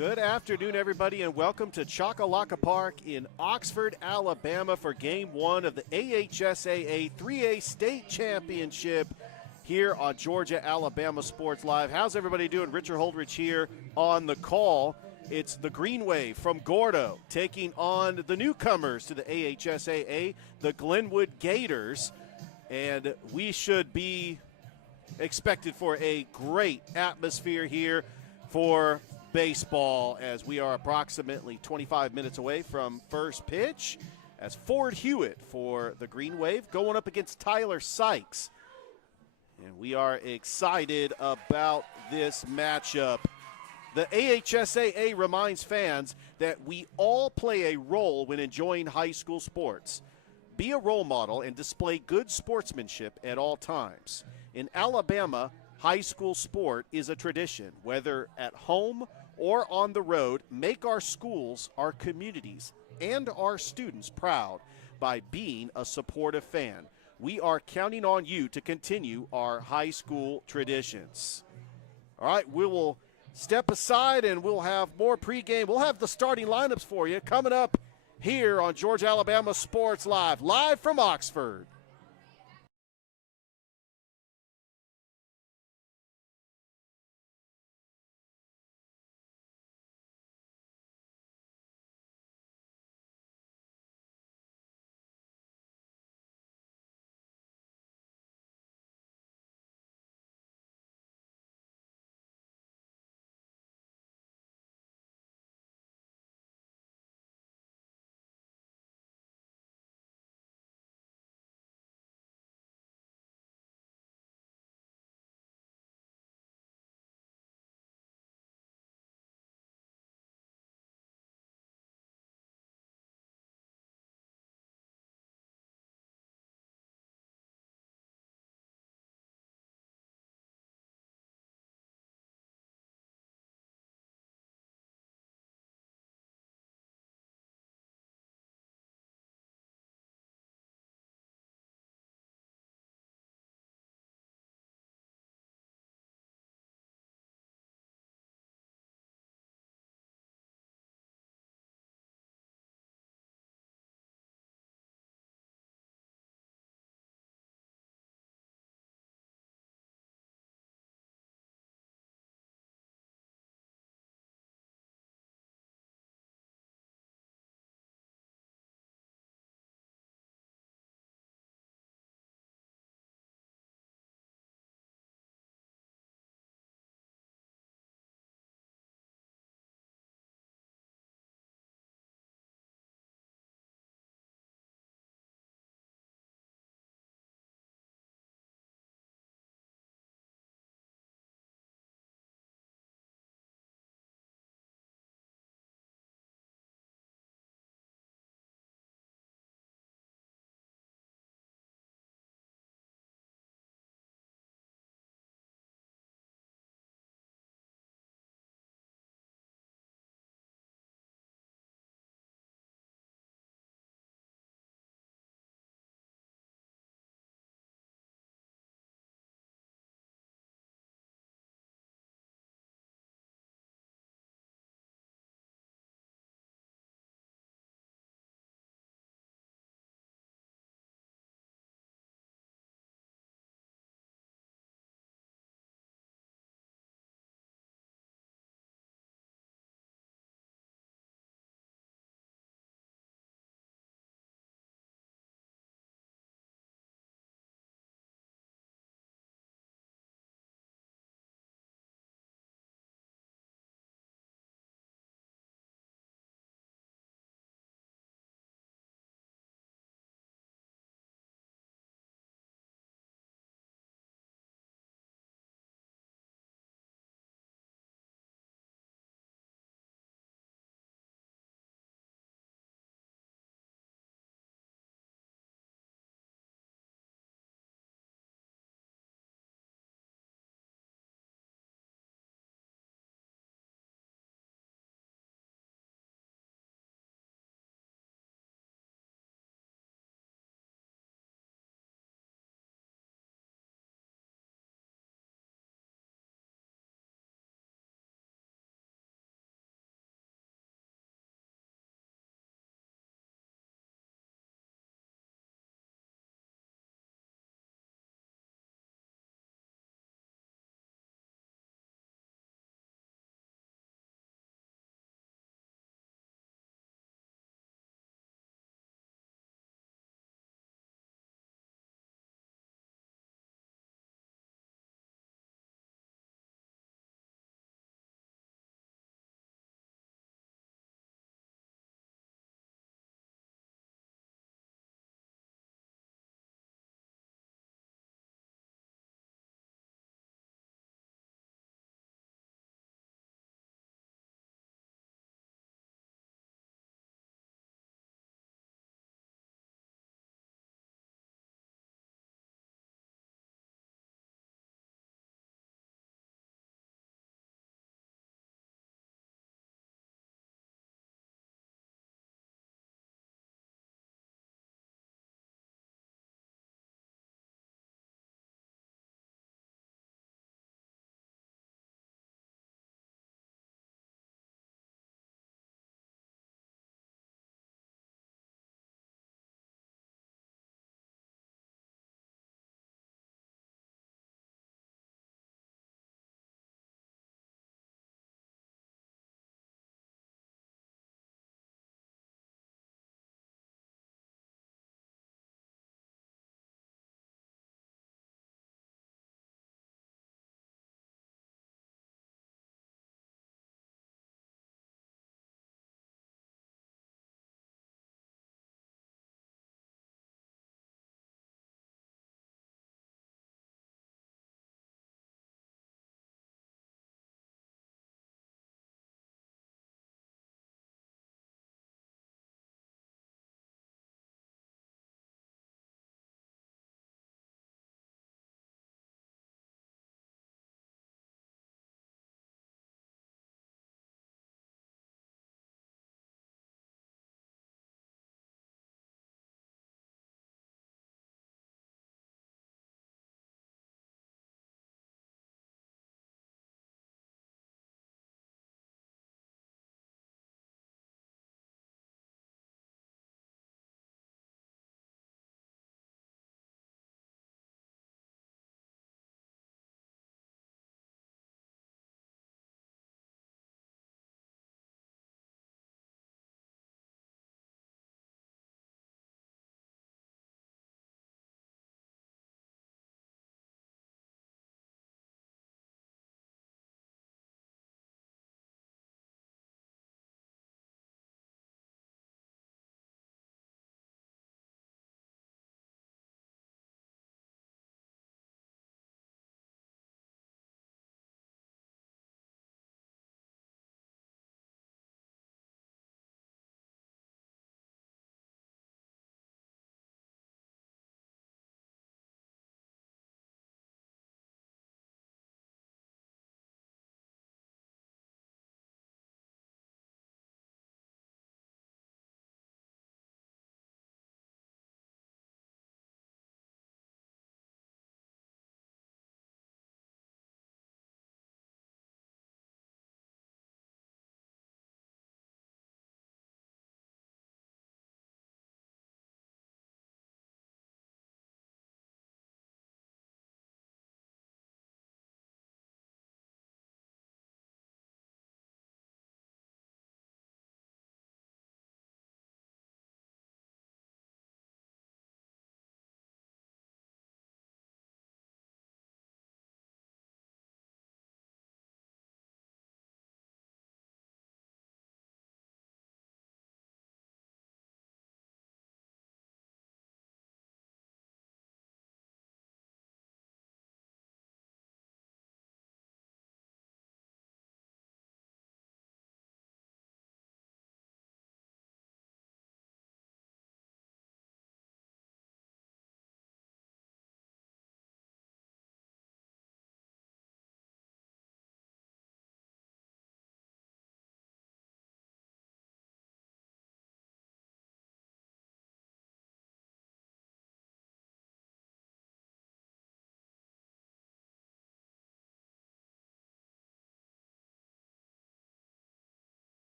Good afternoon, everybody, and welcome to Chakalaka Park in Oxford, Alabama for Game 1 of the AHSAA 3A State Championship here on Georgia-Alabama Sports Live. How's everybody doing? Richard Holdridge here on the call. It's the Greenwave from Gordo taking on the newcomers to the AHSAA, the Glenwood Gators, and we should be expected for a great atmosphere here for baseball, as we are approximately 25 minutes away from first pitch, as Ford Hewitt for the Greenwave going up against Tyler Sykes. And we are excited about this matchup. The AHSAA reminds fans that we all play a role when enjoying high school sports. Be a role model and display good sportsmanship at all times. In Alabama, high school sport is a tradition, whether at home or on the road. Make our schools, our communities, and our students proud by being a supportive fan. We are counting on you to continue our high school traditions. All right, we will step aside and we'll have more pregame. We'll have the starting lineups for you coming up here on Georgia-Alabama Sports Live, live from Oxford.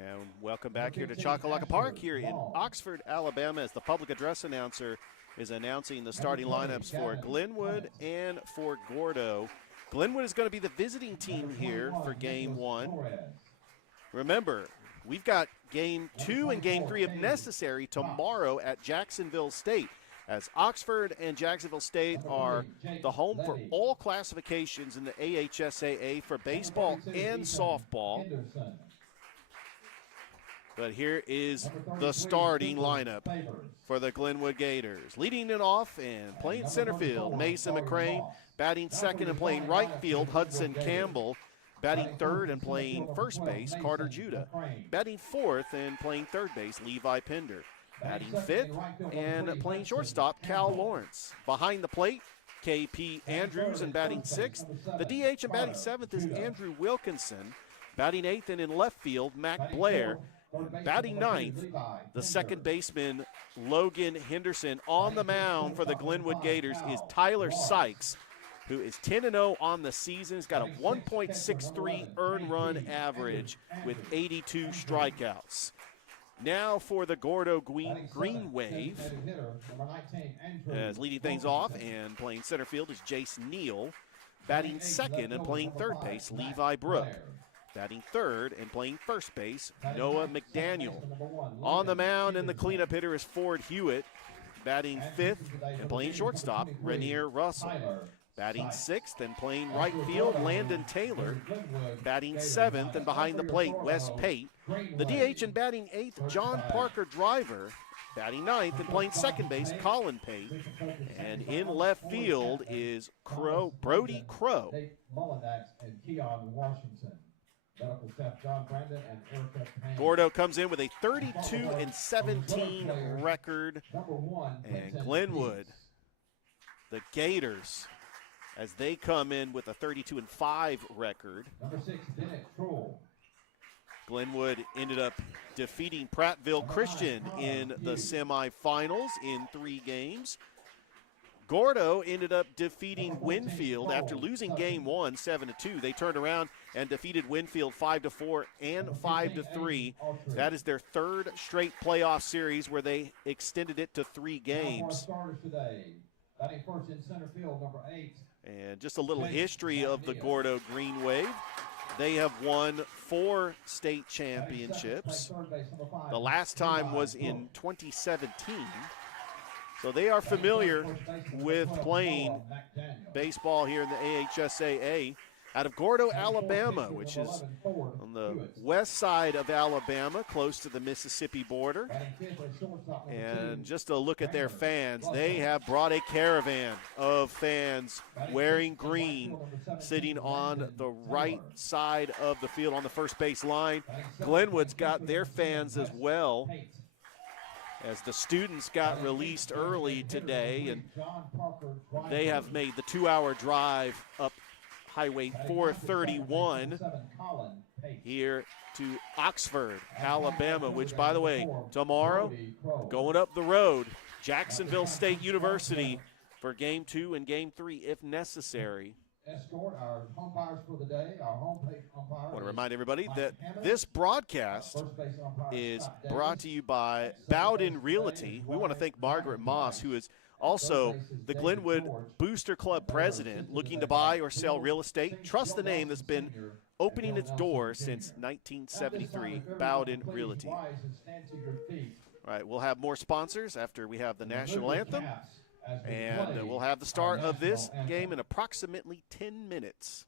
And welcome back here to Chocolaca Park here in Oxford, Alabama, as the public address announcer is announcing the starting lineups for Glenwood and for Gordo. Glenwood is going to be the visiting team here for Game 1. Remember, we've got Game 2 and Game 3, if necessary, tomorrow at Jacksonville State, as Oxford and Jacksonville State are the home for all classifications in the AHSAA for baseball and softball. But here is the starting lineup for the Glenwood Gators. Leading it off and playing center field, Mason McCrane. Batting second and playing right field, Hudson Campbell. Batting third and playing first base, Carter Judah. Batting fourth and playing third base, Levi Pender. Batting fifth and playing shortstop, Cal Lawrence. Behind the plate, KP Andrews, and batting sixth. The DH and batting seventh is Andrew Wilkinson. Batting eighth and in left field, Mac Blair. Batting ninth, the second baseman, Logan Henderson. On the mound for the Glenwood Gators is Tyler Sykes, who is 10-0 on the season. He's got a 1.63 earned run average with 82 strikeouts. Now for the Gordo Greenwave, as leading things off and playing center field is Jace Neal. Batting second and playing third base, Levi Brook. Batting third and playing first base, Noah McDaniel. On the mound and the cleanup hitter is Ford Hewitt. Batting fifth and playing shortstop, Rainier Russell. Batting sixth and playing right field, Landon Taylor. Batting seventh and behind the plate, Wes Pate. The DH and batting eighth, John Parker Driver. Batting ninth and playing second base, Colin Pate. And in left field is Brody Crow. Gordo comes in with a 32-17 record. And Glenwood, the Gators, as they come in with a 32-5 record. Glenwood ended up defeating Prattville Christian in the semifinals in 3 games. Gordo ended up defeating Winfield after losing game 1, 7-2. They turned around and defeated Winfield 5-4 and 5-3. That is their third straight playoff series where they extended it to 3 games. And just a little history of the Gordo Greenwave. They have won 4 state championships. The last time was in 2017. So they are familiar with playing baseball here in the AHSAA. Out of Gordo, Alabama, which is on the west side of Alabama, close to the Mississippi border. And just a look at their fans. They have brought a caravan of fans wearing green, sitting on the right side of the field on the first base line. Glenwood's got their fans as well, as the students got released early today, and they have made the 2-hour drive up Highway 431 here to Oxford, Alabama, which, by the way, tomorrow, going up the road, Jacksonville State University for Game 2 and Game 3, if necessary. I want to remind everybody that this broadcast is brought to you by Bowden Realty. We want to thank Margaret Moss, who is also the Glenwood Booster Club president, looking to buy or sell real estate. Trust the name that's been opening its doors since 1973, Bowden Realty. All right, we'll have more sponsors after we have the national anthem. And we'll have the start of this game in approximately 10 minutes.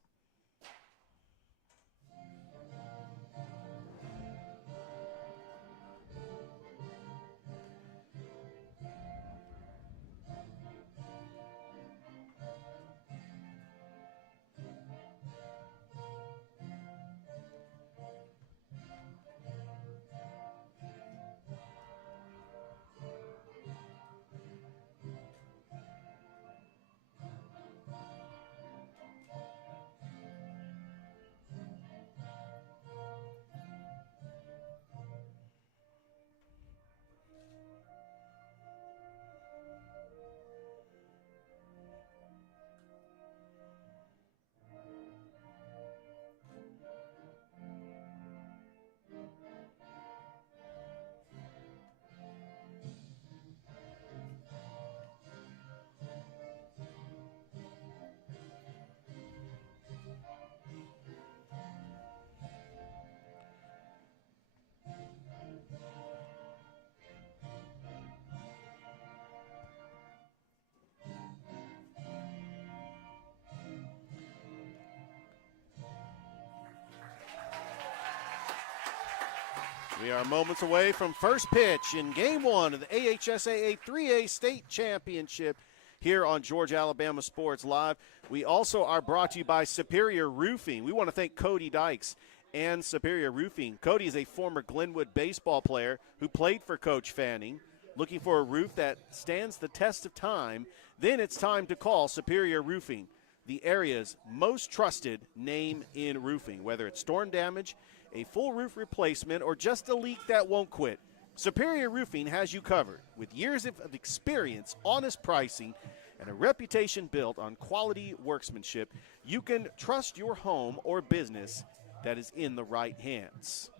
We are moments away from first pitch in Game 1 of the AHSAA 3A State Championship here on Georgia Alabama Sports Live. We also are brought to you by Superior Roofing. We want to thank Cody Dykes and Superior Roofing. Cody is a former Glenwood baseball player who played for Coach Fanning. Looking for a roof that stands the test of time? Then it's time to call Superior Roofing, the area's most trusted name in roofing. Whether it's storm damage, a full roof replacement, or just a leak that won't quit, Superior Roofing has you covered. With years of experience, honest pricing, and a reputation built on quality workmanship, you can trust your home or business that is in the right hands.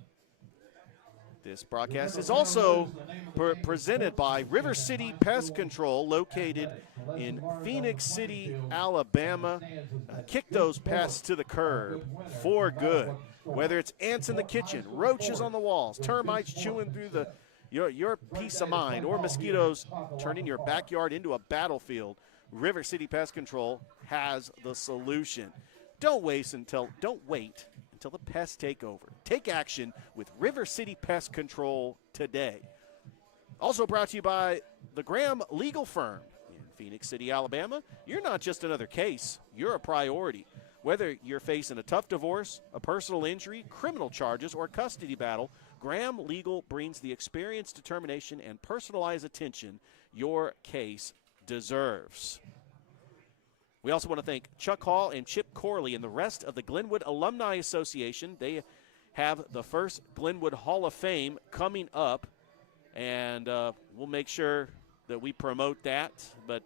This broadcast is also presented by River City Pest Control, located in Phoenix City, Alabama. Kick those pests to the curb for good. Whether it's ants in the kitchen, roaches on the walls, termites chewing through your peace of mind, or mosquitoes turning your backyard into a battlefield, River City Pest Control has the solution. Don't wait until the pests take over. Take action with River City Pest Control today. Also brought to you by the Graham Legal Firm in Phoenix City, Alabama. You're not just another case, you're a priority. Whether you're facing a tough divorce, a personal injury, criminal charges, or custody battle, Graham Legal brings the experience, determination, and personalized attention your case deserves. We also want to thank Chuck Hall and Chip Corley and the rest of the Glenwood Alumni Association. They have the first Glenwood Hall of Fame coming up, and we'll make sure that we promote that. But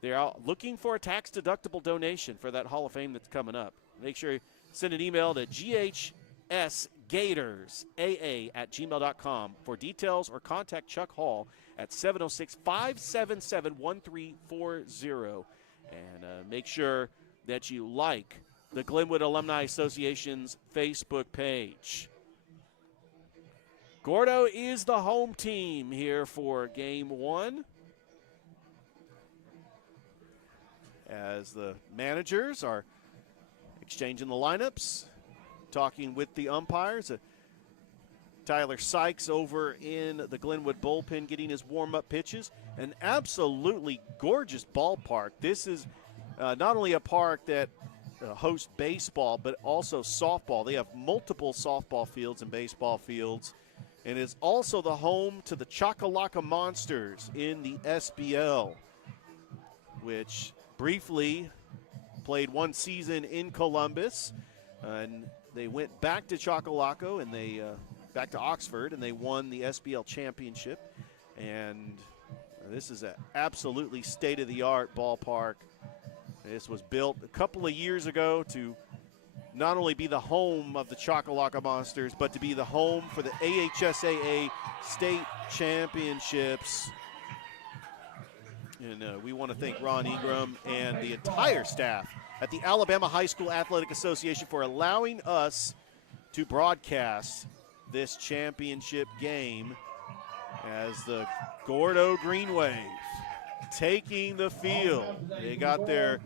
they're out looking for a tax-deductible donation for that Hall of Fame that's coming up. Make sure you send an email to GHSGatorsAA@gmail.com for details, or contact Chuck Hall at 706-577-1340. And make sure that you like the Glenwood Alumni Association's Facebook page. Gordo is the home team here for Game 1. As the managers are exchanging the lineups, talking with the umpires. Tyler Sykes over in the Glenwood bullpen getting his warm-up pitches. An absolutely gorgeous ballpark. This is not only a park that hosts baseball, but also softball. They have multiple softball fields and baseball fields, and is also the home to the Chakalaka Monsters in the SBL, which briefly played one season in Columbus, and they went back to Chakalaka and they back to Oxford, and they won the SBL championship. And this is an absolutely state-of-the-art ballpark. This was built a couple of years ago to not only be the home of the Chakalaka Monsters, but to be the home for the AHSAA state championships. And we want to thank Ron Egram and the entire staff at the Alabama High School Athletic Association for allowing us to broadcast this championship game as the Gordo Greenwave taking the field. They got their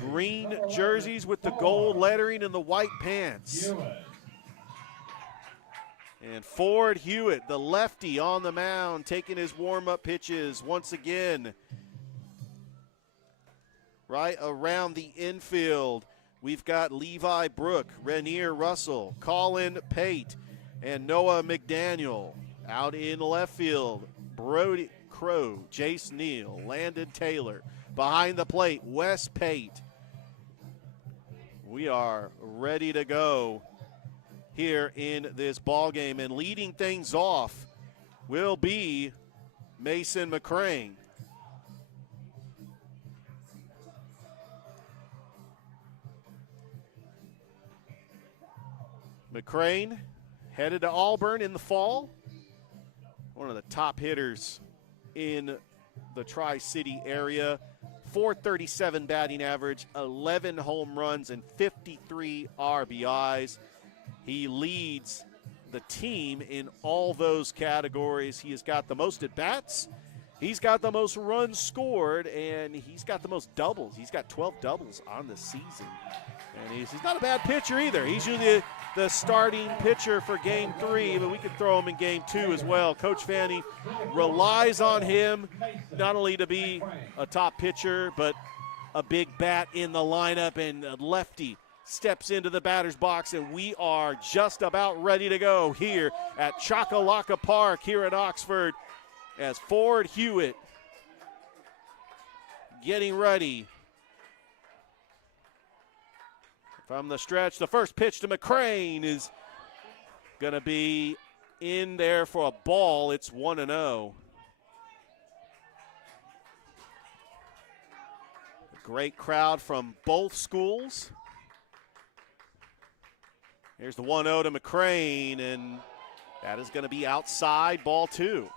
green jerseys with the gold lettering and the white pants. And Ford Hewitt, the lefty, on the mound, taking his warm-up pitches once again. Right around the infield, we've got Levi Brook, Renier Russell, Colin Pate, and Noah McDaniel. Out in left field, Brody Crow, Jace Neal, Landon Taylor. Behind the plate, Wes Pate. We are ready to go here in this ball game, and leading things off will be Mason McCrane. McCrane headed to Auburn in the fall. One of the top hitters in the Tri-City area. 437 batting average, 11 home runs, and 53 RBIs. He leads the team in all those categories. He has got the most at-bats, He's got the most runs scored, and he's got the most doubles. He's got 12 doubles on the season. And he's not a bad pitcher either. He's usually the starting pitcher for Game 3, but we could throw him in Game 2 as well. Coach Fanning relies on him not only to be a top pitcher, but a big bat in the lineup, and a lefty steps into the batter's box, and we are just about ready to go here at Chakalaka Park here in Oxford as Ford Hewitt getting ready from the stretch. The first pitch to McCrane is going to be in there for a ball. It's 1-0. Great crowd from both schools. Here's the 1-0 to McCrane, and that is going to be outside, ball 2.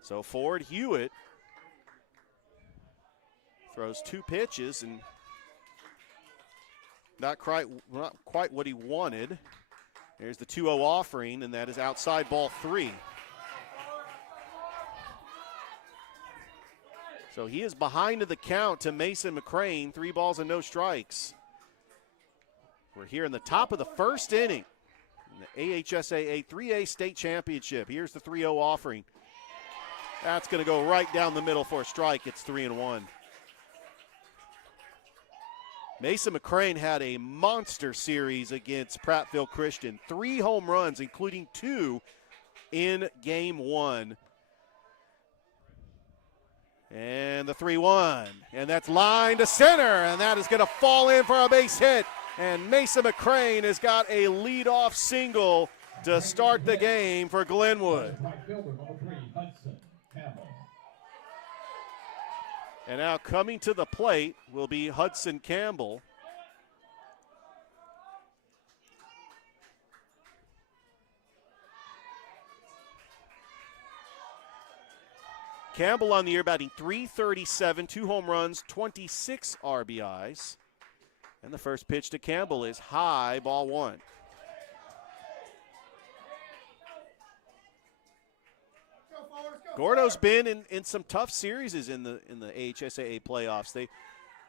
So Ford Hewitt throws 2 pitches and not quite what he wanted. There's the 2-0 offering, and that is outside, ball 3. So he is behind the count to Mason McCrane, 3 balls and no strikes. We're here in the top of the first inning in the AHSAA 3A state championship. Here's the 3-0 offering. That's going to go right down the middle for a strike. It's 3-1. Mason McCrane had a monster series against Prattville Christian. 3 home runs, including 2 in Game 1. And the 3-1, and that's line to center, and that is going to fall in for a base hit. And Mason McCrane has got a leadoff single to start the game for Glenwood. And now coming to the plate will be Hudson Campbell. Campbell on the year batting .337, 2 home runs, 26 RBIs. And the first pitch to Campbell is high, ball 1. Gordo's been in some tough series in the AHSAA playoffs.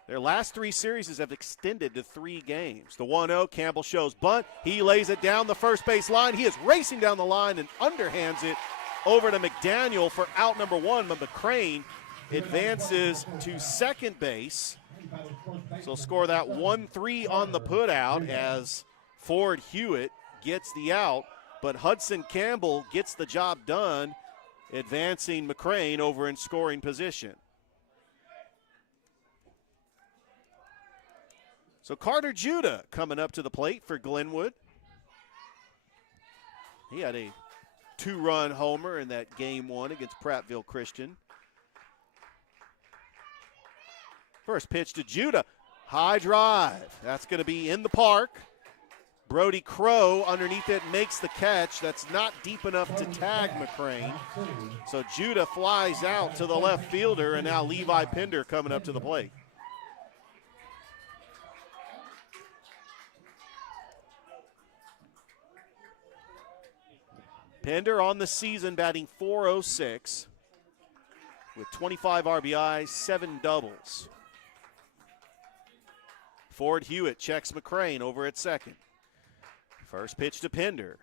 Their last 3 series have extended to 3 games. The 1-0, Campbell shows bunt. He lays it down the first base line. He is racing down the line and underhands it over to McDaniel for out number 1, but McCrane advances to second base. So score that 1-3 on the putout as Ford Hewitt gets the out, but Hudson Campbell gets the job done, advancing McCrane over in scoring position. So Carter Judah coming up to the plate for Glenwood. He had a 2-run homer in that Game 1 against Prattville Christian. First pitch to Judah, high drive. That's going to be in the park. Brody Crow underneath it makes the catch. That's not deep enough to tag McCrane. So Judah flies out to the left fielder, and now Levi Pender coming up to the plate. Pender on the season batting .406 with 25 RBIs, 7 doubles. Ford Hewitt checks McCrane over at second. First pitch to Pender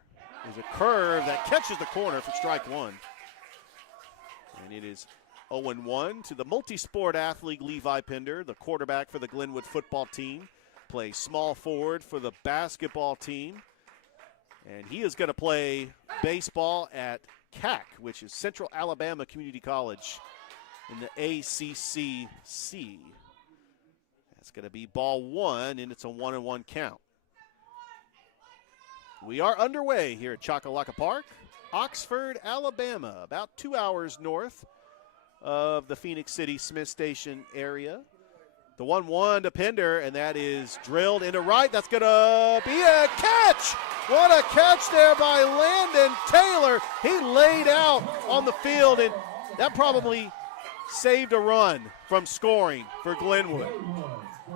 is a curve that catches the corner for strike 1. And it is 0-1 to the multi-sport athlete Levi Pender, the quarterback for the Glenwood football team, plays small forward for the basketball team. And he is going to play baseball at CAC, which is Central Alabama Community College in the ACCC. That's going to be ball 1, and it's a 1-1 count. We are underway here at Chakalaka Park, Oxford, Alabama, about 2 hours north of the Phoenix City Smith Station area. The 1-1 to Pender, and that is drilled into right. That's going to be a catch. What a catch there by Landon Taylor. He laid out on the field, and that probably saved a run from scoring for Glenwood.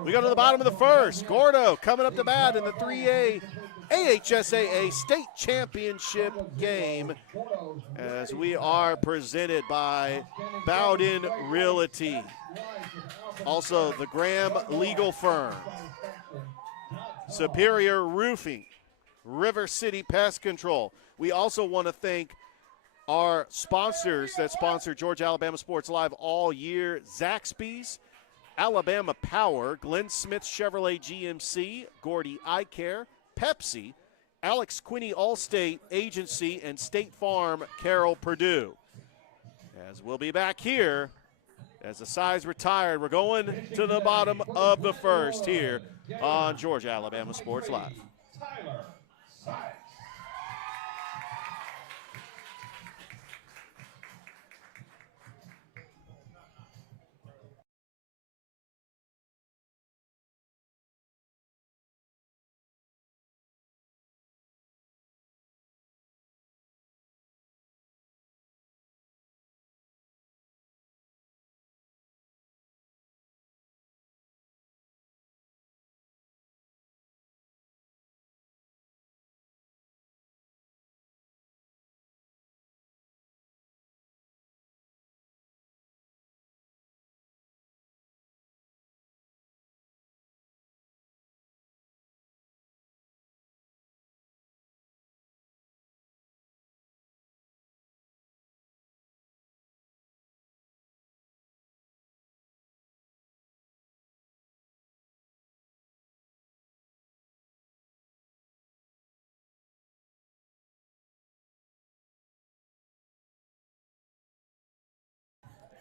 We go to the bottom of the first. Gordo coming up to bat in the 3A AHSAA state championship game as we are presented by Bowden Realty. Also, the Graham Legal Firm, Superior Roofing, River City Pest Control. We also want to thank our sponsors that sponsor Georgia Alabama Sports Live all year: Zaxby's, Alabama Power, Glenn Smith Chevrolet GMC, Gordy Eye Care, Pepsi, Alex Quinney Allstate Agency, and State Farm Carroll Purdue. As we'll be back here as the sides retired, we're going to the bottom of the first here on Georgia Alabama Sports Live.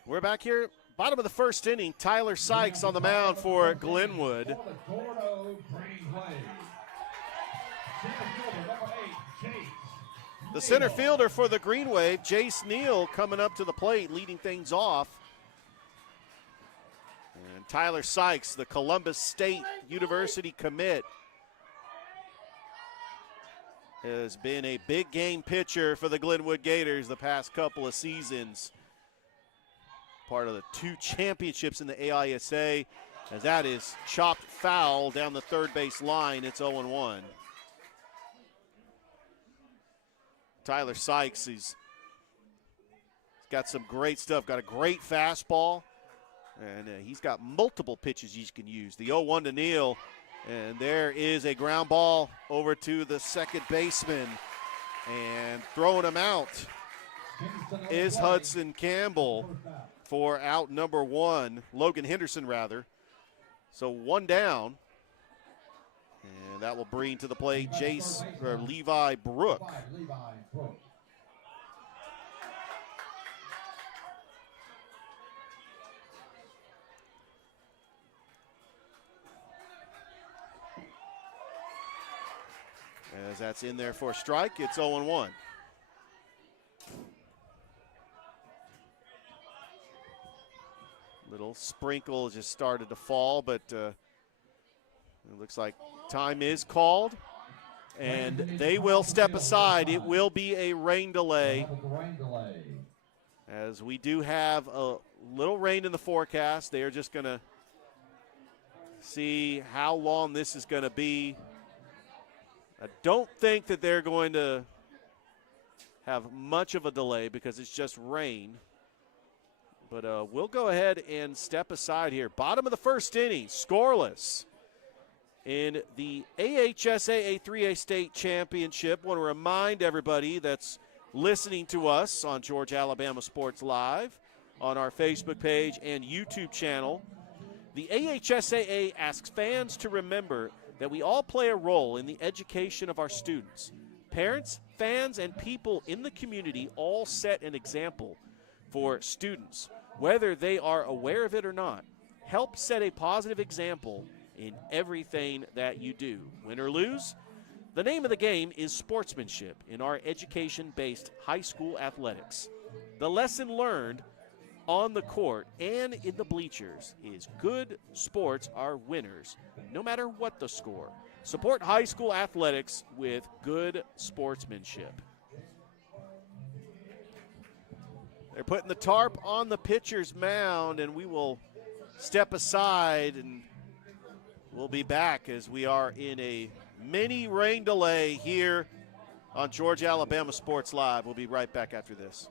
We're back here, bottom of the first inning. Tyler Sykes on the mound for Glenwood. Gordo Greenwave. The center fielder for the Greenwave, Jace Neal, coming up to the plate, leading things off. And Tyler Sykes, the Columbus State University commit, has been a big game pitcher for the Glenwood Gators the past couple of seasons. Part of the 2 championships in the AHSAA, as that is chopped foul down the third base line. It's 0-1. Tyler Sykes, he's got some great stuff, got a great fastball, and he's got multiple pitches you can use. The 0-1 to Neal, and there is a ground ball over to the second baseman, and throwing him out is Hudson Campbell for out number 1, Logan Henderson rather. So 1 down, and that will bring to the plate Levi Brook. As that's in there for a strike, it's 0-1. Little sprinkle just started to fall, but it looks like time is called, and they will step aside. It will be a rain delay, as we do have a little rain in the forecast. They are just going to see how long this is going to be. I don't think that they're going to have much of a delay because it's just rain. But we'll go ahead and step aside here. Bottom of the first inning, scoreless in the AHSAA 3A State Championship. Want to remind everybody that's listening to us on Georgia Alabama Sports Live, on our Facebook page and YouTube channel. The AHSAA asks fans to remember that we all play a role in the education of our students. Parents, fans, and people in the community all set an example for students. Whether they are aware of it or not, help set a positive example in everything that you do. Win or lose, the name of the game is sportsmanship in our education-based high school athletics. The lesson learned on the court and in the bleachers is good sports are winners, no matter what the score. Support high school athletics with good sportsmanship. They're putting the tarp on the pitcher's mound, and we will step aside, and we'll be back as we are in a mini rain delay here on Georgia Alabama Sports Live. We'll be right back after this.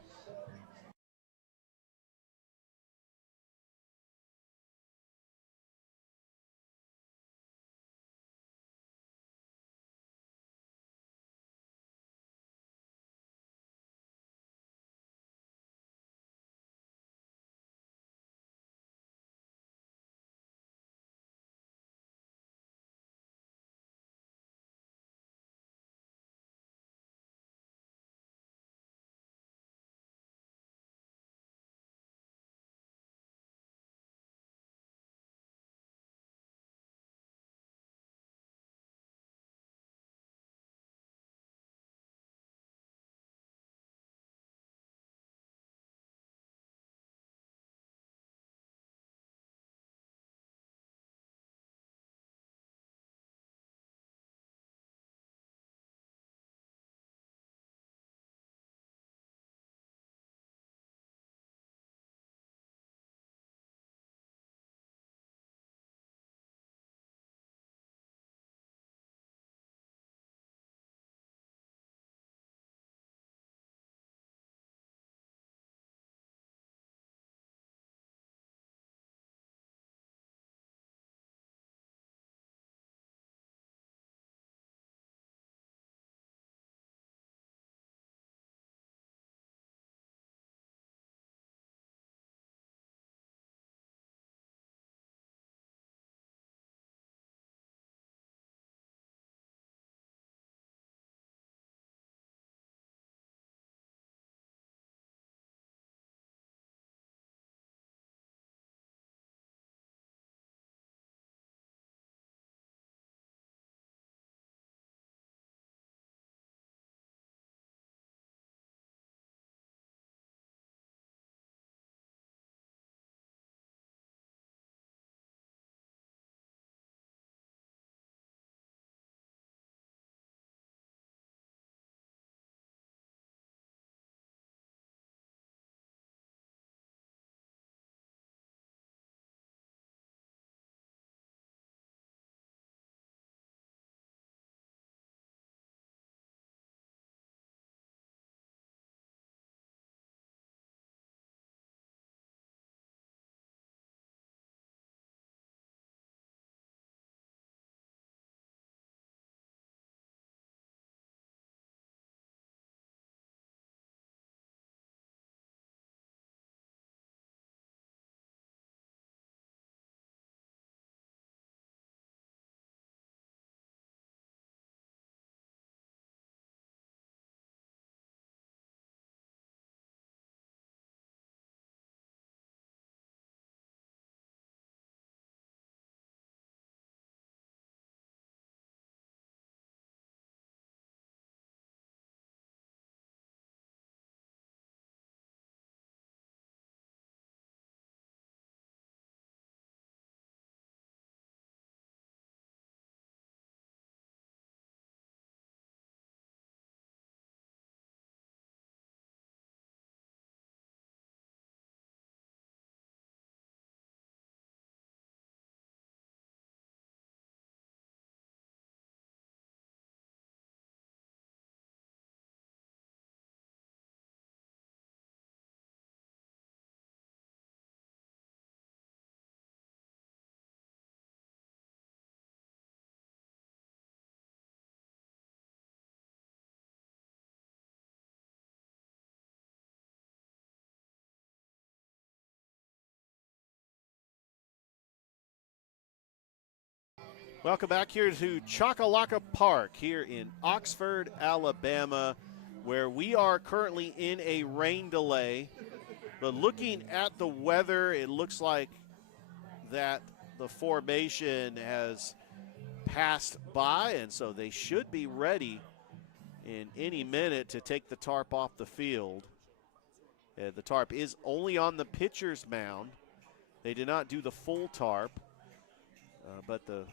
Welcome back here to Chakalaka Park here in Oxford, Alabama, where we are currently in a rain delay. But looking at the weather, it looks like that the formation has passed by, and so they should be ready in any minute to take the tarp off the field. The tarp is only on the pitcher's mound. They did not do the full tarp, but the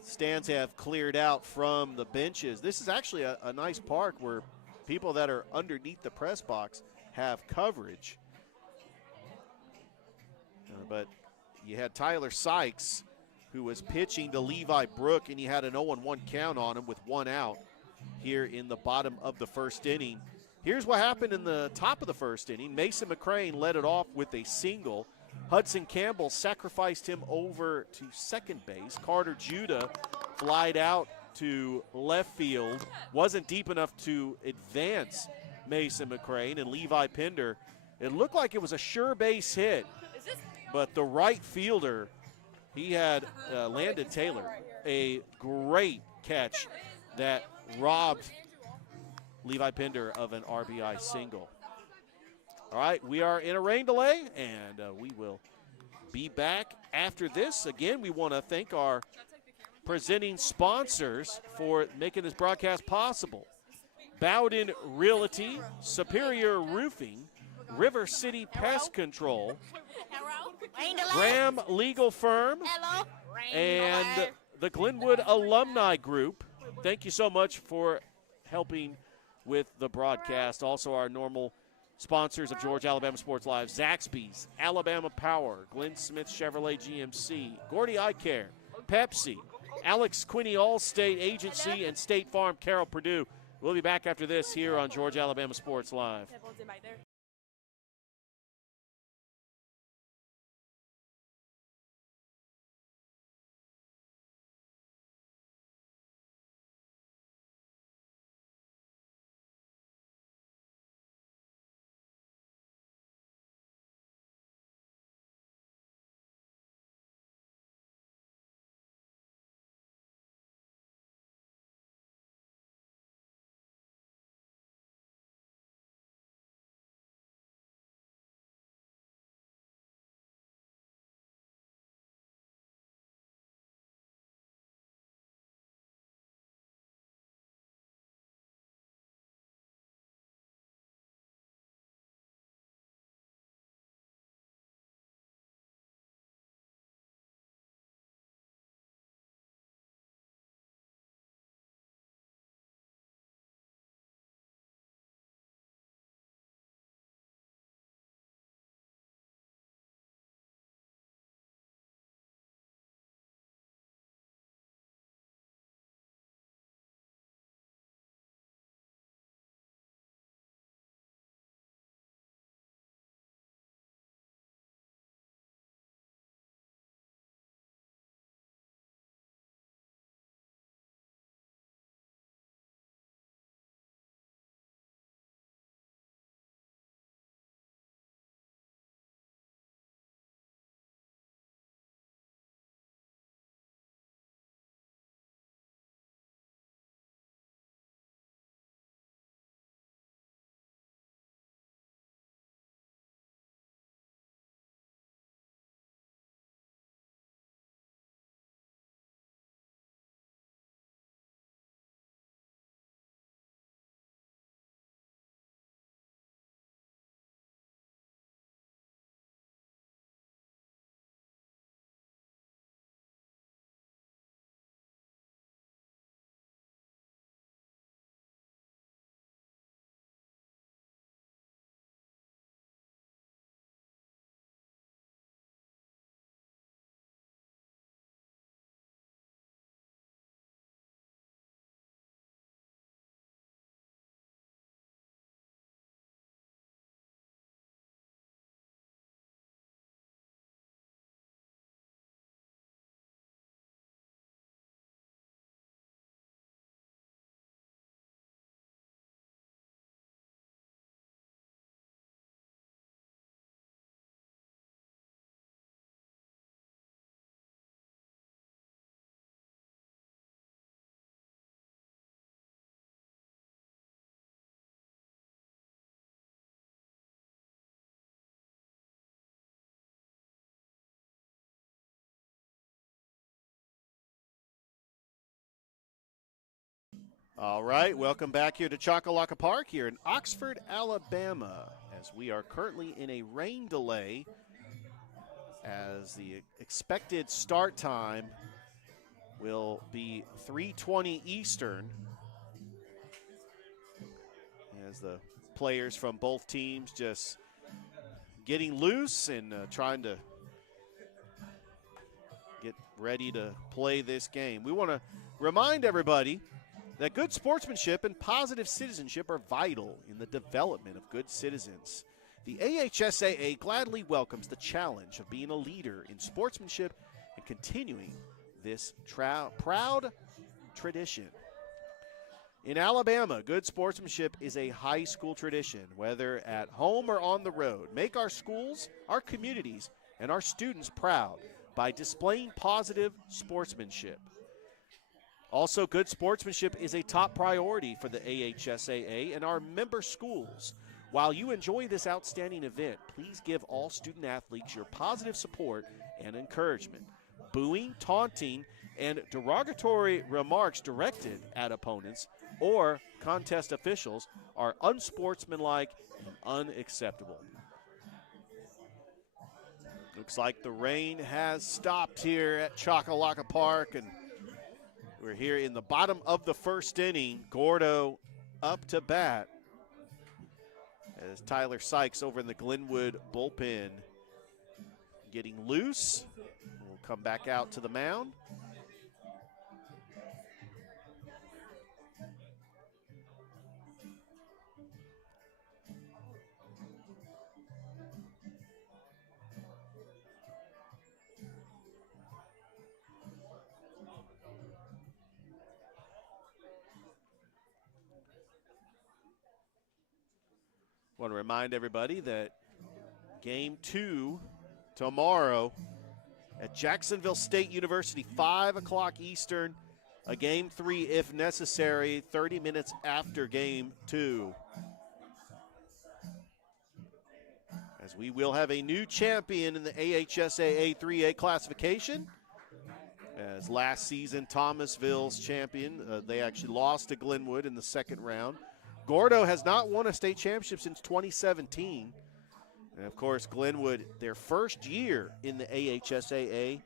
stands have cleared out from the benches. This is actually a nice park where people that are underneath the press box have coverage. But you had Tyler Sykes, who was pitching to Levi Brook, and he had an 0-1 count on him with one out here in the bottom of the first inning. Here's what happened in the top of the first inning. Mason McCrane led it off with a single. Hudson Campbell sacrificed him over to second base. Carter Judah flied out to left field. Wasn't deep enough to advance Mason McCrane, and Levi Pender, it looked like it was a sure base hit, but the right fielder, he had Landon Taylor, a great catch that robbed Levi Pender of an RBI single. All right, we are in a rain delay, and we will be back after this. Again, we want to thank our presenting sponsors for making this broadcast possible. Bowden Realty, Superior Roofing, River City Pest Control, Graham Legal Firm, and the Glenwood Alumni Group. Thank you so much for helping with the broadcast. Also, our normal sponsors of Georgia Alabama Sports Live: Zaxby's, Alabama Power, Glenn Smith Chevrolet GMC, Gordy Eye Care, Pepsi, Alex Quinney Allstate Agency, and State Farm. Carol Purdue. We'll be back after this here on Georgia Alabama Sports Live. All right, welcome back here to Choccolocca Park here in Oxford, Alabama, as we are currently in a rain delay as the expected start time will be 3:20 Eastern as the players from both teams just getting loose and trying to get ready to play this game. We want to remind everybody that good sportsmanship and positive citizenship are vital in the development of good citizens. The AHSAA gladly welcomes the challenge of being a leader in sportsmanship and continuing this proud tradition. In Alabama, good sportsmanship is a high school tradition, whether at home or on the road. Make our schools, our communities, and our students proud by displaying positive sportsmanship. Also, good sportsmanship is a top priority for the AHSAA and our member schools. While you enjoy this outstanding event, please give all student athletes your positive support and encouragement. Booing, taunting, and derogatory remarks directed at opponents or contest officials are unsportsmanlike and unacceptable. Looks like the rain has stopped here at Choccolocca Park, and we're here in the bottom of the first inning. Gordo up to bat as Tyler Sykes over in the Glenwood bullpen getting loose. We'll come back out to the mound. Want to remind everybody that Game 2 tomorrow at Jacksonville State University, 5 o'clock Eastern. A Game 3, if necessary, 30 minutes after Game 2. As we will have a new champion in the AHSAA 3A classification. As last season, Thomasville's champion. They actually lost to Glenwood in the second round. Gordo has not won a state championship since 2017. And, of course, Glenwood, their first year in the AHSAA,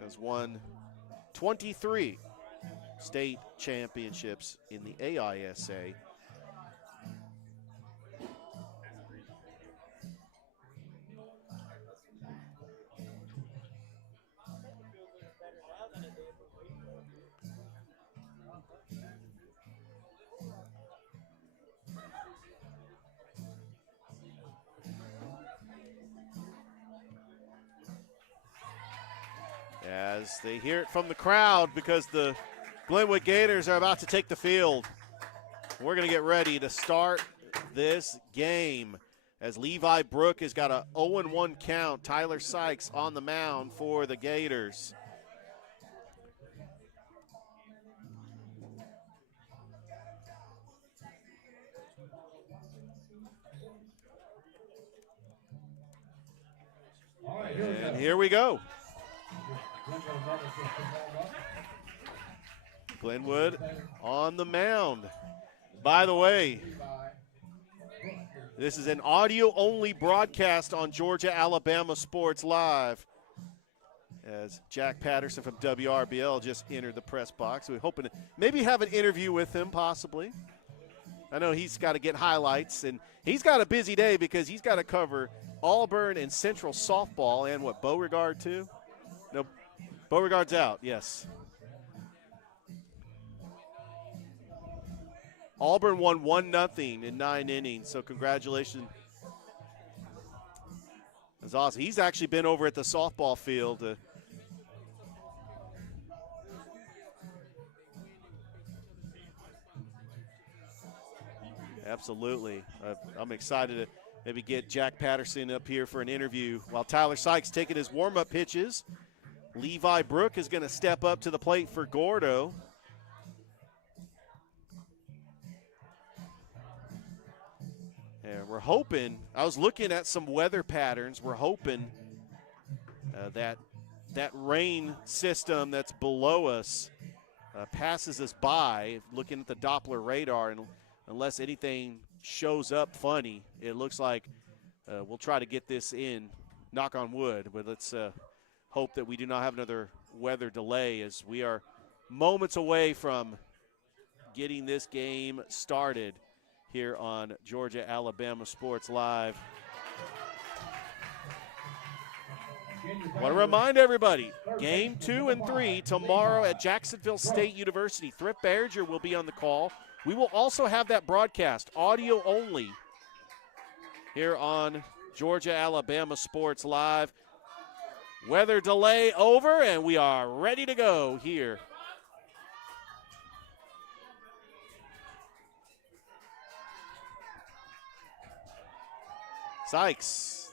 has won 23 state championships in the AISA. As they hear it from the crowd because the Glenwood Gators are about to take the field. We're going to get ready to start this game as Levi Brook has got a 0-1 count. Tyler Sykes on the mound for the Gators. And here we go. Glenwood on the mound. By the way, this is an audio-only broadcast on Georgia Alabama Sports Live. As Jack Patterson from WRBL just entered the press box. We're hoping to maybe have an interview with him, possibly. I know he's got to get highlights, and he's got a busy day because he's got to cover Auburn and Central softball and what, Beauregard too? No, Beauregard's out, yes. Auburn won 1-0 in 9 innings, so congratulations. That's awesome. He's actually been over at the softball field. Absolutely. I'm excited to maybe get Jack Patterson up here for an interview while Tyler Sykes taking his warm-up pitches. Levi Brook is going to step up to the plate for Gordo. And we're hoping, I was looking at some weather patterns, we're hoping that rain system that's below us passes us by, looking at the Doppler radar, and unless anything shows up funny, it looks like we'll try to get this in, knock on wood, but let's hope that we do not have another weather delay, as we are moments away from getting this game started here on Georgia-Alabama Sports Live. I want to remind everybody, game 2 and 3 tomorrow at Jacksonville State University. Thrift Berger will be on the call. We will also have that broadcast, audio only, here on Georgia-Alabama Sports Live. Weather delay over, and we are ready to go here. Sykes,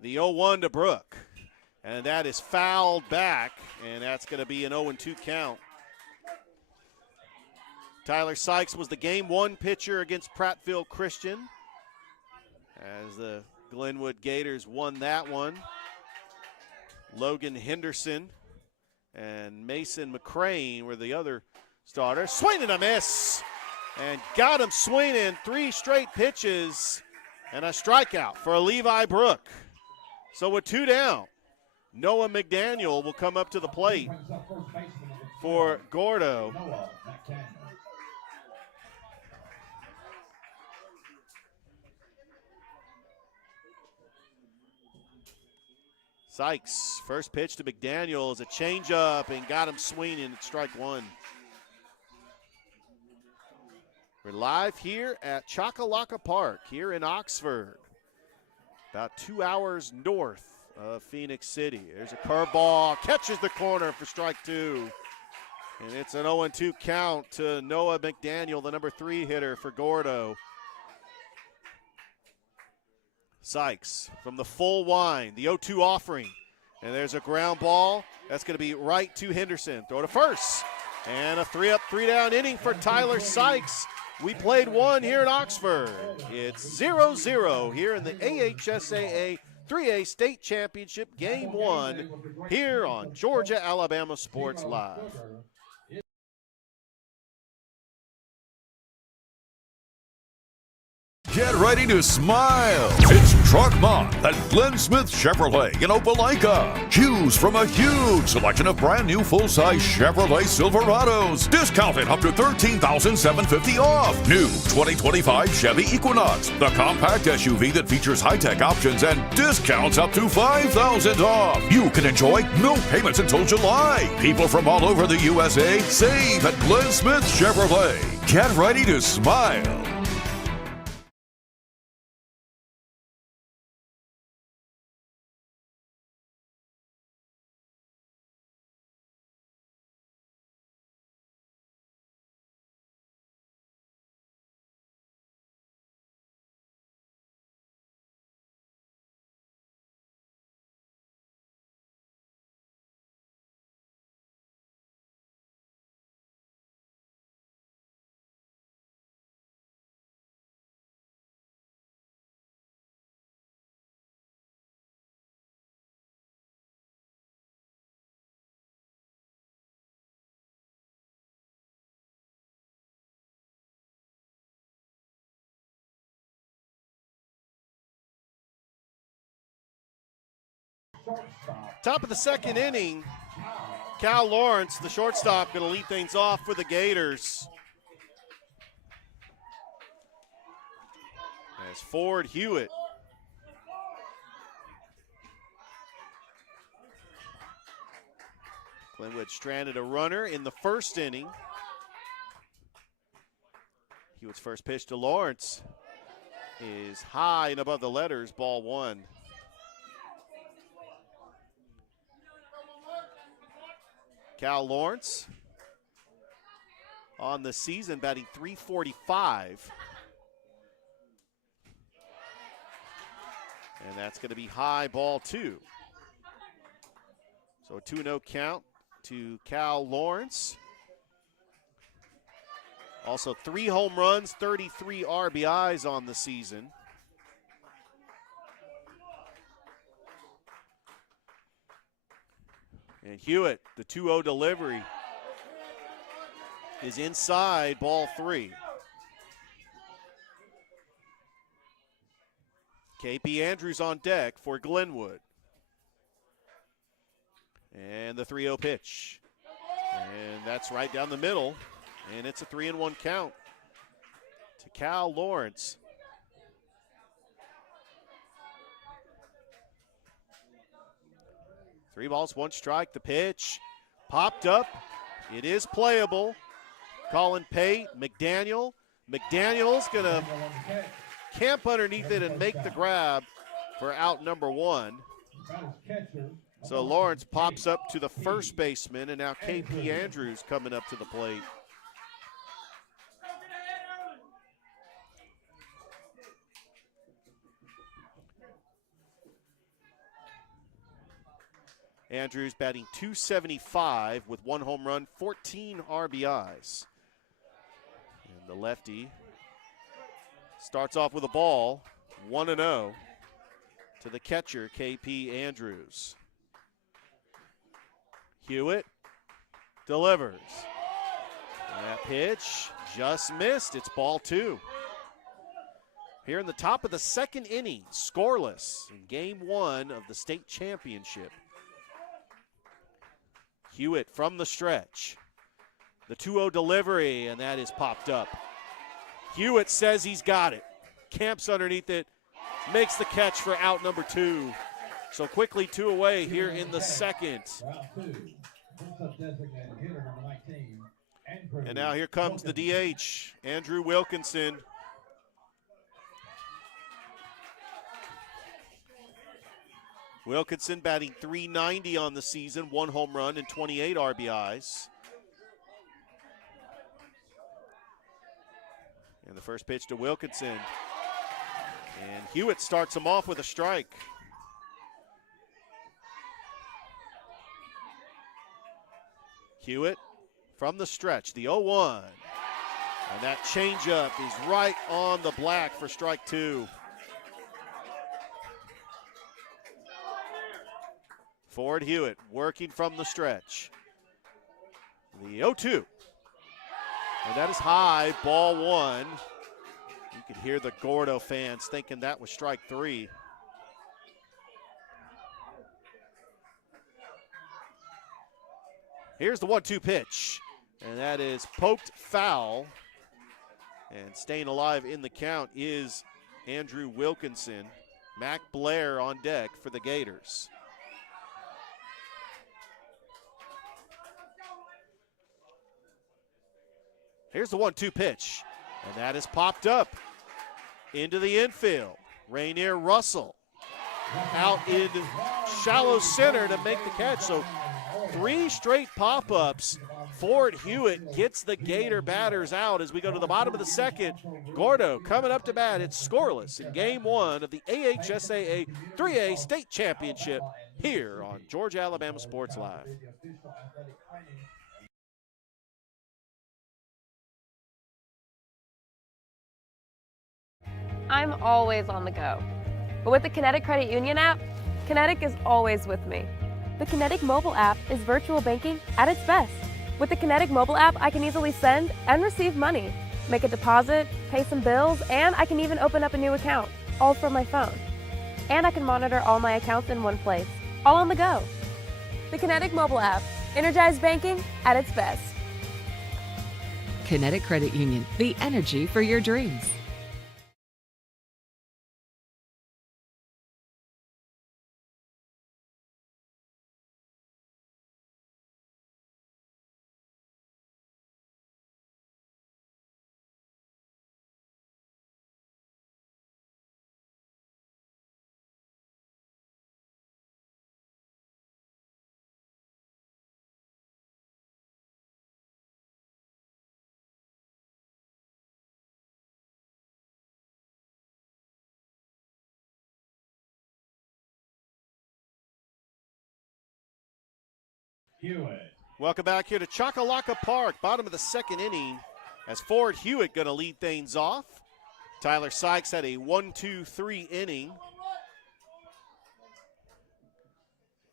the 0-1 to Brooke. And that is fouled back, and that's going to be an 0-2 count. Tyler Sykes was the game 1 pitcher against Prattville Christian, as the Glenwood Gators won that one. Logan Henderson and Mason McCrane were the other starters. Swing and a miss, and got him swinging 3 straight pitches, and a strikeout for Levi Brooke. So with 2 down, Noah McDaniel will come up to the plate for Gordo. Sykes, first pitch to McDaniel is a changeup, and got him swinging at strike 1. We're live here at Chakalaka Park here in Oxford, about 2 hours north of Phoenix City. There's a curveball, catches the corner for strike 2. And it's an 0-2 count to Noah McDaniel, the number 3 hitter for Gordo. Sykes from the full wind, the 0-2 offering. And there's a ground ball. That's going to be right to Henderson. Throw to first. And a 3-up, 3-down inning for Tyler Sykes. We played 1 here in Oxford. It's 0-0 here in the AHSAA 3A State Championship Game 1 here on Georgia-Alabama Sports Live. Get ready to smile. It's Truck Month at Glenn Smith Chevrolet in Opelika. Choose from a huge selection of brand new full-size Chevrolet Silverados. Discounted up to $13,750 off. New 2025 Chevy Equinox, the compact SUV that features high-tech options and discounts up to $5,000 off. You can enjoy no payments until July. People from all over the USA save at Glenn Smith Chevrolet. Get ready to smile. Top of the second inning, Cal Lawrence, the shortstop, going to lead things off for the Gators. As Ford Hewitt Glenwood stranded a runner in the first inning. Hewitt's first pitch to Lawrence is high and above the letters, ball 1. Cal Lawrence on the season batting .345. And that's going to be high, ball 2. So a 2-0 count to Cal Lawrence. Also 3 home runs, 33 RBIs on the season. And Hewitt, the 2-0 delivery. is inside ball 3. KP Andrews on deck for Glenwood. And the 3-0 pitch. And that's right down the middle. And it's a 3-1 count to Cal Lawrence. Three balls, one strike. The pitch popped up. It is playable. Colin Pate, McDaniel's going to camp underneath it and make the grab for out number 1. So Lawrence pops up to the first baseman, and now KP Andrews coming up to the plate. Andrews batting .275 with 1 home run, 14 RBIs. And the lefty starts off with a ball, 1-0 to the catcher, KP Andrews. Hewitt delivers. And that pitch just missed. It's ball 2. Here in the top of the second inning, scoreless in game 1 of the state championship. Hewitt from the stretch. The 2-0 delivery, and that is popped up. Hewitt says he's got it. Camps underneath it, makes the catch for out number 2. So quickly 2 away here in the second. And now here comes the DH, Andrew Wilkinson. Wilkinson batting .390 on the season, 1 home run and 28 RBIs. And the first pitch to Wilkinson. And Hewitt starts him off with a strike. Hewitt from the stretch, the 0-1. And that changeup is right on the black for strike 2. Ford Hewitt working from the stretch. The 0-2. And that is high, ball 1. You could hear the Gordo fans thinking that was strike 3. Here's the 1-2 pitch. And that is poked foul. And staying alive in the count is Andrew Wilkinson. Mac Blair on deck for the Gators. Here's the 1-2 pitch, and that is popped up into the infield. Rainier Russell out in shallow center to make the catch. So 3 straight pop-ups. Ford Hewitt gets the Gator batters out as we go to the bottom of the second. Gordo coming up to bat. It's scoreless in game 1 of the AHSAA 3A State Championship here on Georgia Alabama Sports Live. I'm always on the go. But with the Kinetic Credit Union app, Kinetic is always with me. The Kinetic mobile app is virtual banking at its best. With the Kinetic mobile app, I can easily send and receive money, make a deposit, pay some bills, and I can even open up a new account, all from my phone. And I can monitor all my accounts in one place, all on the go. The Kinetic mobile app, energized banking at its best. Kinetic Credit Union, the energy for your dreams. Hewitt. Welcome back here to Chakalaka Park, bottom of the second inning, as Ford Hewitt going to lead things off. Tyler Sykes had a 1-2-3 inning.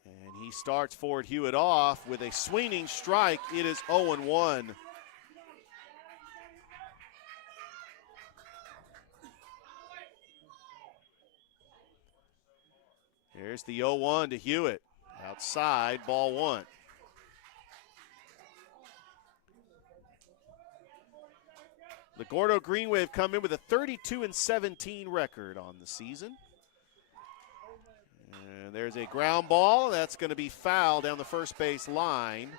And he starts Ford Hewitt off with a swinging strike. It is 0-1. There's the 0-1 to Hewitt. Outside, ball one. The Gordo Greenwave come in with a 32-17 record on the season. And there's a ground ball. That's going to be fouled down the first base line.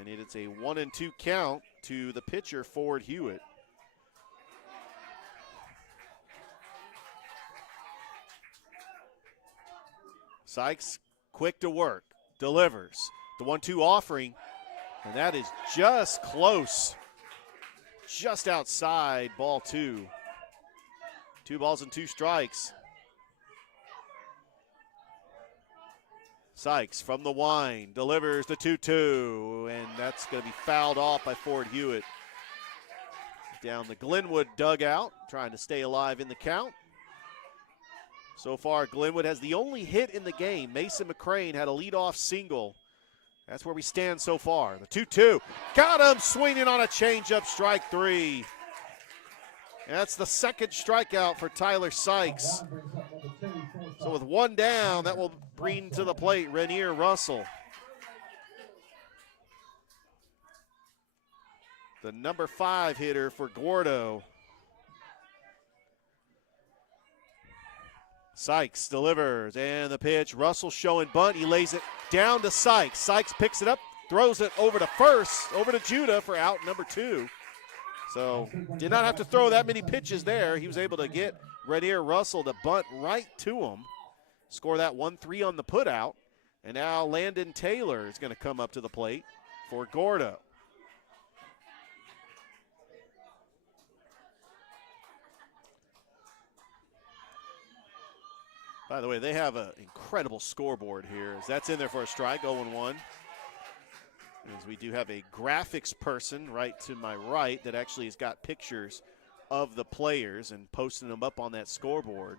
And it's a 1-2 count to the pitcher, Ford Hewitt. Sykes, quick to work, delivers. The 1-2 offering, and that is just close. Just outside, ball two. 2 balls and 2 strikes. Sykes from the wind, delivers the 2-2, and that's going to be fouled off by Ford Hewitt. Down the Glenwood dugout, trying to stay alive in the count. So far, Glenwood has the only hit in the game. Mason McCrane had a leadoff single. That's where we stand so far. The 2-2, got him swinging on a changeup, strike 3. And that's the second strikeout for Tyler Sykes. So with 1 down, that will bring to the plate Renier Russell. The number 5 hitter for Gordo. Sykes delivers, and the pitch. Russell showing bunt. He lays it down to Sykes. Sykes picks it up, throws it over to first, over to Judah for out number 2. So did not have to throw that many pitches there. He was able to get Renier Russell to bunt right to him. Score that 1-3 on the putout. And now Landon Taylor is going to come up to the plate for Gordo. By the way, they have an incredible scoreboard here. As that's in there for a strike, 0-1. As we do have a graphics person right to my right that actually has got pictures of the players and posting them up on that scoreboard.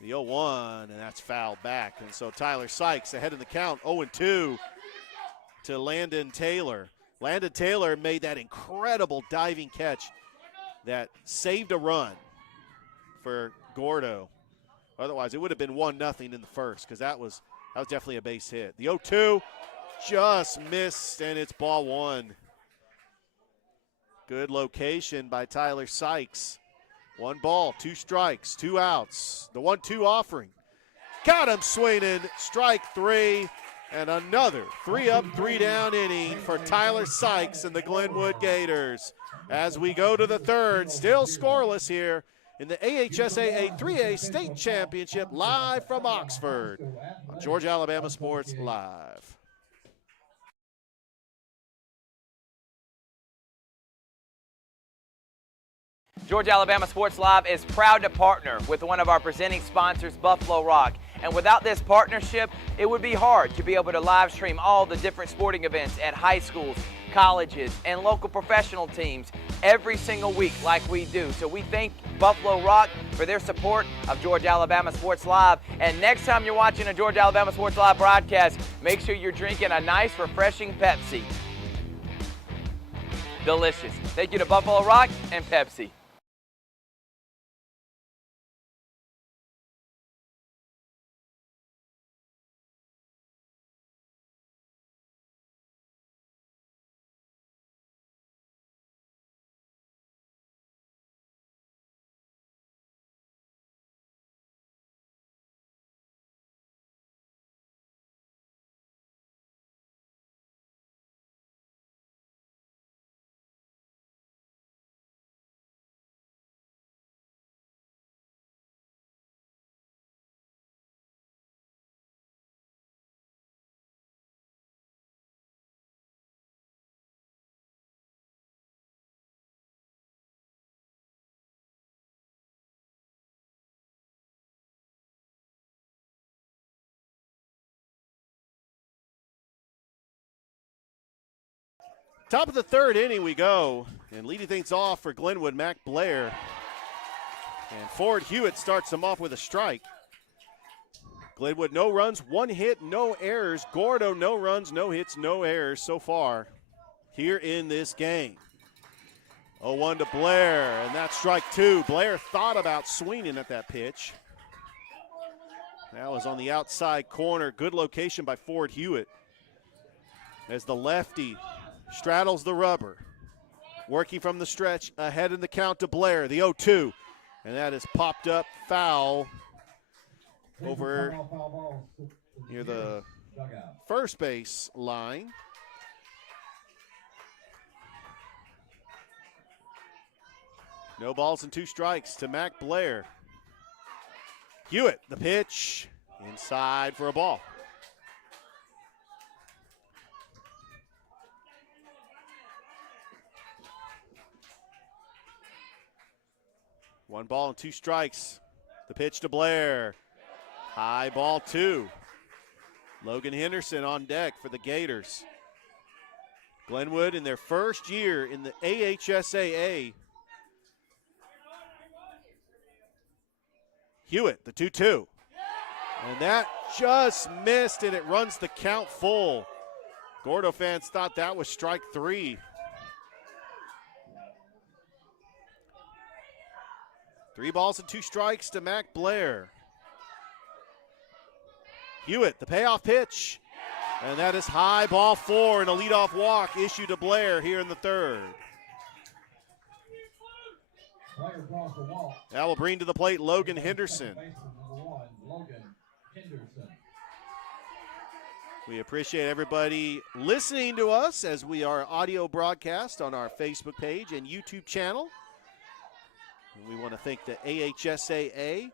The 0-1, and that's fouled back. And so Tyler Sykes ahead in the count, 0-2 to Landon Taylor. Landon Taylor made that incredible diving catch that saved a run for Gordo. Otherwise, it would have been 1-0 in the first because that was definitely a base hit. The 0-2 just missed, and it's ball 1. Good location by Tyler Sykes. 1 ball, 2 strikes, 2 outs. The 1-2 offering. Got him swinging, strike 3, and another 3-up, 3-down inning for Tyler Sykes and the Glenwood Gators. As we go to the third, still scoreless here in the AHSAA 3A State Championship, live from Oxford on Georgia Alabama Sports Live. Georgia Alabama Sports Live is proud to partner with one of our presenting sponsors, Buffalo Rock. And without this partnership, it would be hard to be able to live stream all the different sporting events at high schools, colleges, and local professional teams every single week like we do. So we thank Buffalo Rock for their support of Georgia Alabama Sports Live. And next time you're watching a Georgia Alabama Sports Live broadcast, make sure you're drinking a nice, refreshing Pepsi. Delicious. Thank you to Buffalo Rock and Pepsi. Top of the third inning we go, and leading things off for Glenwood, Mac Blair. And Ford Hewitt starts them off with a strike. Glenwood, no runs, 1 hit, no errors. Gordo, no runs, no hits, no errors so far here in this game. 0-1 to Blair, and that's strike 2. Blair thought about swinging at that pitch. That was on the outside corner. Good location by Ford Hewitt as the lefty straddles the rubber. Working from the stretch, ahead in the count to Blair, the 0-2. And that is popped up, foul over near the first base line. No balls and 2 strikes to Mac Blair. Hewitt, the pitch, inside for a ball. One ball and 2 strikes. The pitch to Blair. High ball 2. Logan Henderson on deck for the Gators. Glenwood in their first year in the AHSAA. Hewitt, the 2-2. And that just missed, and it runs the count full. Gordo fans thought that was strike 3. 3 balls and 2 strikes to Mac Blair. Hewitt, the payoff pitch. And that is high ball 4 and a leadoff walk issued to Blair here in the 3rd. That will bring to the plate Logan Henderson. We appreciate everybody listening to us as we are audio broadcast on our Facebook page and YouTube channel. And we want to thank the AHSAA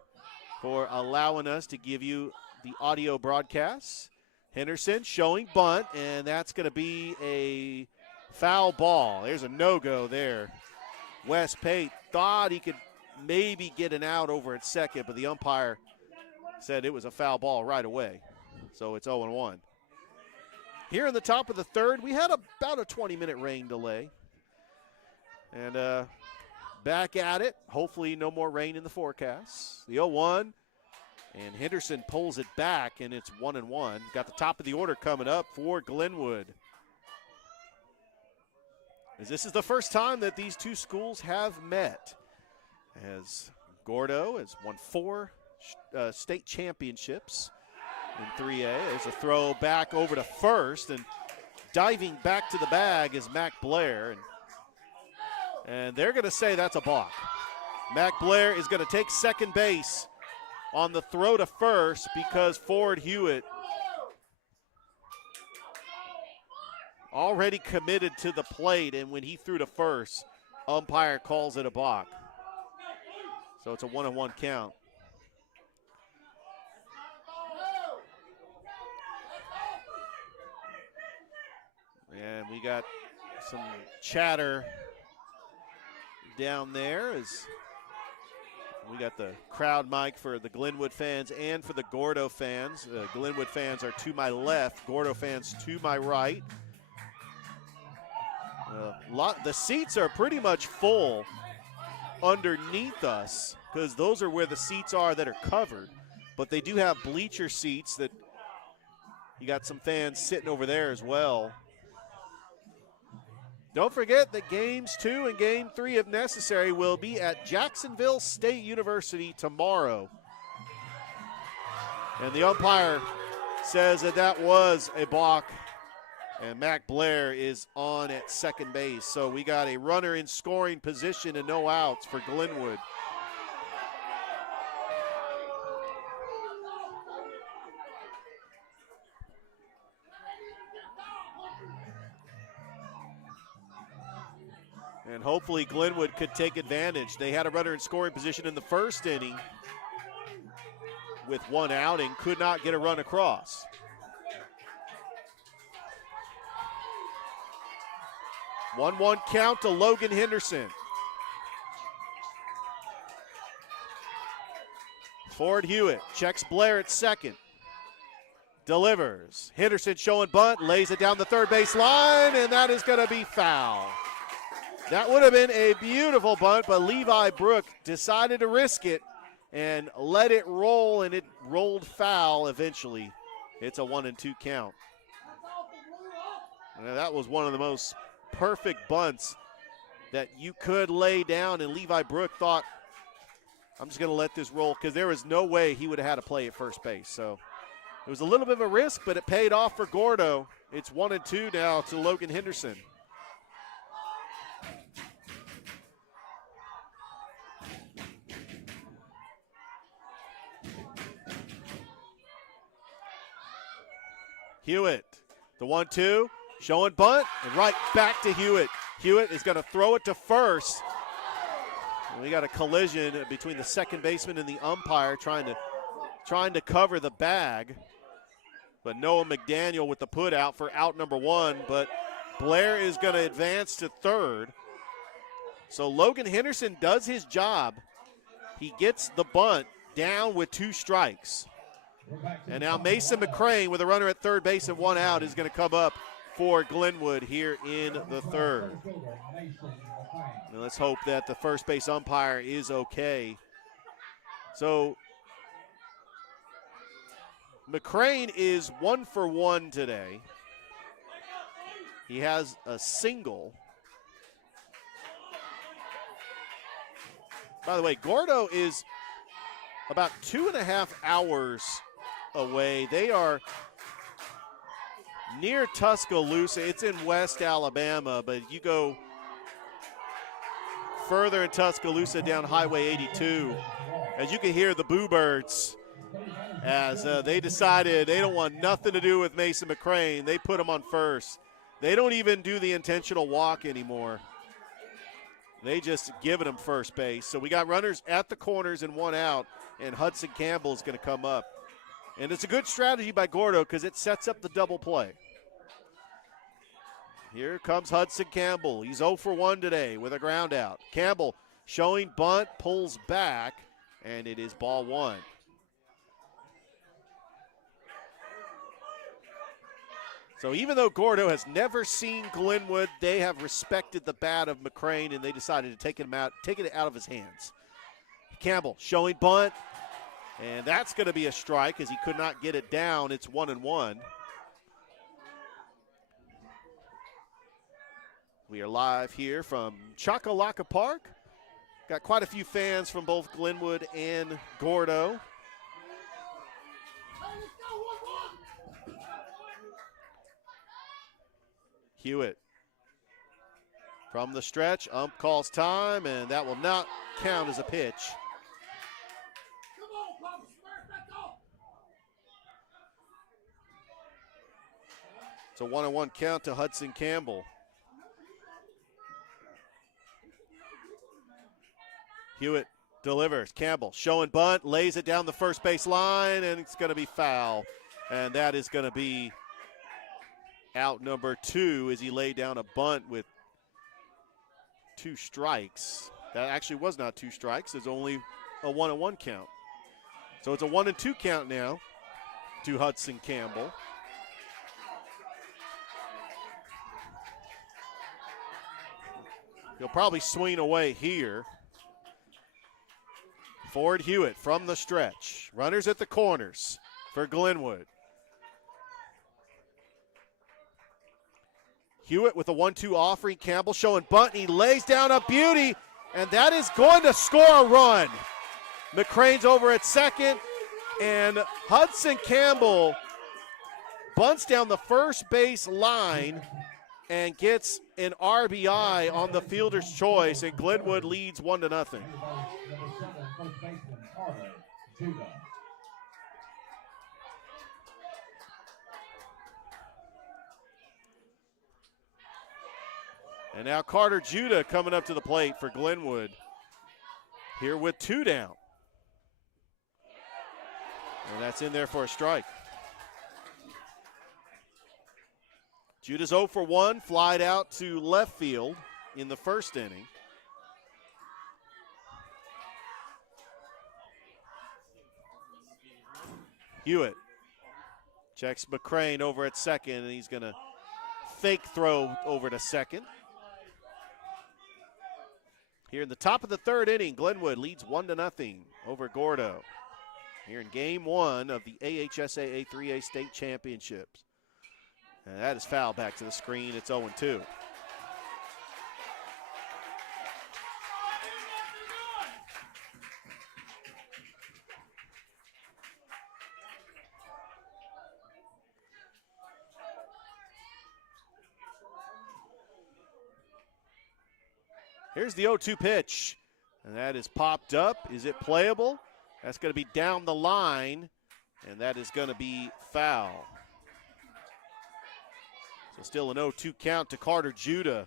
for allowing us to give you the audio broadcasts. Henderson showing bunt, and that's going to be a foul ball. There's a no-go there. Wes Pate thought he could maybe get an out over at second, but the umpire said it was a foul ball right away. So it's 0-1. Here in the top of the 3rd, we had about a 20-minute rain delay. And back at it. Hopefully no more rain in the forecast. The 0-1, and Henderson pulls it back, and it's 1-1. Got the top of the order coming up for Glenwood. As this is the first time that these two schools have met, as Gordo has won 4 state championships in 3A. There's a throw back over to first, and diving back to the bag is Mac Blair. And they're going to say that's a balk. Mac Blair is going to take second base on the throw to first because Ford Hewitt already committed to the plate, and when he threw to first, umpire calls it a balk. So it's a 1-1 count. And we got some chatter down there as we got the crowd mic for the Glenwood fans and for the Gordo fans. Glenwood fans are to my left, Gordo fans to my right. The seats are pretty much full underneath us because those are where the seats are that are covered. But they do have bleacher seats that you got some fans sitting over there as well. Don't forget that Games 2 and Game 3, if necessary, will be at Jacksonville State University tomorrow. And the umpire says that that was a balk, and Mac Blair is on at second base. So we got a runner in scoring position and no outs for Glenwood. And hopefully Glenwood could take advantage. They had a runner in scoring position in the first inning with 1 out and could not get a run across. One count to Logan Henderson. Ford Hewitt checks Blair at second. Delivers. Henderson showing bunt, lays it down the third base line, and that is going to be foul. That would have been a beautiful bunt, but Levi Brook decided to risk it and let it roll, and it rolled foul eventually. It's a 1-2 count. And that was one of the most perfect bunts that you could lay down, and Levi Brook thought I'm just going to let this roll because there was no way he would have had to play at first base. So it was a little bit of a risk, but it paid off for Gordo. It's 1-2 now to Logan Henderson. Hewitt, the 1-2, showing bunt, and right back to Hewitt. Hewitt is going to throw it to first. And we got a collision between the second baseman and the umpire trying to cover the bag. But Noah McDaniel with the put out for out number 1, but Blair is going to advance to third. So Logan Henderson does his job. He gets the bunt down with 2 strikes. And now Mason McCrane with a runner at third base and 1 out is going to come up for Glenwood here in the third. Now let's hope that the first base umpire is okay. So McCrane is 1 for 1 today. He has a single. By the way, Gordo is about 2.5 hours away. They are near Tuscaloosa. It's in West Alabama, but you go further in Tuscaloosa down Highway 82, as you can hear the Boo Birds as they decided they don't want nothing to do with Mason McCrane. They put him on first. They don't even do the intentional walk anymore. They just giving him first base. So we got runners at the corners and 1 out, and Hudson Campbell is going to come up. And it's a good strategy by Gordo because it sets up the double play. Here comes Hudson Campbell. He's 0 for 1 today with a ground out. Campbell showing bunt, pulls back, and it is ball 1. So even though Gordo has never seen Glenwood, they have respected the bat of McCrane, and they decided to take it out of his hands. Campbell showing bunt, and that's going to be a strike as he could not get it down. It's 1-1. We are live here from Chakalaka Park. Got quite a few fans from both Glenwood and Gordo. Hewitt from the stretch. Ump calls time, and that will not count as a pitch. It's a 1-1 count to Hudson Campbell. Hewitt delivers. Campbell showing bunt, lays it down the first base line, and it's going to be foul. And that is going to be out number 2 as he laid down a bunt with 2 strikes. That actually was not 2 strikes. It's only a 1-1 count. So it's a 1-2 count now to Hudson Campbell. He'll probably swing away here. Ford Hewitt from the stretch. Runners at the corners for Glenwood. Hewitt with a 1-2 offering. Campbell showing bunt. He lays down a beauty, and that is going to score a run. McCrane's over at second, and Hudson Campbell bunts down the first base line and gets an RBI on the fielder's choice, and Glenwood leads 1-0. And now Carter Judah coming up to the plate for Glenwood here with 2 down. And that's in there for a strike. Judah's 0 for 1, flied out to left field in the first inning. Hewitt checks McCrane over at second, and he's going to fake throw over to second. Here in the top of the third inning, Glenwood leads 1-0 over Gordo. Here in game 1 of the AHSAA 3A state championships. And that is foul back to the screen. It's 0-2. Here's the 0-2 pitch. And that is popped up. Is it playable? That's going to be down the line, and that is going to be foul. So still an 0-2 count to Carter Judah.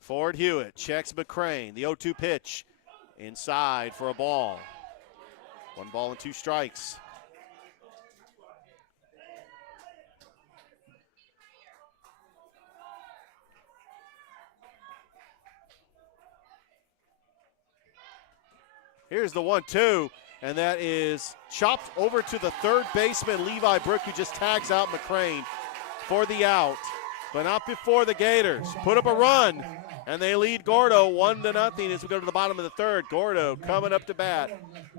Ford Hewitt checks McCrane. The 0-2 pitch inside for a ball. 1 ball and 2 strikes. Here's the 1-2, and that is chopped over to the third baseman, Levi Brook, who just tags out McCrane for the out, but not before the Gators put up a run, and they lead Gordo 1-0 as we go to the bottom of the third. Gordo coming up to bat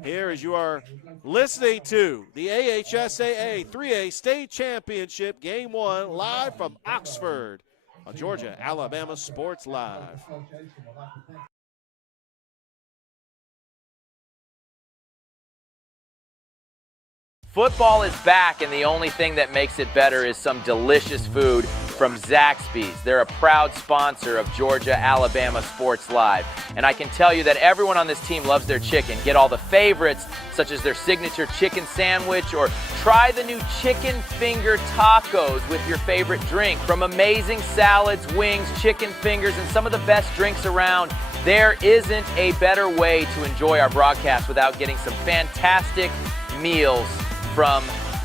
here as you are listening to the AHSAA 3A State Championship Game 1 live from Oxford on Georgia Alabama Sports Live. Football is back, and the only thing that makes it better is some delicious food from Zaxby's. They're a proud sponsor of Georgia Alabama Sports Live. And I can tell you that everyone on this team loves their chicken. Get all the favorites, such as their signature chicken sandwich, or try the new chicken finger tacos with your favorite drink. From amazing salads, wings, chicken fingers, and some of the best drinks around, there isn't a better way to enjoy our broadcast without getting some fantastic meals from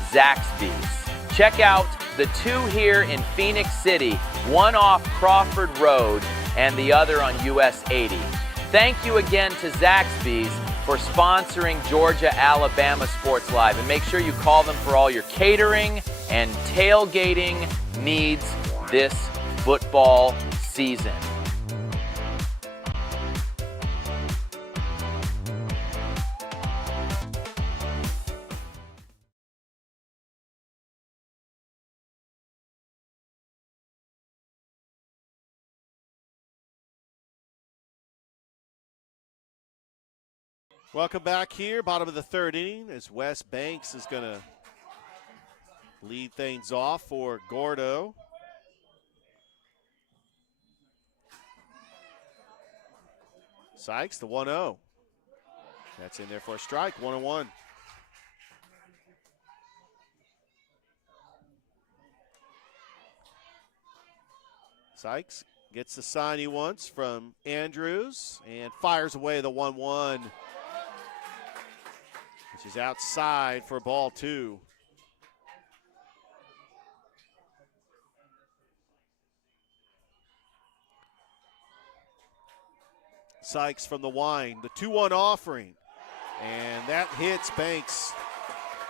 Zaxby's. Check out the 2 here in Phoenix City, one off Crawford Road and the other on US 80. Thank you again to Zaxby's for sponsoring Georgia Alabama Sports Live, and make sure you call them for all your catering and tailgating needs this football season. Welcome back here, bottom of the third inning, as Wes Banks is going to lead things off for Gordo. Sykes, the 1-0. That's in there for a strike, 1-1. Sykes gets the sign he wants from Andrews and fires away the 1-1. Which is outside for ball 2. Sykes from the wind, the 2-1 offering, and that hits Banks,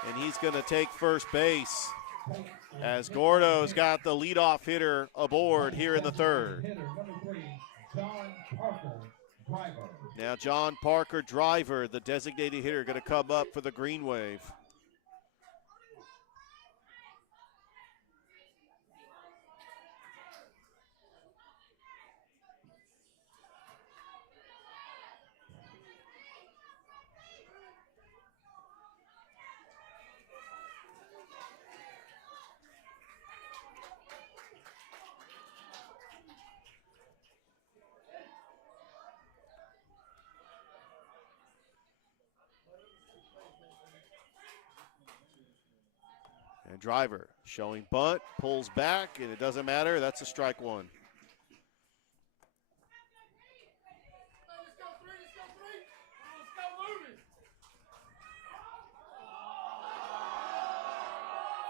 and he's going to take first base as Gordo's got the leadoff hitter aboard here in the third. Now John Parker Driver, the designated hitter, going to come up for the Greenwave. And Driver showing bunt, pulls back, and it doesn't matter. That's a strike 1.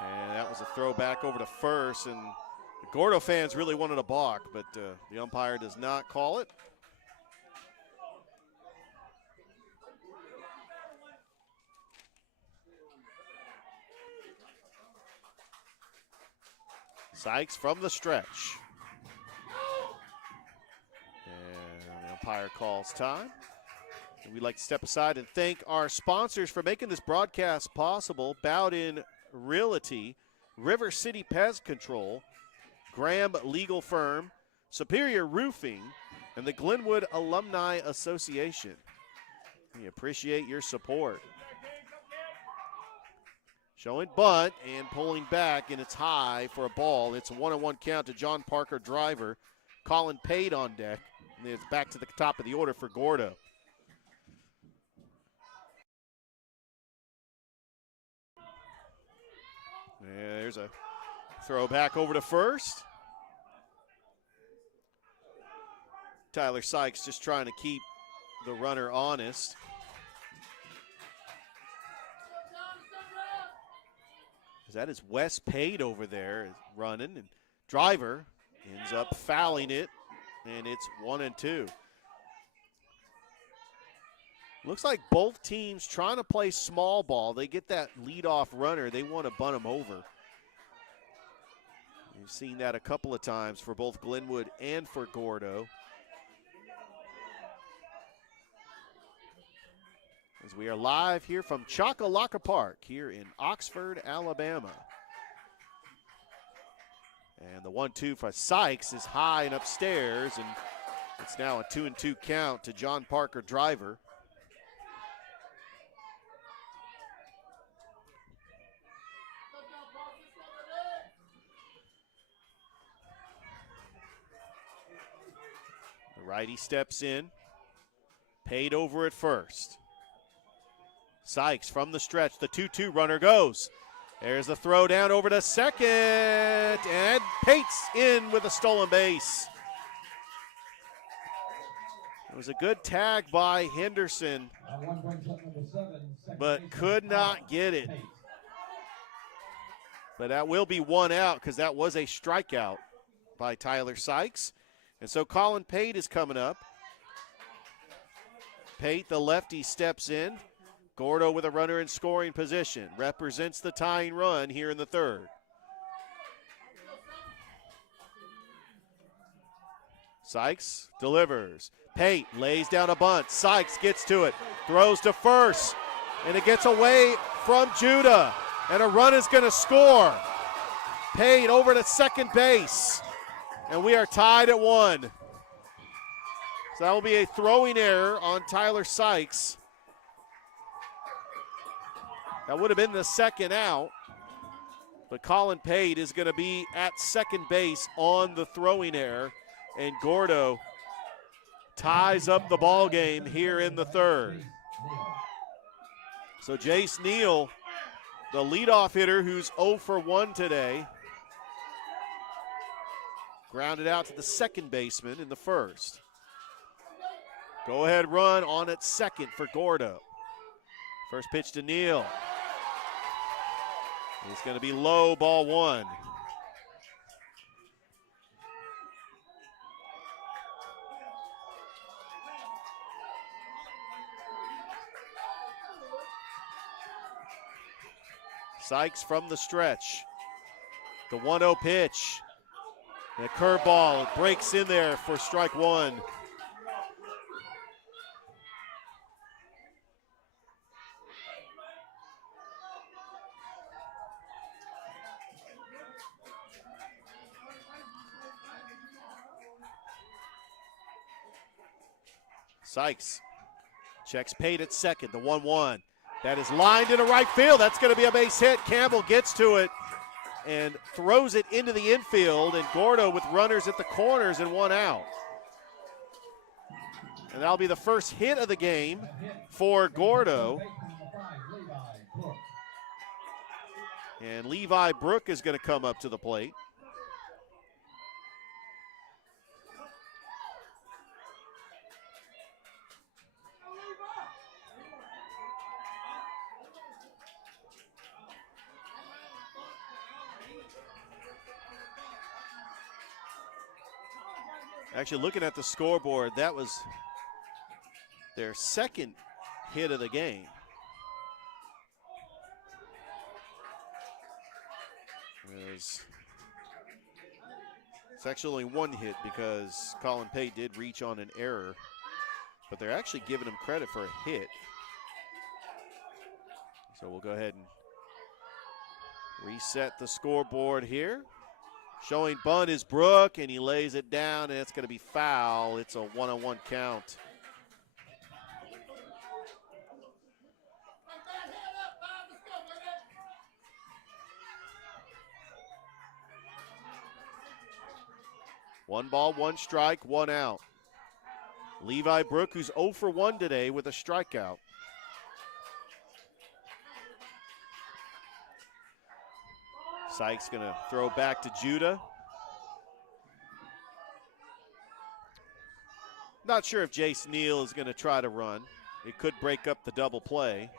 And that was a throwback over to first, and the Gordo fans really wanted a balk, but the umpire does not call it. Sykes from the stretch. And the umpire calls time. And we'd like to step aside and thank our sponsors for making this broadcast possible. Bowden Realty, River City Pest Control, Graham Legal Firm, Superior Roofing, and the Glenwood Alumni Association. We appreciate your support. Showing bunt and pulling back, and it's high for a ball. It's a 1-1 count to John Parker, driver. Colin Pate on deck, and it's back to the top of the order for Gordo. And there's a throw back over to first. Tyler Sykes just trying to keep the runner honest. That is Wes Pate over there running, and driver ends up fouling it, and it's 1-2. Looks like both teams trying to play small ball. They get that leadoff runner. They want to bunt him over. We've seen that a couple of times for both Glenwood and for Gordo. As we are live here from Chakalaka Park here in Oxford, Alabama. And the 1-2 for Sykes is high and upstairs, and it's now a 2-2 count to John Parker, driver. The righty steps in, Paid over at first. Sykes from the stretch, the 2-2 runner goes. There's the throw down over to second, and Pate's in with a stolen base. It was a good tag by Henderson, but could not get it. But that will be one out because that was a strikeout by Tyler Sykes. And so Colin Pate is coming up. Pate, the lefty, steps in. Gordo with a runner in scoring position. Represents the tying run here in the third. Sykes delivers. Pate lays down a bunt. Sykes gets to it. Throws to first. And it gets away from Judah. And a run is going to score. Pate over to second base. And we are tied at 1. So that will be a throwing error on Tyler Sykes. That would have been the second out, but Colin Pate is going to be at second base on the throwing error, and Gordo ties up the ball game here in the third. So Jace Neal, the leadoff hitter who's 0 for 1 today, grounded out to the second baseman in the first. Go-ahead run on at second for Gordo. First pitch to Neal. It's going to be low, ball 1. Sykes from the stretch. The 1-0 pitch. And a curveball breaks in there for strike 1. Sykes checks Pate at second, the 1-1. That is lined into right field. That's going to be a base hit. Campbell gets to it and throws it into the infield, and Gordo with runners at the corners and 1 out. And that'll be the first hit of the game for Gordo. And Levi Brook is going to come up to the plate. Actually, looking at the scoreboard, that was their second hit of the game. It's actually only 1 hit because Colin Pate did reach on an error, but they're actually giving him credit for a hit. So we'll go ahead and reset the scoreboard here. Showing bunt is Brook, and he lays it down, and it's going to be foul. It's a 1-1 count. 1 ball, 1 strike, 1 out. Levi Brook, who's 0 for 1 today with a strikeout. Sykes going to throw back to Judah. Not sure if Jace Neal is going to try to run. It could break up the double play.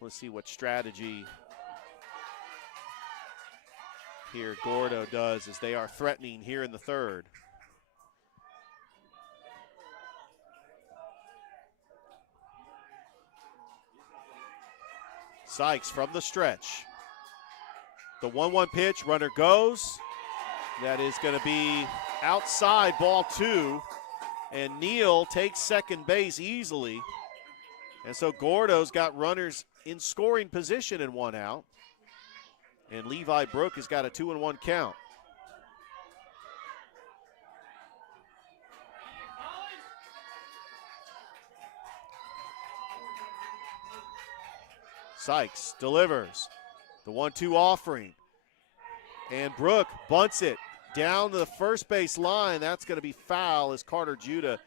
Let's see what strategy here Gordo does as they are threatening here in the third. Sykes from the stretch. The 1-1 pitch, runner goes. That is going to be outside, ball 2. And Neal takes second base easily. And so Gordo's got runners in scoring position and 1 out. And Levi Brook has got a 2-1 count. Sykes delivers. The 1-2 offering. And Brook bunts it down to the first base line. That's going to be foul as Carter Judah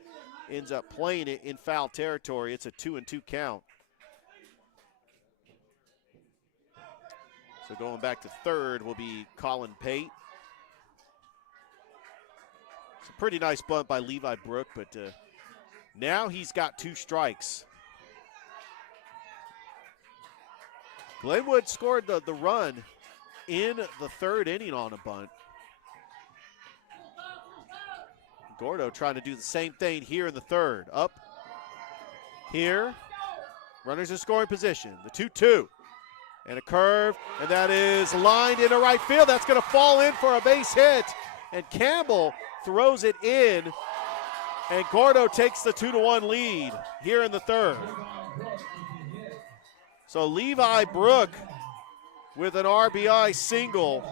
ends up playing it in foul territory. It's a 2-2 count. So going back to third will be Colin Pate. It's a pretty nice bunt by Levi Brook, but now he's got 2 strikes. Glenwood scored the run in the third inning on a bunt. Gordo trying to do the same thing here in the third. Up here. Runners in scoring position. The 2-2. And a curve, and that is lined into right field. That's going to fall in for a base hit. And Campbell throws it in. And Gordo takes the 2-1 lead here in the third. So Levi Brook with an RBI single.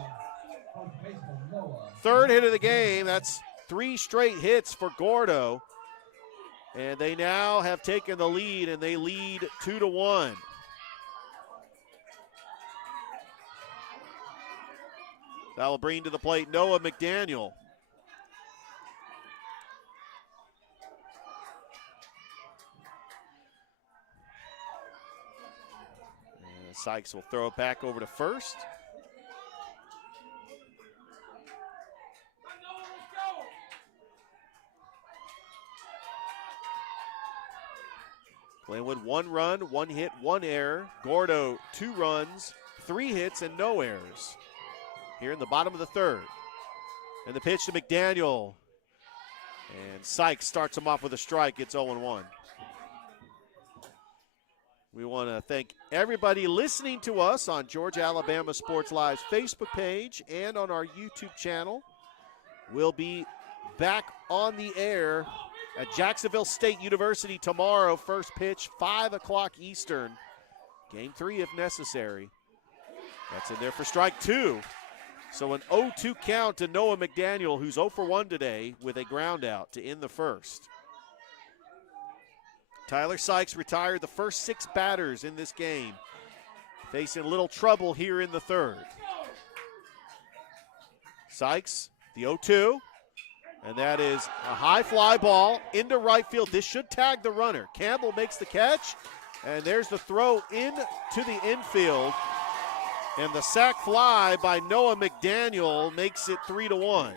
Third hit of the game. That's 3 straight hits for Gordo. And they now have taken the lead, and they lead 2-1. That will bring to the plate Noah McDaniel. And Sykes will throw it back over to first. Glenwood 1 run, 1 hit, 1 error. Gordo 2 runs, 3 hits, and no errors. Here in the bottom of the third. And the pitch to McDaniel. And Sykes starts him off with a strike. It's 0-1. We want to thank everybody listening to us on Georgia Alabama Sports Live's Facebook page and on our YouTube channel. We'll be back on the air at Jacksonville State University tomorrow. First pitch, 5 o'clock Eastern. Game 3 if necessary. That's in there for strike 2. So an 0-2 count to Noah McDaniel, who's 0 for 1 today with a ground out to end the first. Tyler Sykes retired the first 6 batters in this game, facing a little trouble here in the third. Sykes, the 0-2, and that is a high fly ball into right field. This should tag the runner. Campbell makes the catch, and there's the throw into the infield. And the sac fly by Noah McDaniel makes it 3-1.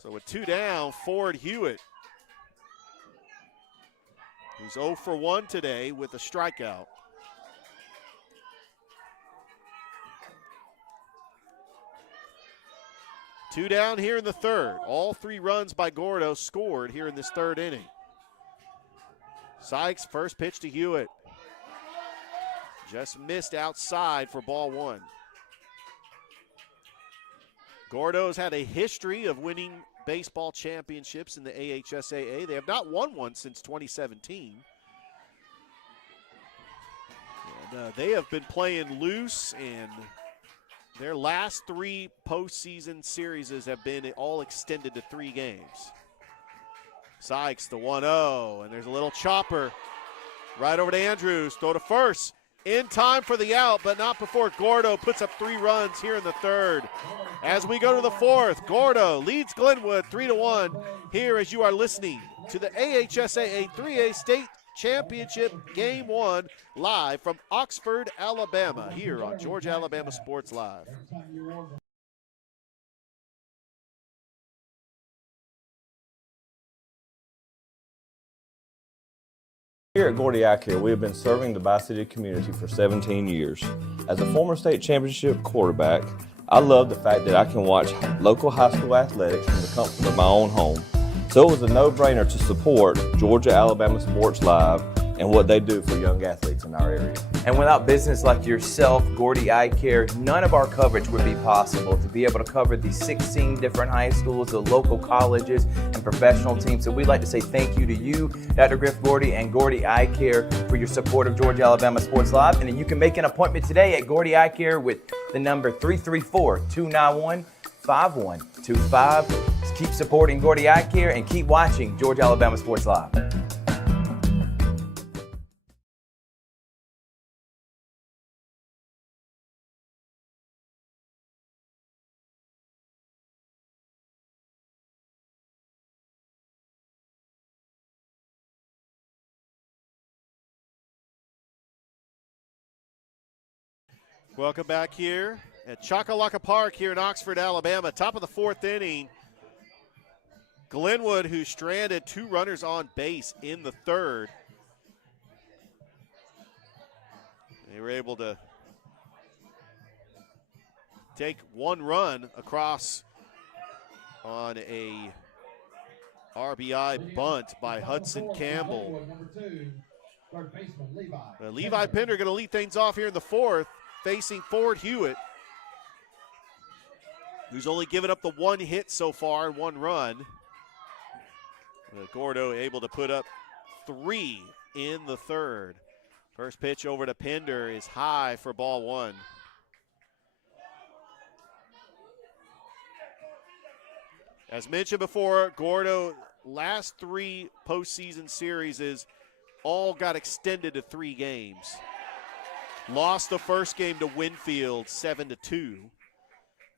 So with 2 down, Ford Hewitt, who's 0 for 1 today with a strikeout. Two down here in the third. All 3 runs by Gordo scored here in this third inning. Sykes, first pitch to Hewitt. Just missed outside for ball 1. Gordo's had a history of winning baseball championships in the AHSAA. They have not won one since 2017. And they have been playing loose, and their last 3 postseason series have been all extended to 3 games. Sykes, the 1-0, and there's a little chopper. Right over to Andrews. Throw to first. In time for the out, but not before Gordo puts up 3 runs here in the third. As we go to the fourth, Gordo leads Glenwood 3-1 here as you are listening to the AHSAA 3A State Championship Game 1 live from Oxford, Alabama here on Georgia Alabama Sports Live. Here at Gordo Greenwave, we have been serving the Bi-City community for 17 years. As a former state championship quarterback, I love the fact that I can watch local high school athletics from the comfort of my own home. So it was a no-brainer to support Georgia Alabama Sports Live and what they do for young athletes in our area. And without business like yourself, Gordy Eye Care, none of our coverage would be possible to be able to cover the 16 different high schools, the local colleges, and professional teams. So we'd like to say thank you to you, Dr. Griff Gordy and Gordy Eye Care, for your support of Georgia Alabama Sports Live. And then you can make an appointment today at Gordy Eye Care with the number 334-291-5125. Keep supporting Gordy Eye Care and keep watching Georgia Alabama Sports Live. Welcome back here at Chakalaka Park here in Oxford, Alabama. Top of the fourth inning. Glenwood, who stranded 2 runners on base in the third. They were able to take 1 run across on a RBI bunt by Hudson Campbell. Levi Pender going to lead things off here in the fourth, facing Ford Hewitt, who's only given up the 1 hit so far and 1 run. Gordo able to put up 3 in the third. First pitch over to Pender is high for ball 1. As mentioned before, Gordo last 3 postseason series all got extended to 3 games. Lost the first game to Winfield 7-2.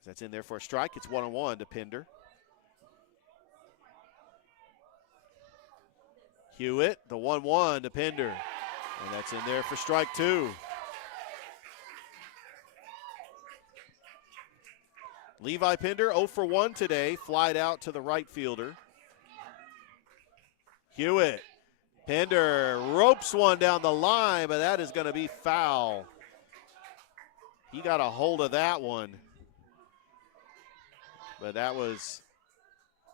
That's in there for a strike. It's 1-1 to Pender. Hewitt, the 1-1 to Pender. And that's in there for strike 2. Levi Pender 0 for 1 today, flied out to the right fielder. Hewitt, Pender ropes one down the line, but that is going to be foul. He got a hold of that one. But that was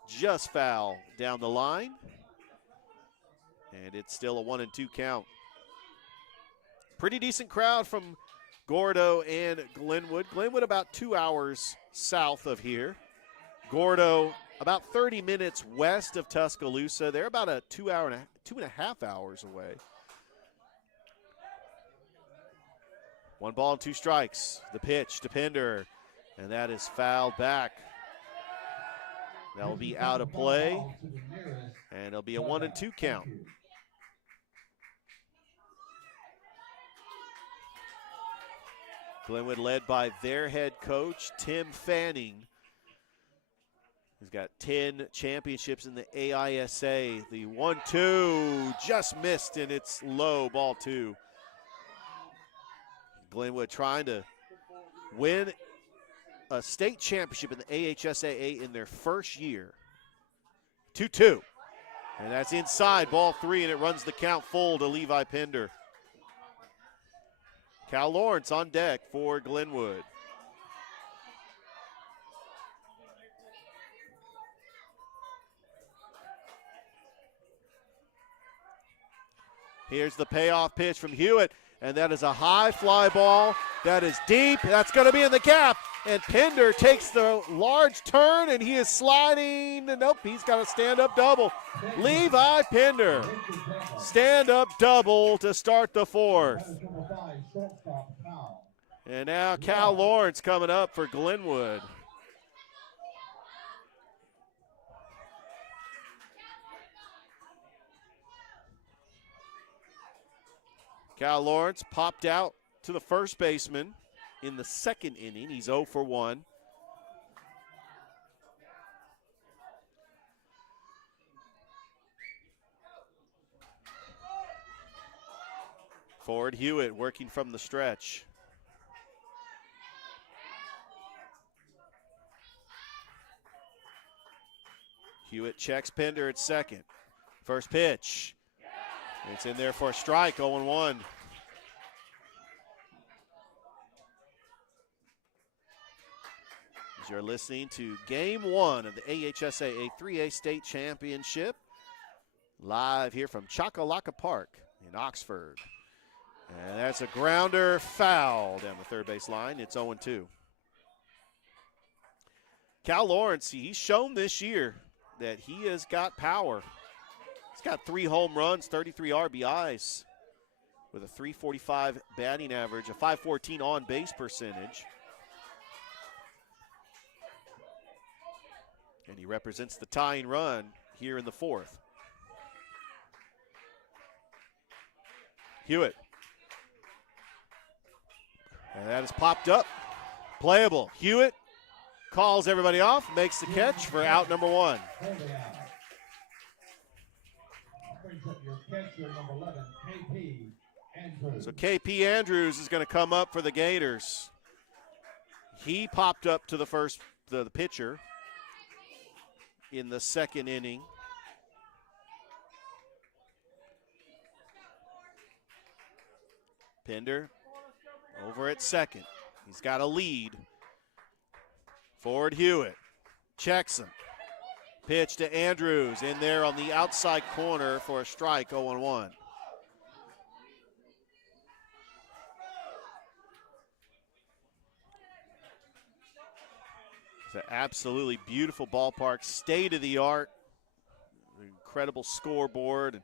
just foul down the line. And it's still a 1-2 count. Pretty decent crowd from Gordo and Glenwood. Glenwood about 2 hours south of here. Gordo about 30 minutes west of Tuscaloosa. They're about a 2.5 hours away. 1 ball and 2 strikes. The pitch to Pender, and that is fouled back. That will be out of play, and it'll be a 1-2 count. Glenwood led by their head coach, Tim Fanning, who's got 10 championships in the AHSAA. The 1-2 just missed, and it's low, ball 2. Glenwood trying to win a state championship in the AHSAA in their first year. 2-2, and that's inside, ball 3, and it runs the count full to Levi Pender. Cal Lawrence on deck for Glenwood. Here's the payoff pitch from Hewitt, and that is a high fly ball. That is deep. That's going to be in the gap, and Pender takes the large turn, and he is sliding. Nope, he's got a stand-up double. Levi Pender, stand-up double to start the fourth. And now Cal Lawrence coming up for Glenwood. Cal Lawrence popped out to the first baseman in the second inning. He's 0 for 1. Ford Hewitt working from the stretch. Hewitt checks Pender at second. First pitch. It's in there for a strike, 0-1. As you're listening to Game 1 of the AHSAA 3A State Championship, live here from Chakalaka Park in Oxford. And that's a grounder foul down the third base line. It's 0-2. Cal Lawrence, he's shown this year that he has got power. He's got 3 home runs, 33 RBIs with a .345 batting average, a .514 on-base percentage. And he represents the tying run here in the fourth. Hewitt. And that is popped up. Playable. Hewitt calls everybody off, makes the catch for out number 1. Brings up your catcher, number 11, KP Andrews. So KP Andrews is going to come up for the Gators. He popped up to the pitcher in the second inning. Pender over at second. He's got a lead. Ford Hewitt checks him. Pitch to Andrews in there on the outside corner for a strike, 0-1. It's an absolutely beautiful ballpark, state-of-the-art, incredible scoreboard.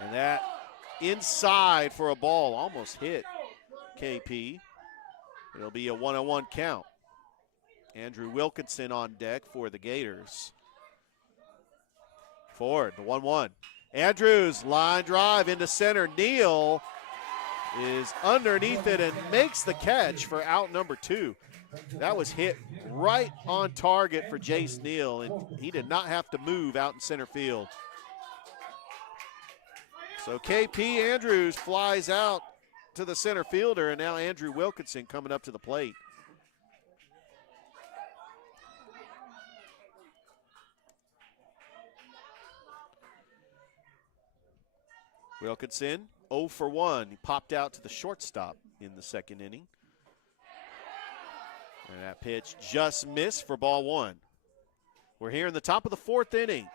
And that inside for a ball, almost hit KP. It'll be a 1-1 count. Andrew Wilkinson on deck for the Gators. Ford, the 1-1. Andrews, line drive into center. Neal is underneath it and makes the catch for out number 2. That was hit right on target for Jace Neal, and he did not have to move out in center field. So KP Andrews flies out to the center fielder, and now Andrew Wilkinson coming up to the plate. Wilkinson, 0 for 1. He popped out to the shortstop in the second inning. And that pitch just missed for ball 1. We're here in the top of the fourth inning.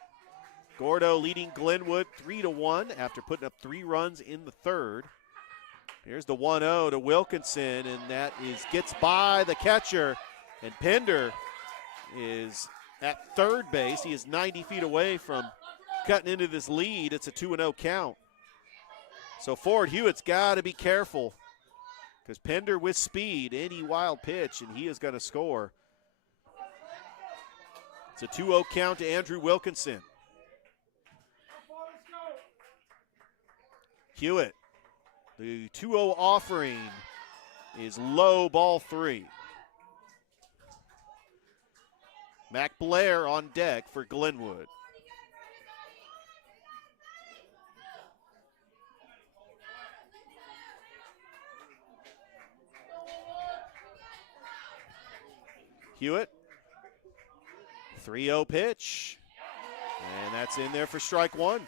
Gordo leading Glenwood 3-1 after putting up 3 runs in the third. Here's the 1-0 to Wilkinson, and that gets by the catcher. And Pender is at third base. He is 90 feet away from cutting into this lead. It's a 2-0 count. So Ford Hewitt's got to be careful because Pender with speed, any wild pitch, and he is going to score. It's a 2-0 count to Andrew Wilkinson. Hewitt, the 2-0 offering is low, ball 3. Mac Blair on deck for Glenwood. Hewitt, 3-0 pitch, and that's in there for strike 1.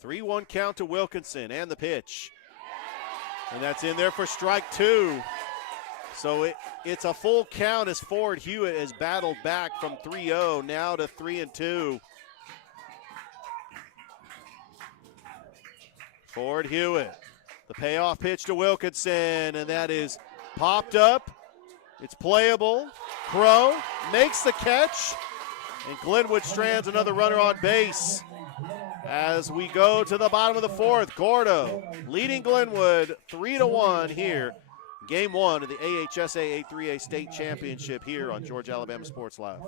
Three-1 count to Wilkinson and the pitch. And that's in there for strike 2. So it's a full count as Ford Hewitt has battled back from 3-0 now to 3-2. Ford Hewitt, the payoff pitch to Wilkinson, and that is popped up. It's playable. Crow makes the catch, and Glenwood strands another runner on base. As we go to the bottom of the fourth, Gordo leading Glenwood 3-1 here. Game 1 of the AHSAA 3A State Championship here on Georgia Alabama Sports Live.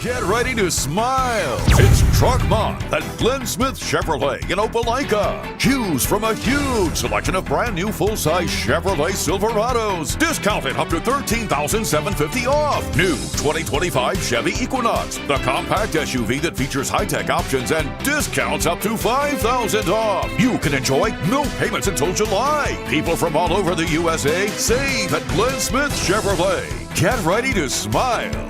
Get ready to smile. It's Truck Month at Glenn Smith Chevrolet in Opelika. Choose from a huge selection of brand new full-size Chevrolet Silverados. Discounted up to $13,750 off. New 2025 Chevy Equinox, the compact SUV that features high-tech options and discounts up to $5,000 off. You can enjoy no payments until July. People from all over the USA save at Glenn Smith Chevrolet. Get ready to smile.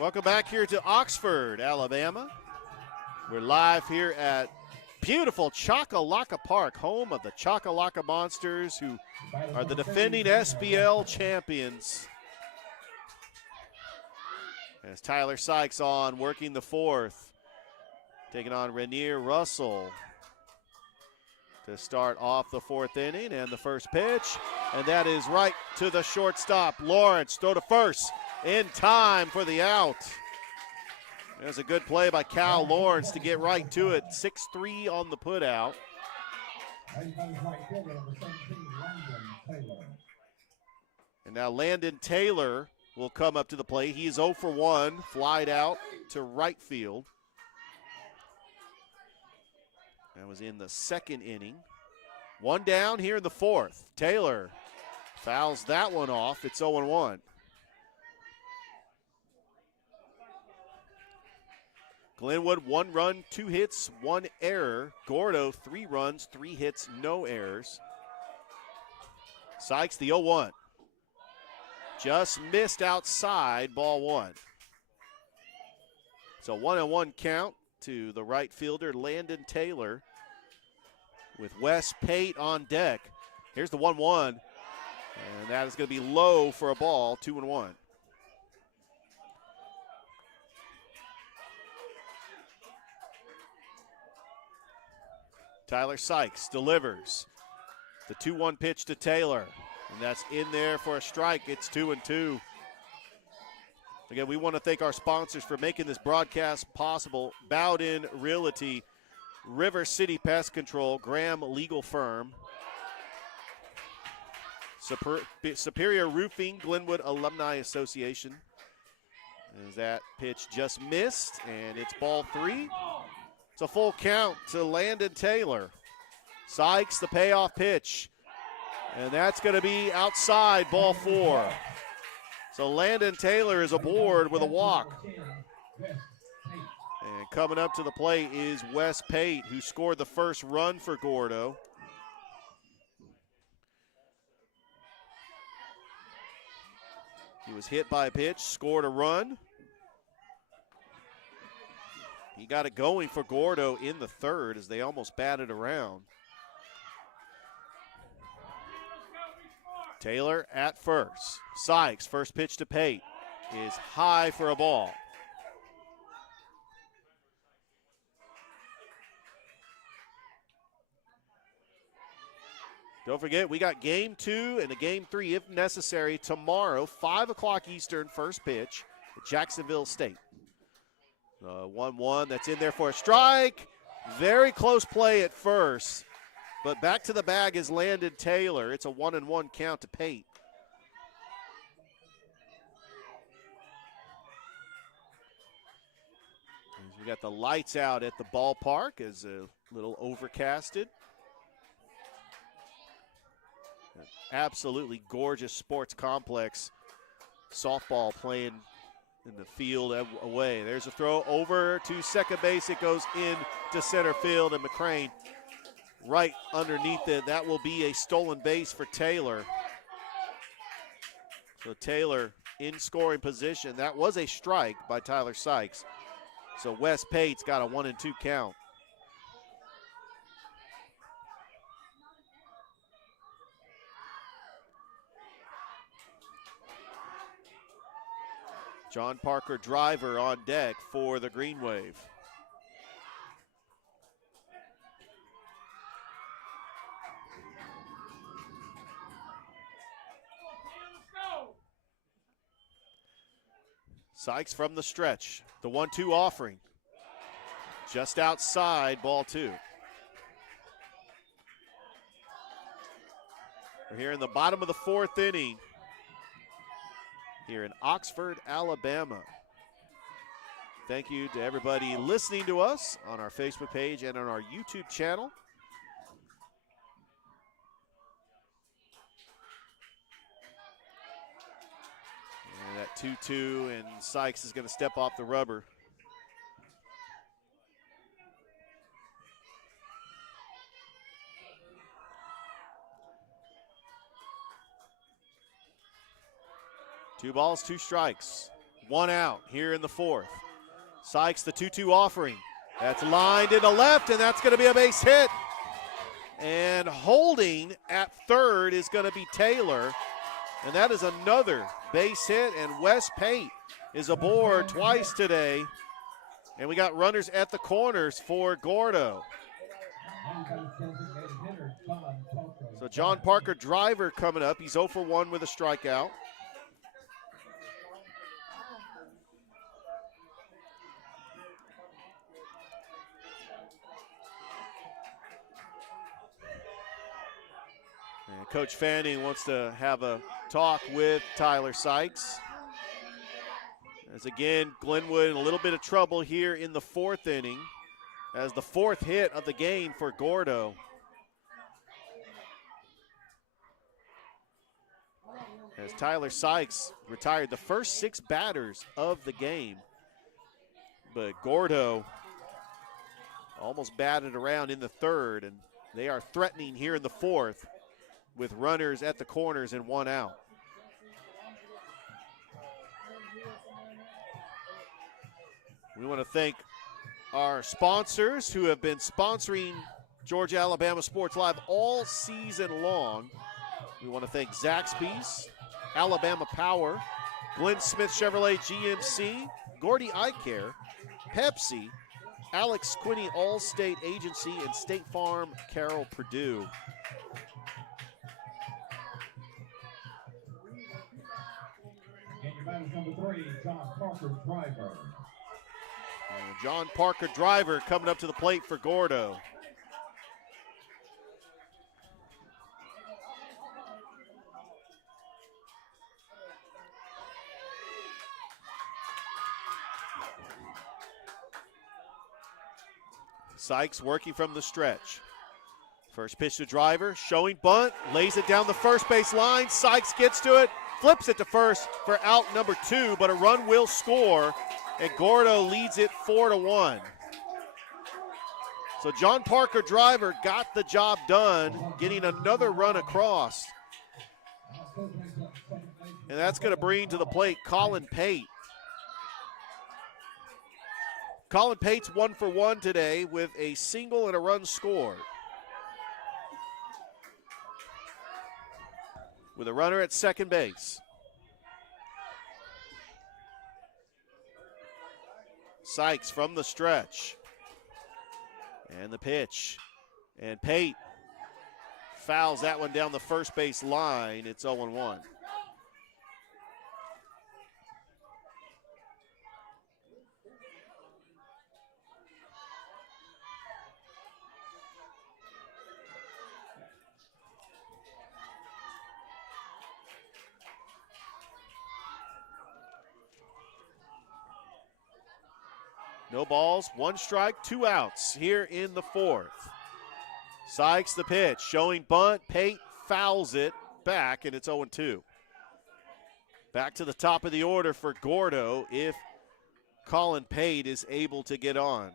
Welcome back here to Oxford, Alabama. We're live here at beautiful Chakalaka Park, home of the Chakalaka Monsters, who are the defending SBL champions. As Tyler Sykes on, working the fourth, taking on Rainier Russell to start off the fourth inning and the first pitch. And that is right to the shortstop. Lawrence, throw to first. In time for the out. There's a good play by Cal Lawrence to get right to it. 6-3 on the put out. And now Landon Taylor will come up to the plate. He is 0 for 1, flied out to right field. That was in the second inning. One down here in the fourth. Taylor fouls that one off. It's 0-1. Glenwood, 1 run, 2 hits, 1 error. Gordo, 3 runs, 3 hits, no errors. Sykes, the 0-1. Just missed outside, ball 1. So 1-1 count to the right fielder, Landon Taylor, with Wes Pate on deck. Here's the 1-1, and that is going to be low for a ball, 2-1. Tyler Sykes delivers the 2-1 pitch to Taylor, and that's in there for a strike. It's 2-2. Again, we want to thank our sponsors for making this broadcast possible. Bowden Realty, River City Pest Control, Graham Legal Firm, Superior Roofing, Glenwood Alumni Association. As that pitch just missed, and it's ball 3. It's a full count to Landon Taylor. Sykes, the payoff pitch. And that's going to be outside, ball 4. So Landon Taylor is aboard with a walk. And coming up to the plate is Wes Pate, who scored the first run for Gordo. He was hit by a pitch, scored a run. He got it going for Gordo in the third as they almost batted around. Taylor at first. Sykes, first pitch to Pate, is high for a ball. Don't forget, we got game 2 and a game 3, if necessary, tomorrow, 5 o'clock Eastern, first pitch at Jacksonville State. 1-1, that's in there for a strike. Very close play at first, but back to the bag is Landon Taylor. It's a 1-1 count to Pate. We got the lights out at the ballpark as a little overcasted. An absolutely gorgeous sports complex. Softball playing in the field away. There's a throw over to second base. It goes in to center field, and McCrane right underneath it. That will be a stolen base for Taylor. So Taylor in scoring position. That was a strike by Tyler Sykes. So Wes Pate's got a 1-2 count. John Parker Driver on deck for the Greenwave. Sykes from the stretch. The 1-2 offering. Just outside, ball 2. We're here in the bottom of the 4th inning here in Oxford, Alabama. Thank you to everybody listening to us on our Facebook page and on our YouTube channel. And that 2-2, and Sykes is going to step off the rubber. Two balls, 2 strikes. 1 out here in the 4th. Sykes, the 2-2 offering. That's lined into left, and that's going to be a base hit. And holding at third is going to be Taylor. And that is another base hit, and Wes Pate is aboard twice today. And we got runners at the corners for Gordo. So John Parker Driver coming up. He's 0 for 1 with a strikeout. And Coach Fanning wants to have a talk with Tyler Sykes. As again, Glenwood in a little bit of trouble here in the 4th inning as the 4th hit of the game for Gordo. As Tyler Sykes retired the first 6 batters of the game. But Gordo almost batted around in the 3rd, and they are threatening here in the 4th with runners at the corners and 1 out. We want to thank our sponsors who have been sponsoring Georgia Alabama Sports Live all season long. We want to thank Zaxby's, Alabama Power, Glenn Smith Chevrolet GMC, Gordy Eye Care, Pepsi, Alex Quinney All-State Agency, and State Farm Carroll Purdue. And your man is number 3, John Parker Driver. John Parker Driver coming up to the plate for Gordo. Sykes working from the stretch. First pitch to Driver, showing bunt, lays it down the first base line. Sykes gets to it, flips it to first for out number 2, but a run will score, and Gordo leads it 4-1. So John Parker Driver got the job done, getting another run across. And that's going to bring to the plate Colin Pate. Colin Pate's 1 for 1 today with a single and a run scored. With a runner at second base. Sykes from the stretch. And the pitch. And Pate fouls that one down the first base line. It's 0-1. No balls, 1 strike, 2 outs here in the 4th. Sykes the pitch, showing bunt. Pate fouls it back, and it's 0-2. Back to the top of the order for Gordo if Colin Pate is able to get on.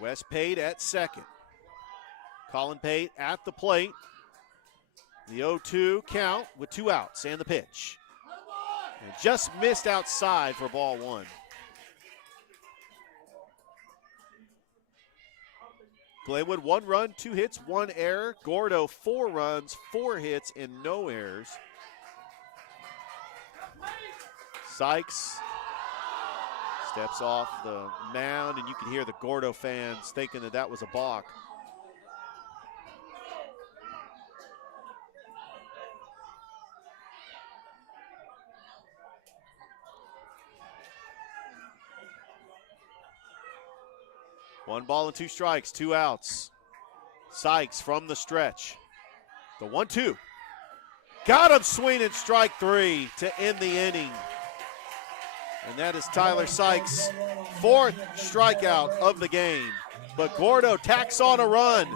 Wes Pate at second. Colin Pate at the plate. The 0-2 count with 2 outs and the pitch. And just missed outside for ball 1. Glenwood 1 run, 2 hits, 1 error. Gordo 4 runs, 4 hits, and no errors. Sykes steps off the mound, and you can hear the Gordo fans thinking that that was a balk. One ball and 2 strikes, 2 outs. Sykes from the stretch. The 1-2. Got him swinging, strike 3 to end the inning. And that is Tyler Sykes' 4th strikeout of the game. But Gordo tacks on a run.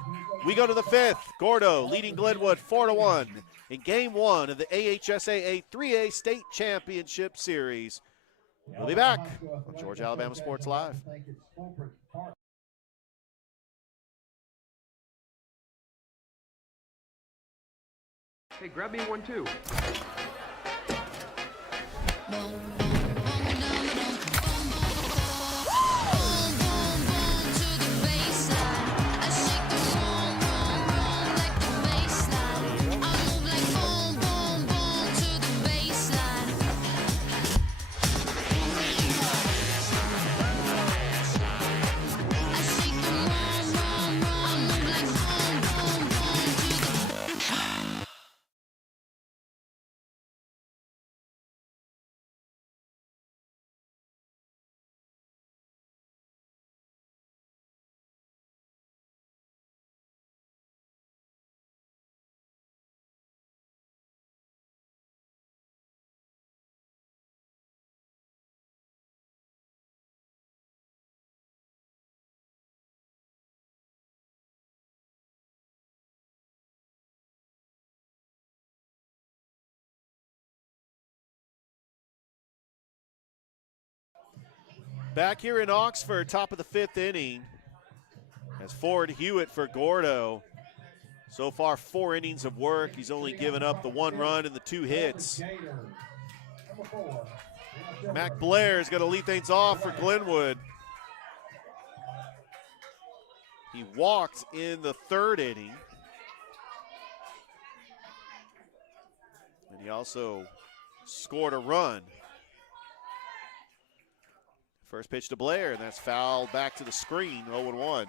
We go to the 5th. Gordo leading Glenwood 4-1 in Game 1 of the AHSAA 3A State Championship Series. We'll be back on Georgia Alabama Sports Live. Hey, grab me 1 too. Back here in Oxford, top of the 5th inning, as Ford Hewitt for Gordo. So far, 4 innings of work. He's only given up the 1 run and the 2 hits. Mac Blair is going to lead things off for Glenwood. He walked in the 3rd inning. And he also scored a run. First pitch to Blair, and that's fouled back to the screen, 0-1.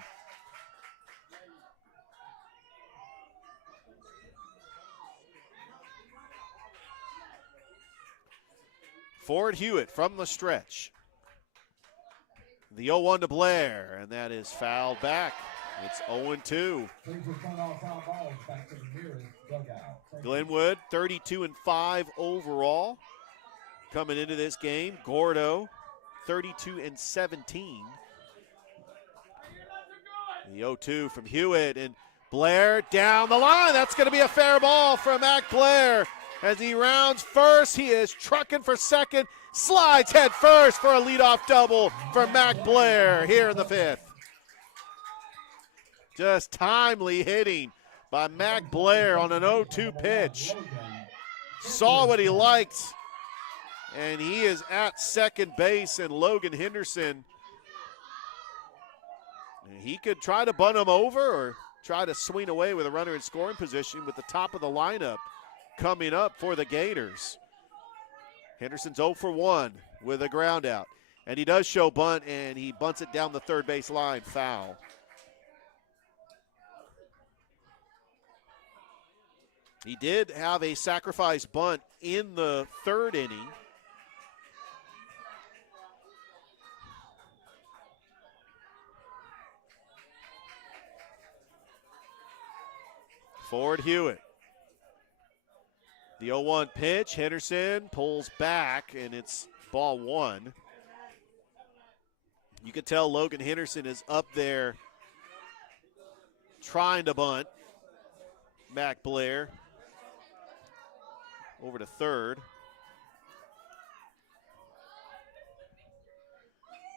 Ford Hewitt from the stretch. The 0-1 to Blair, and that is fouled back. It's 0-2. Glenwood 32-5 overall coming into this game. Gordo 32-17. The 0-2 from Hewitt, and Blair down the line. That's going to be a fair ball from Mac Blair. As he rounds first, he is trucking for second, slides head first for a leadoff double for Mac Blair here in the 5th. Just timely hitting by Mac Blair on an 0-2 pitch. Saw what he liked, and he is at second base, and Logan Henderson, he could try to bunt him over or try to swing away with a runner in scoring position with the top of the lineup coming up for the Gators. Henderson's 0 for 1 with a ground out, and he does show bunt, and he bunts it down the third base line, foul. He did have a sacrifice bunt in the 3rd inning. Ford Hewitt. The 0-1 pitch, Henderson pulls back, and it's ball 1. You can tell Logan Henderson is up there trying to bunt. Mac Blair over to 3rd.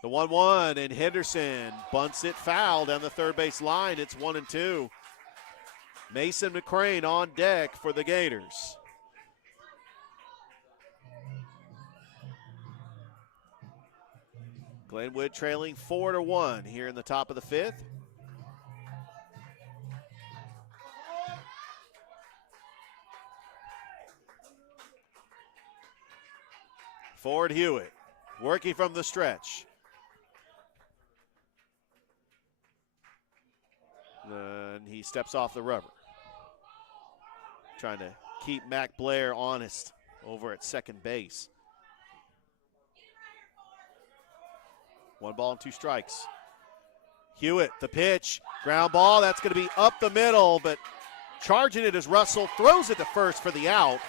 The 1-1, and Henderson bunts it foul down the third base line. It's 1-2. Mason McCrane on deck for the Gators. Glenwood trailing 4-1 here in the top of the fifth. Ford Hewitt working from the stretch. And he steps off the rubber. Trying to keep Mac Blair honest over at second base. 1 ball and 2 strikes. Hewitt, the pitch, ground ball, that's going to be up the middle, but charging it is Russell, throws it to first for the out.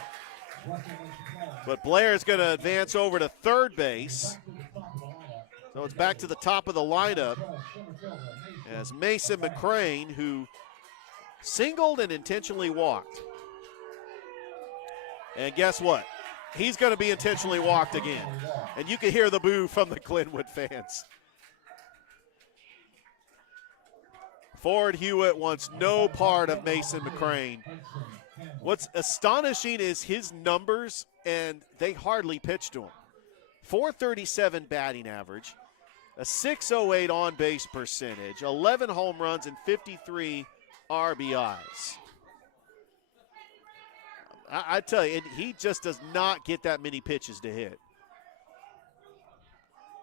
But Blair is going to advance over to third base. So it's back to the top of the lineup as Mason McCrane, who singled and intentionally walked. And guess what? He's going to be intentionally walked again. And you can hear the boo from the Glenwood fans. Ford Hewitt wants no part of Mason McCrane. What's astonishing is his numbers, and they hardly pitched to him. .437 batting average, a .608 on-base percentage, 11 home runs, and 53 RBIs. I tell you, he just does not get that many pitches to hit.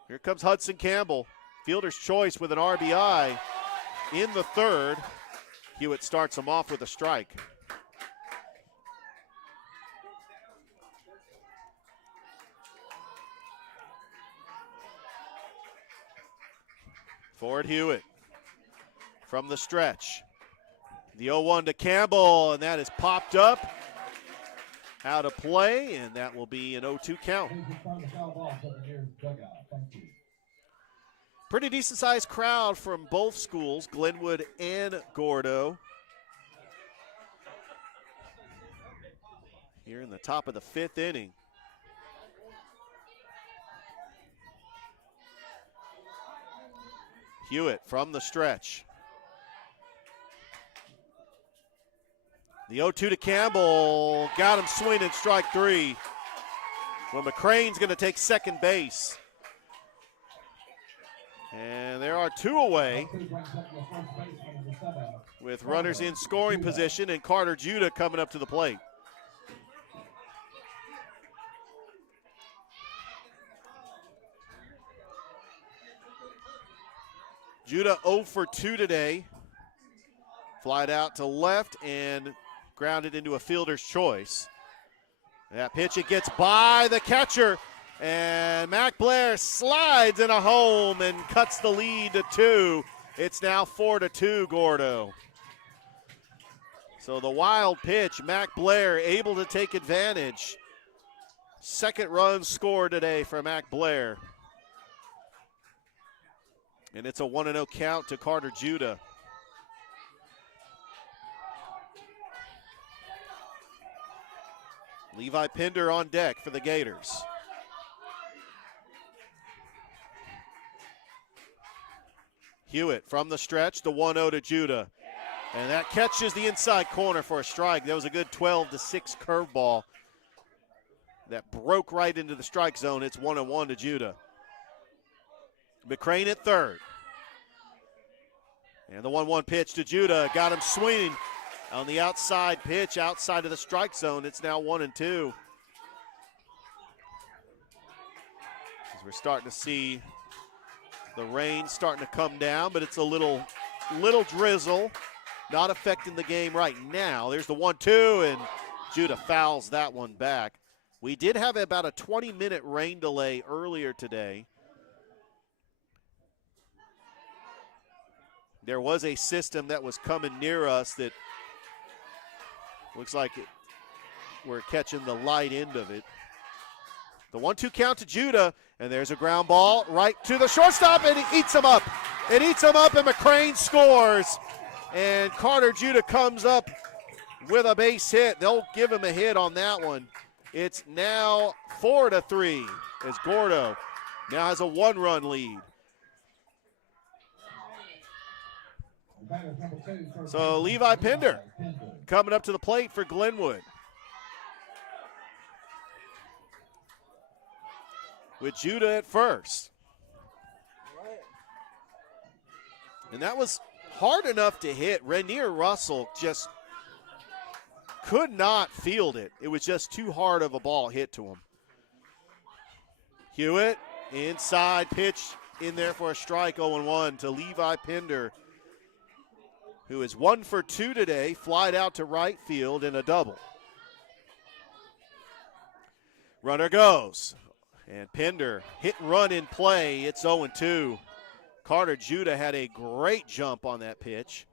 Here comes Hudson Campbell, fielder's choice with an RBI in the third. Hewitt starts him off with a strike. Ford Hewitt from the stretch. The 0-1 to Campbell, and that is popped up. Out of play, and that will be an 0-2 count. Pretty decent sized crowd from both schools, Glenwood and Gordo. Here in the top of the fifth inning. Hewitt from the stretch. The 0-2 to Campbell, got him swinging, strike 3. Well, McCrane's going to take second base. And there are 2 away with runners in scoring position and Carter Judah coming up to the plate. Judah 0 for 2 today. Flied out to left and grounded into a fielder's choice. That pitch, it gets by the catcher, and Mac Blair slides in a home and cuts the lead to 2. It's now 4-2 Gordo. So the wild pitch, Mac Blair able to take advantage. Second run scored today for Mac Blair. And it's a 1-0 count to Carter Judah. Levi Pinder on deck for the Gators. Hewitt from the stretch, the 1-0 to Judah. And that catches the inside corner for a strike. That was a good 12-6 curveball that broke right into the strike zone. It's 1-1 to Judah. McCrane at third. And the 1-1 pitch to Judah, got him swinging. On the outside pitch, outside of the strike zone, it's now 1-2. As we're starting to see the rain starting to come down, but it's a little drizzle, not affecting the game right now. There's the 1-2, and Judah fouls that one back. We did have about a 20-minute rain delay earlier today. There was a system that was coming near us that looks like we're catching the light end of it. The 1-2 count to Judah, and there's a ground ball right to the shortstop, and he eats him up. It eats him up, and McCrane scores. And Carter Judah comes up with a base hit. They'll give him a hit on that one. It's now 4-3 as Gordo now has a 1-run lead. So Levi Pender coming up to the plate for Glenwood. With Judah at first. And that was hard enough to hit. Rainier Russell just could not field it. It was just too hard of a ball hit to him. Hewitt, inside pitch in there for a strike, 0-1 to Levi Pender, who is 1 for 2 today, flied out to right field in a double. Runner goes, and Pender hit and run in play. It's 0-2. Carter Judah had a great jump on that pitch.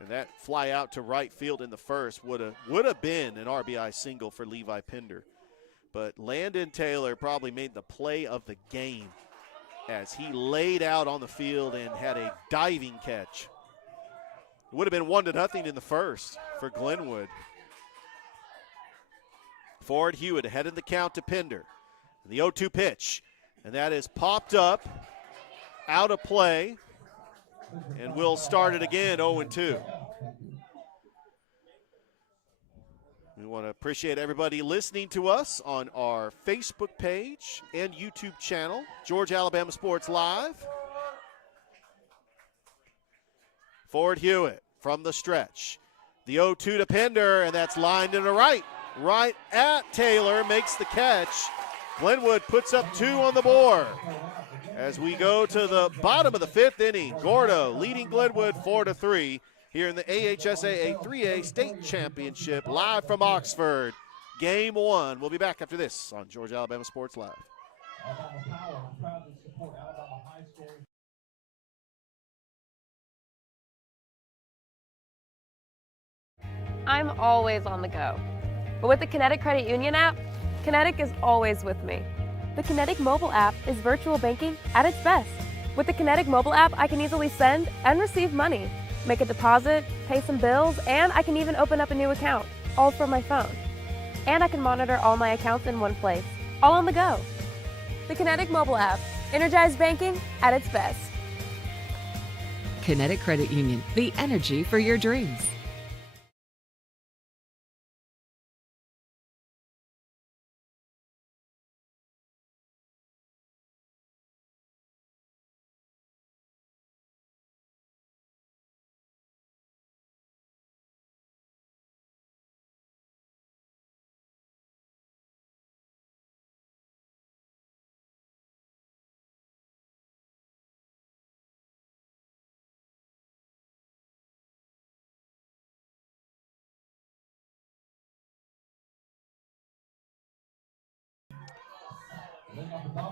And that fly out to right field in the first would have been an RBI single for Levi Pender. But Landon Taylor probably made the play of the game as he laid out on the field and had a diving catch. It would have been 1-0 in the first for Glenwood. Ford Hewitt ahead in the count to Pender. The 0-2 pitch, and that is popped up, out of play, and we'll start it again, 0-2. We want to appreciate everybody listening to us on our Facebook page and YouTube channel, Georgia Alabama Sports Live. Ford Hewitt from the stretch. The 0-2 to Pender, and that's lined to the right. Right at Taylor, makes the catch. Glenwood puts up 2 on the board. As we go to the bottom of the 5th inning, Gordo leading Glenwood 4-3 here in the AHSAA 3A State Championship, live from Oxford. Game 1. We'll be back after this on Georgia Alabama Sports Live. Alabama Power is proud to support Alabama High School. I'm always on the go. But with the Kinetic Credit Union app, Kinetic is always with me. The Kinetic mobile app is virtual banking at its best. With the Kinetic mobile app, I can easily send and receive money, make a deposit, pay some bills, and I can even open up a new account, all from my phone. And I can monitor all my accounts in one place, all on the go. The Kinetic mobile app, energized banking at its best. Kinetic Credit Union, the energy for your dreams.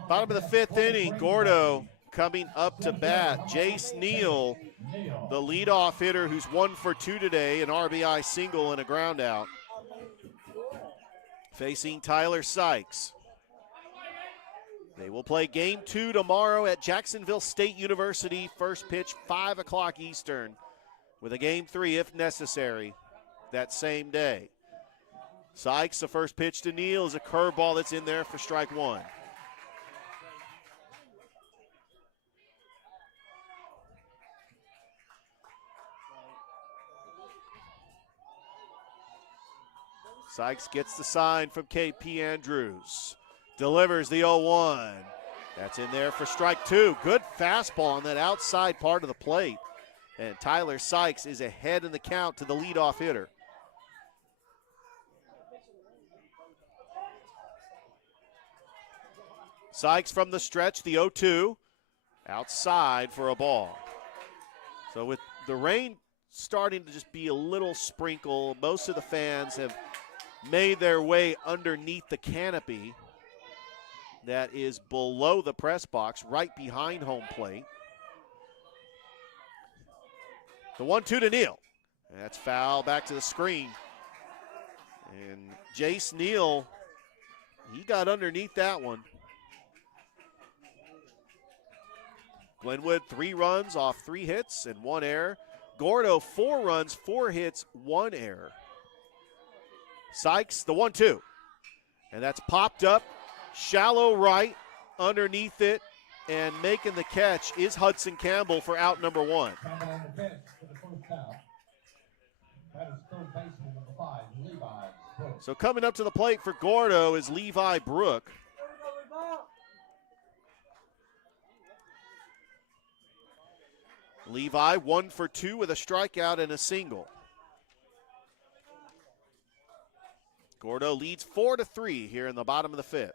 Bottom of the 5th inning, Gordo coming up to bat. Jace Neal, the leadoff hitter who's 1 for 2 today, an RBI single and a ground out. Facing Tyler Sykes. They will play game 2 tomorrow at Jacksonville State University. First pitch, 5 o'clock Eastern, with a game 3 if necessary that same day. Sykes, the first pitch to Neal, is a curveball that's in there for strike 1. Sykes gets the sign from KP Andrews. Delivers the 0-1. That's in there for strike 2. Good fastball on that outside part of the plate. And Tyler Sykes is ahead in the count to the leadoff hitter. Sykes from the stretch, the 0-2. Outside for a ball. So with the rain starting to just be a little sprinkle, most of the fans have made their way underneath the canopy that is below the press box, right behind home plate. The 1-2 to Neal. That's foul back to the screen. And Jace Neal, he got underneath that one. Glenwood 3 runs off 3 hits and 1 error. Gordo 4 runs, 4 hits, 1 error. Sykes, the 1-2. And that's popped up, shallow right, underneath it, and making the catch is Hudson Campbell for out number 1. Campbell on the pitch for the first out. That is third baseman number 5, Levi Brooks. So coming up to the plate for Gordo is Levi Brook. Levi 1 for 2 with a strikeout and a single. Gordo leads 4-3 here in the bottom of the 5th.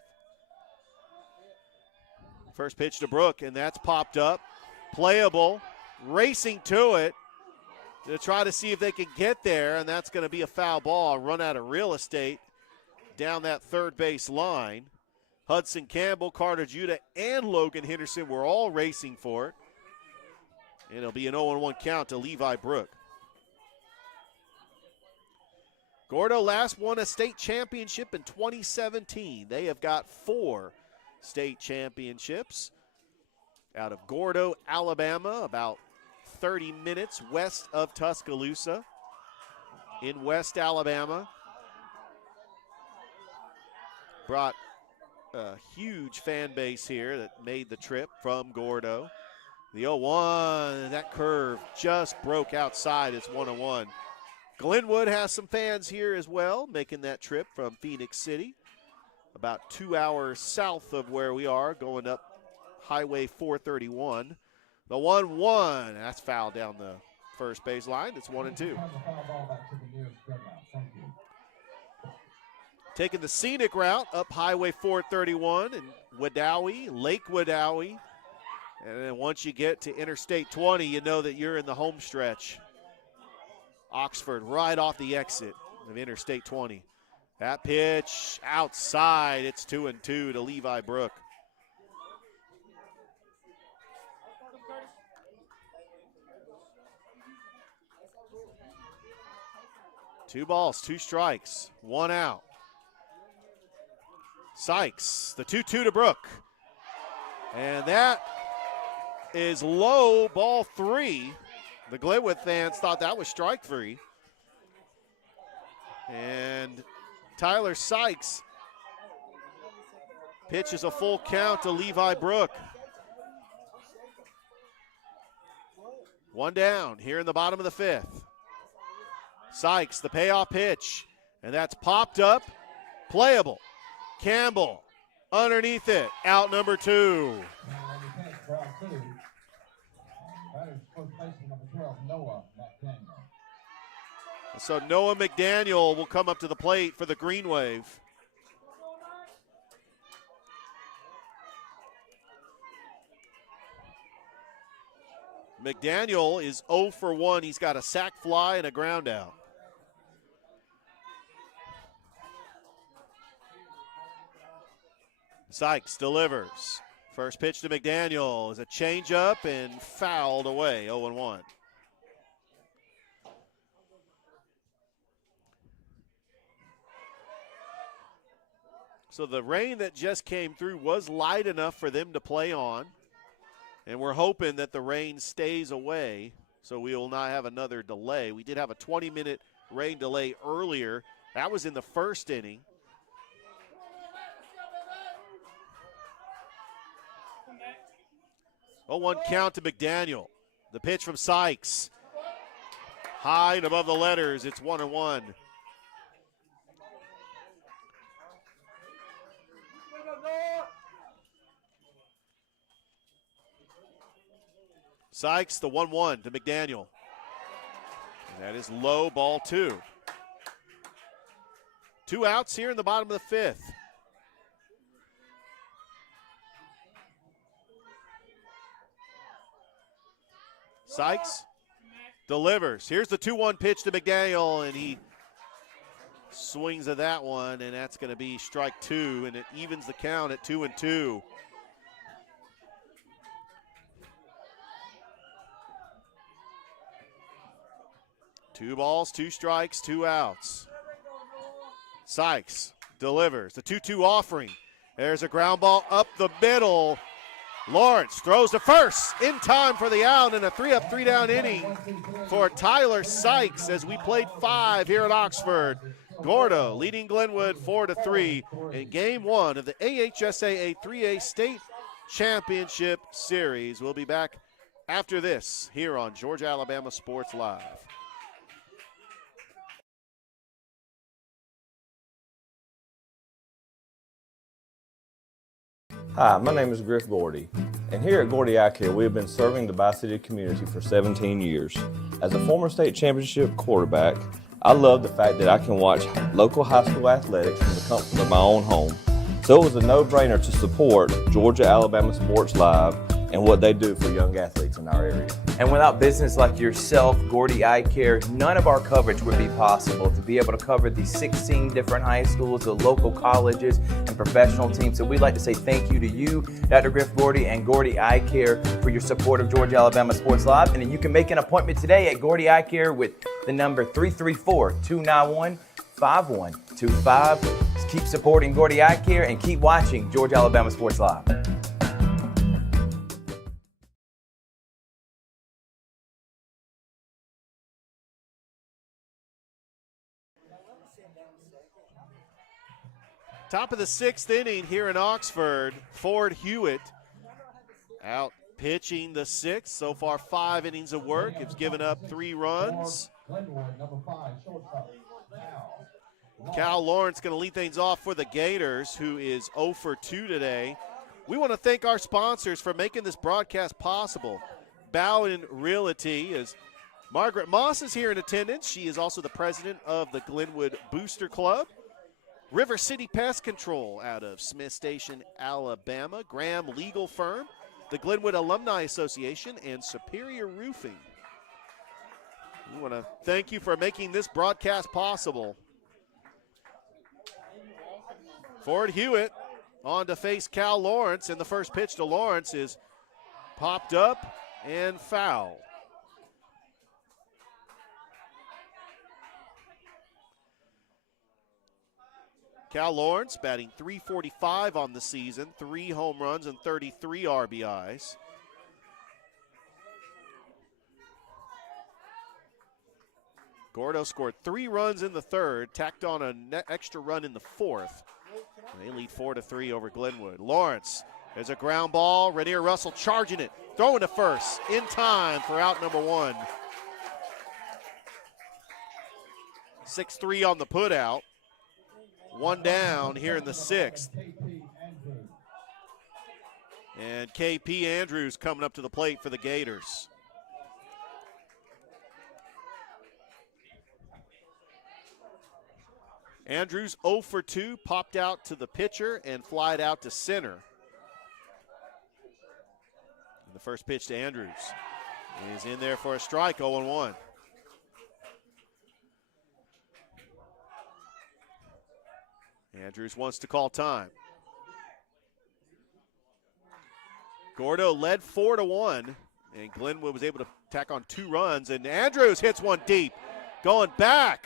First pitch to Brook, and that's popped up. Playable, racing to it to try to see if they can get there, and that's going to be a foul ball, run out of real estate down that third base line. Hudson Campbell, Carter Judah, and Logan Henderson were all racing for it. And it'll be an 0-1 count to Levi Brook. Gordo last won a state championship in 2017. They have got 4 state championships out of Gordo, Alabama, about 30 minutes west of Tuscaloosa in West Alabama. Brought a huge fan base here that made the trip from Gordo. The 0-1, that curve just broke outside. It's 1-1. Glenwood has some fans here as well, making that trip from Phoenix City, about 2 hours south of where we are, going up Highway 431. The 1-1, that's foul down the first base line. It's 1-2. Taking the scenic route up Highway 431 in Wedowee, Lake Wedowee. And then once you get to Interstate 20, you know that you're in the home stretch. Oxford right off the exit of Interstate 20. That pitch outside. It's 2-2 to Levi Brook. Two balls, 2 strikes, 1 out. Sykes, the 2-2 to Brook. And that is low, ball 3. The Glenwood fans thought that was strike 3. And Tyler Sykes pitches a full count to Levi Brook. 1 down here in the bottom of the 5th. Sykes, the payoff pitch, and that's popped up, playable. Campbell underneath it, out number 2. So Noah McDaniel will come up to the plate for the Greenwave. McDaniel is 0 for 1. He's got a sac fly and a ground out. Sykes delivers. First pitch to McDaniel is a changeup and fouled away, 0-1. So the rain that just came through was light enough for them to play on. And we're hoping that the rain stays away so we will not have another delay. We did have a 20-minute rain delay earlier. That was in the first inning. Oh, 1 count to McDaniel. The pitch from Sykes. High and above the letters. It's 1-1. Sykes, the 1-1 to McDaniel. And that is low, ball 2. 2 outs here in the bottom of the 5th. Sykes delivers. Here's the 2-1 pitch to McDaniel, and he swings at that one, and that's going to be strike 2, and it evens the count at 2-2. Two balls, 2 strikes, 2 outs. Sykes delivers. The 2-2 offering. There's a ground ball up the middle. Lawrence throws to first in time for the out, and a 3-up, 3-down inning for Tyler Sykes as we played 5 here at Oxford. Gordo leading Glenwood 4-3 in Game 1 of the AHSAA 3A State Championship Series. We'll be back after this here on Georgia Alabama Sports Live. Hi, my name is Griff Gordy, and here at Gordy Eye Care, we have been serving the Bi-City community for 17 years. As a former state championship quarterback, I love the fact that I can watch local high school athletics from the comfort of my own home. So it was a no-brainer to support Georgia Alabama Sports Live and what they do for young athletes in our area. And without business like yourself, Gordy Eye Care, none of our coverage would be possible. To be able to cover the 16 different high schools, the local colleges, and professional teams. So we'd like to say thank you to you, Dr. Griff Gordy and Gordy Eye Care, for your support of Georgia Alabama Sports Live. And then you can make an appointment today at Gordy Eye Care with the number 334-291-5125. Keep supporting Gordy Eye Care and keep watching Georgia Alabama Sports Live. Top of the 6th inning here in Oxford. Ford Hewitt out pitching the 6th. So far 5 innings of work. It's given up 3 runs. Cal Lawrence going to lead things off for the Gators, who is 0 for 2 today. We want to thank our sponsors for making this broadcast possible. Bowden Realty, as Margaret Moss is here in attendance. She is also the president of the Glenwood Booster Club. River City Pest Control out of Smith Station, Alabama. Graham Legal Firm, the Glenwood Alumni Association, and Superior Roofing. We want to thank you for making this broadcast possible. Ford Hewitt on to face Cal Lawrence, and the first pitch to Lawrence is popped up and fouled. Cal Lawrence batting .345 on the season, 3 home runs and 33 RBIs. Gordo scored 3 runs in the 3rd, tacked on an extra run in the 4th. They lead 4-3 over Glenwood. Lawrence, there's a ground ball. Rainier Russell charging it, throwing to first, in time for out number 1. 6-3 on the putout. 1 down here in the 6th. And KP Andrews coming up to the plate for the Gators. Andrews 0 for 2, popped out to the pitcher and flied out to center. And the first pitch to Andrews is in there for a strike, 0-1. Andrews wants to call time. Gordo led 4-1, and Glenwood was able to tack on 2 runs, and Andrews hits one deep. Going back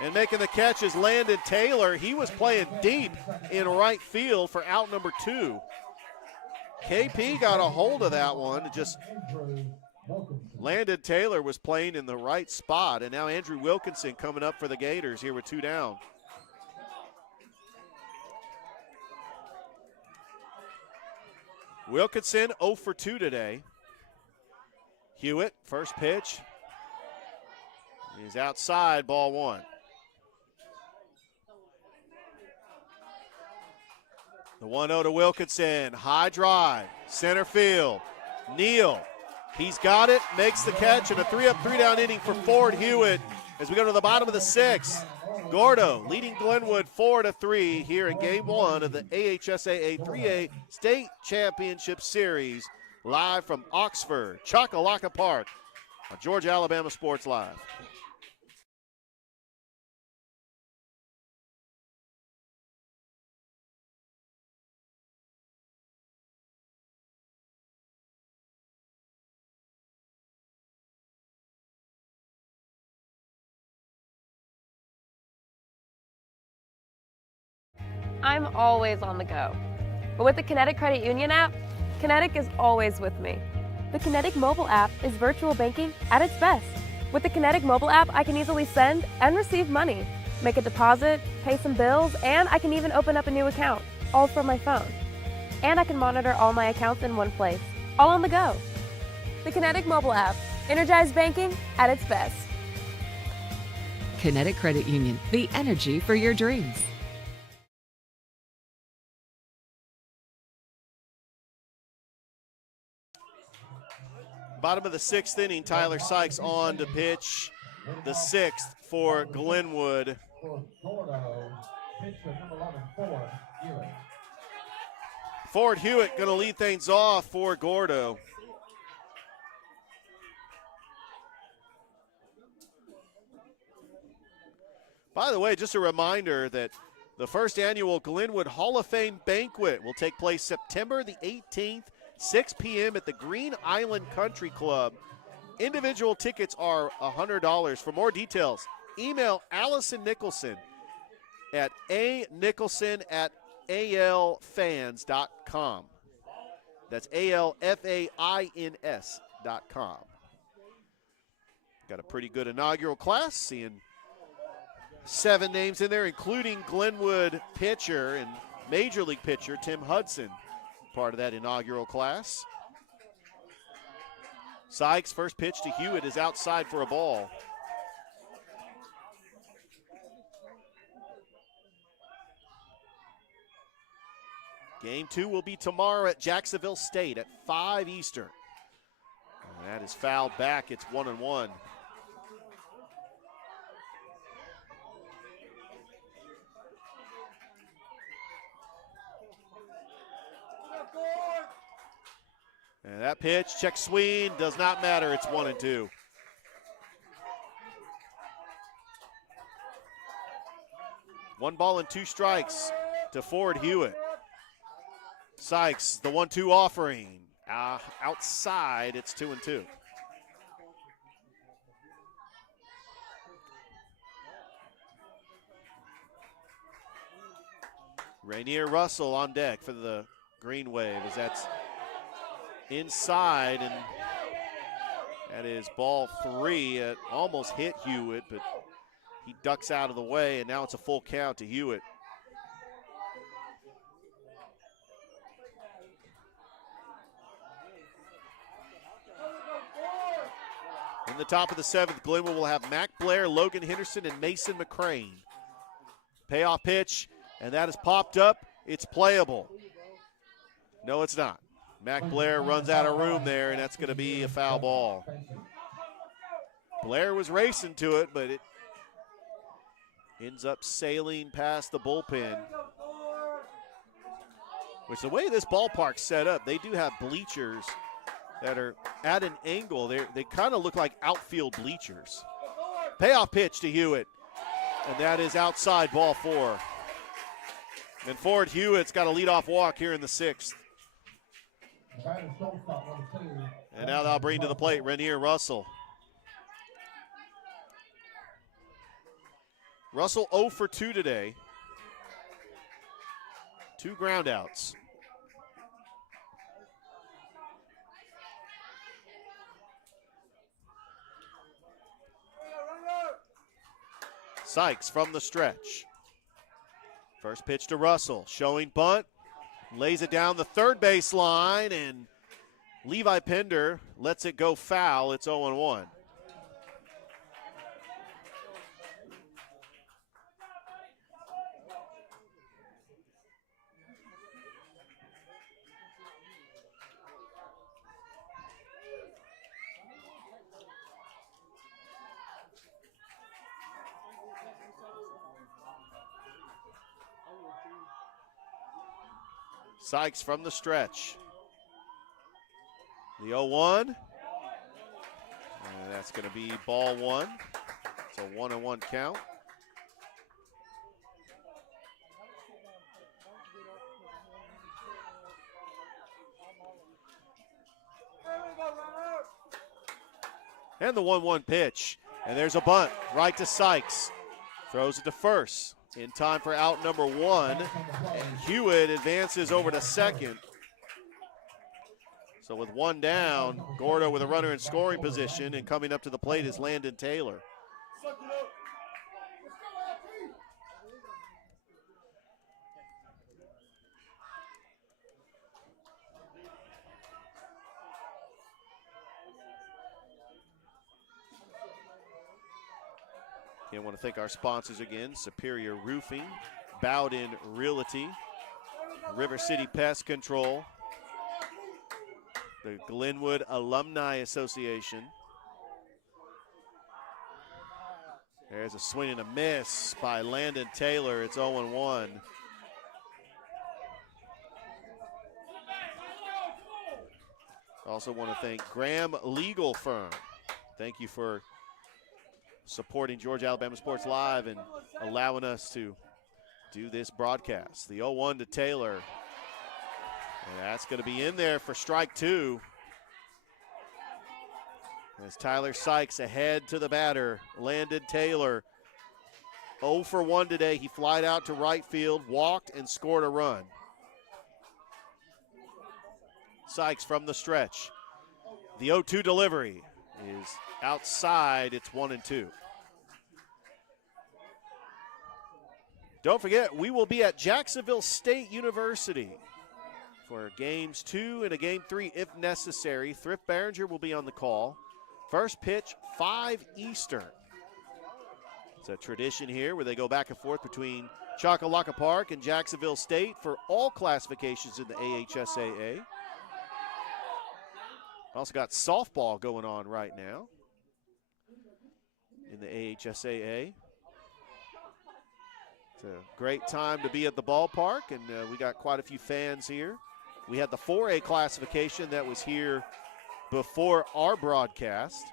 and making the catch is Landon Taylor. He was playing deep in right field for out number 2. KP got a hold of that one. Just Landon Taylor was playing in the right spot, and now Andrew Wilkinson coming up for the Gators here with 2 down. Wilkinson 0 for 2 today. Hewitt, first pitch, is outside, ball 1. The 1-0 to Wilkinson, high drive, center field. Neal, he's got it, makes the catch, and a 3-up, 3-down inning for Ford Hewitt as we go to the bottom of the 6th. Gordo leading Glenwood 4-3 here in Game 1 of the AHSAA 3A State Championship Series, live from Oxford, Choccolocca Park on Georgia Alabama Sports Live. I'm always on the go. But with the Kinetic Credit Union app, Kinetic is always with me. The Kinetic mobile app is virtual banking at its best. With the Kinetic mobile app, I can easily send and receive money. make a deposit, pay some bills, and I can even open up a new account, all from my phone. And I can monitor all my accounts in one place, all on the go. The Kinetic mobile app, energized banking at its best. Kinetic Credit Union, the energy for your dreams. Bottom of the 6th inning, Tyler Sykes on to pitch the 6th for Glenwood. For Gordo, pitcher number 11, Ford Hewitt. Ford Hewitt going to lead things off for Gordo. By the way, just a reminder that the first annual Glenwood Hall of Fame banquet will take place September the 18th, 6 p.m. at the Green Island Country Club. Individual tickets are $100. For more details, email Allison Nicholson at anicholson@alfans.com. That's ALFAINS.com. Got a pretty good inaugural class, seeing 7 names in there, including Glenwood pitcher and Major League pitcher Tim Hudson, part of that inaugural class. Sykes' first pitch to Hewitt is outside for a ball. Game 2 will be tomorrow at Jacksonville State at 5 Eastern. And that is fouled back. It's 1-1. And that pitch, check swing, does not matter. It's 1-2. One ball and 2 strikes to Ford Hewitt. Sykes, the 1-2 offering. Outside, it's 2-2. Rainier Russell on deck for the Greenwave as that's inside, and that is ball 3. It almost hit Hewitt, but he ducks out of the way, and now it's a full count to Hewitt. In the top of the 7th, Glenwood will have Mac Blair, Logan Henderson, and Mason McCrane. Payoff pitch, and that is popped up. It's playable. No, it's not. Mac Blair runs out of room there, and that's going to be a foul ball. Blair was racing to it, but it ends up sailing past the bullpen. Which, the way this ballpark's set up, they do have bleachers that are at an angle. They kind of look like outfield bleachers. Payoff pitch to Hewitt, and that is outside, ball 4. And Ford Hewitt's got a leadoff walk here in the 6th. And now they'll bring to the plate Rainier Russell. Russell 0 for 2 today. 2 groundouts. Sykes from the stretch. First pitch to Russell, showing bunt. Lays it down the third base line, and Levi Pender lets it go foul. It's 0-1. Sykes from the stretch. The 0-1. And that's going to be ball 1. It's a 1-1 count. And the 1-1 pitch. And there's a bunt right to Sykes. Throws it to first. In time for out number 1, and Hewitt advances over to second. So with 1 down, Gordo with a runner in scoring position, and coming up to the plate is Landon Taylor. Again, want to thank our sponsors again, Superior Roofing, Bowden Realty, River City Pest Control, the Glenwood Alumni Association. There's a swing and a miss by Landon Taylor. It's 0-1. Also want to thank Graham Legal Firm. Thank you for supporting Georgia Alabama Sports Live and allowing us to do this broadcast. The 0-1 to Taylor. And that's going to be in there for strike two. As Tyler Sykes ahead to the batter, Landon Taylor. 0 for 1 today. He flied out to right field, walked, and scored a run. Sykes from the stretch. The 0-2 delivery is outside. It's 1-2. Don't forget, we will be at Jacksonville State University for games 2 and a game 3 if necessary. Thrift Behringer will be on the call. First pitch, 5 Eastern. It's a tradition here where they go back and forth between Choccolocco Park and Jacksonville State for all classifications in the AHSAA. Also got softball going on right now in the AHSAA. It's a great time to be at the ballpark, and we got quite a few fans here. We had the 4A classification that was here before our broadcast.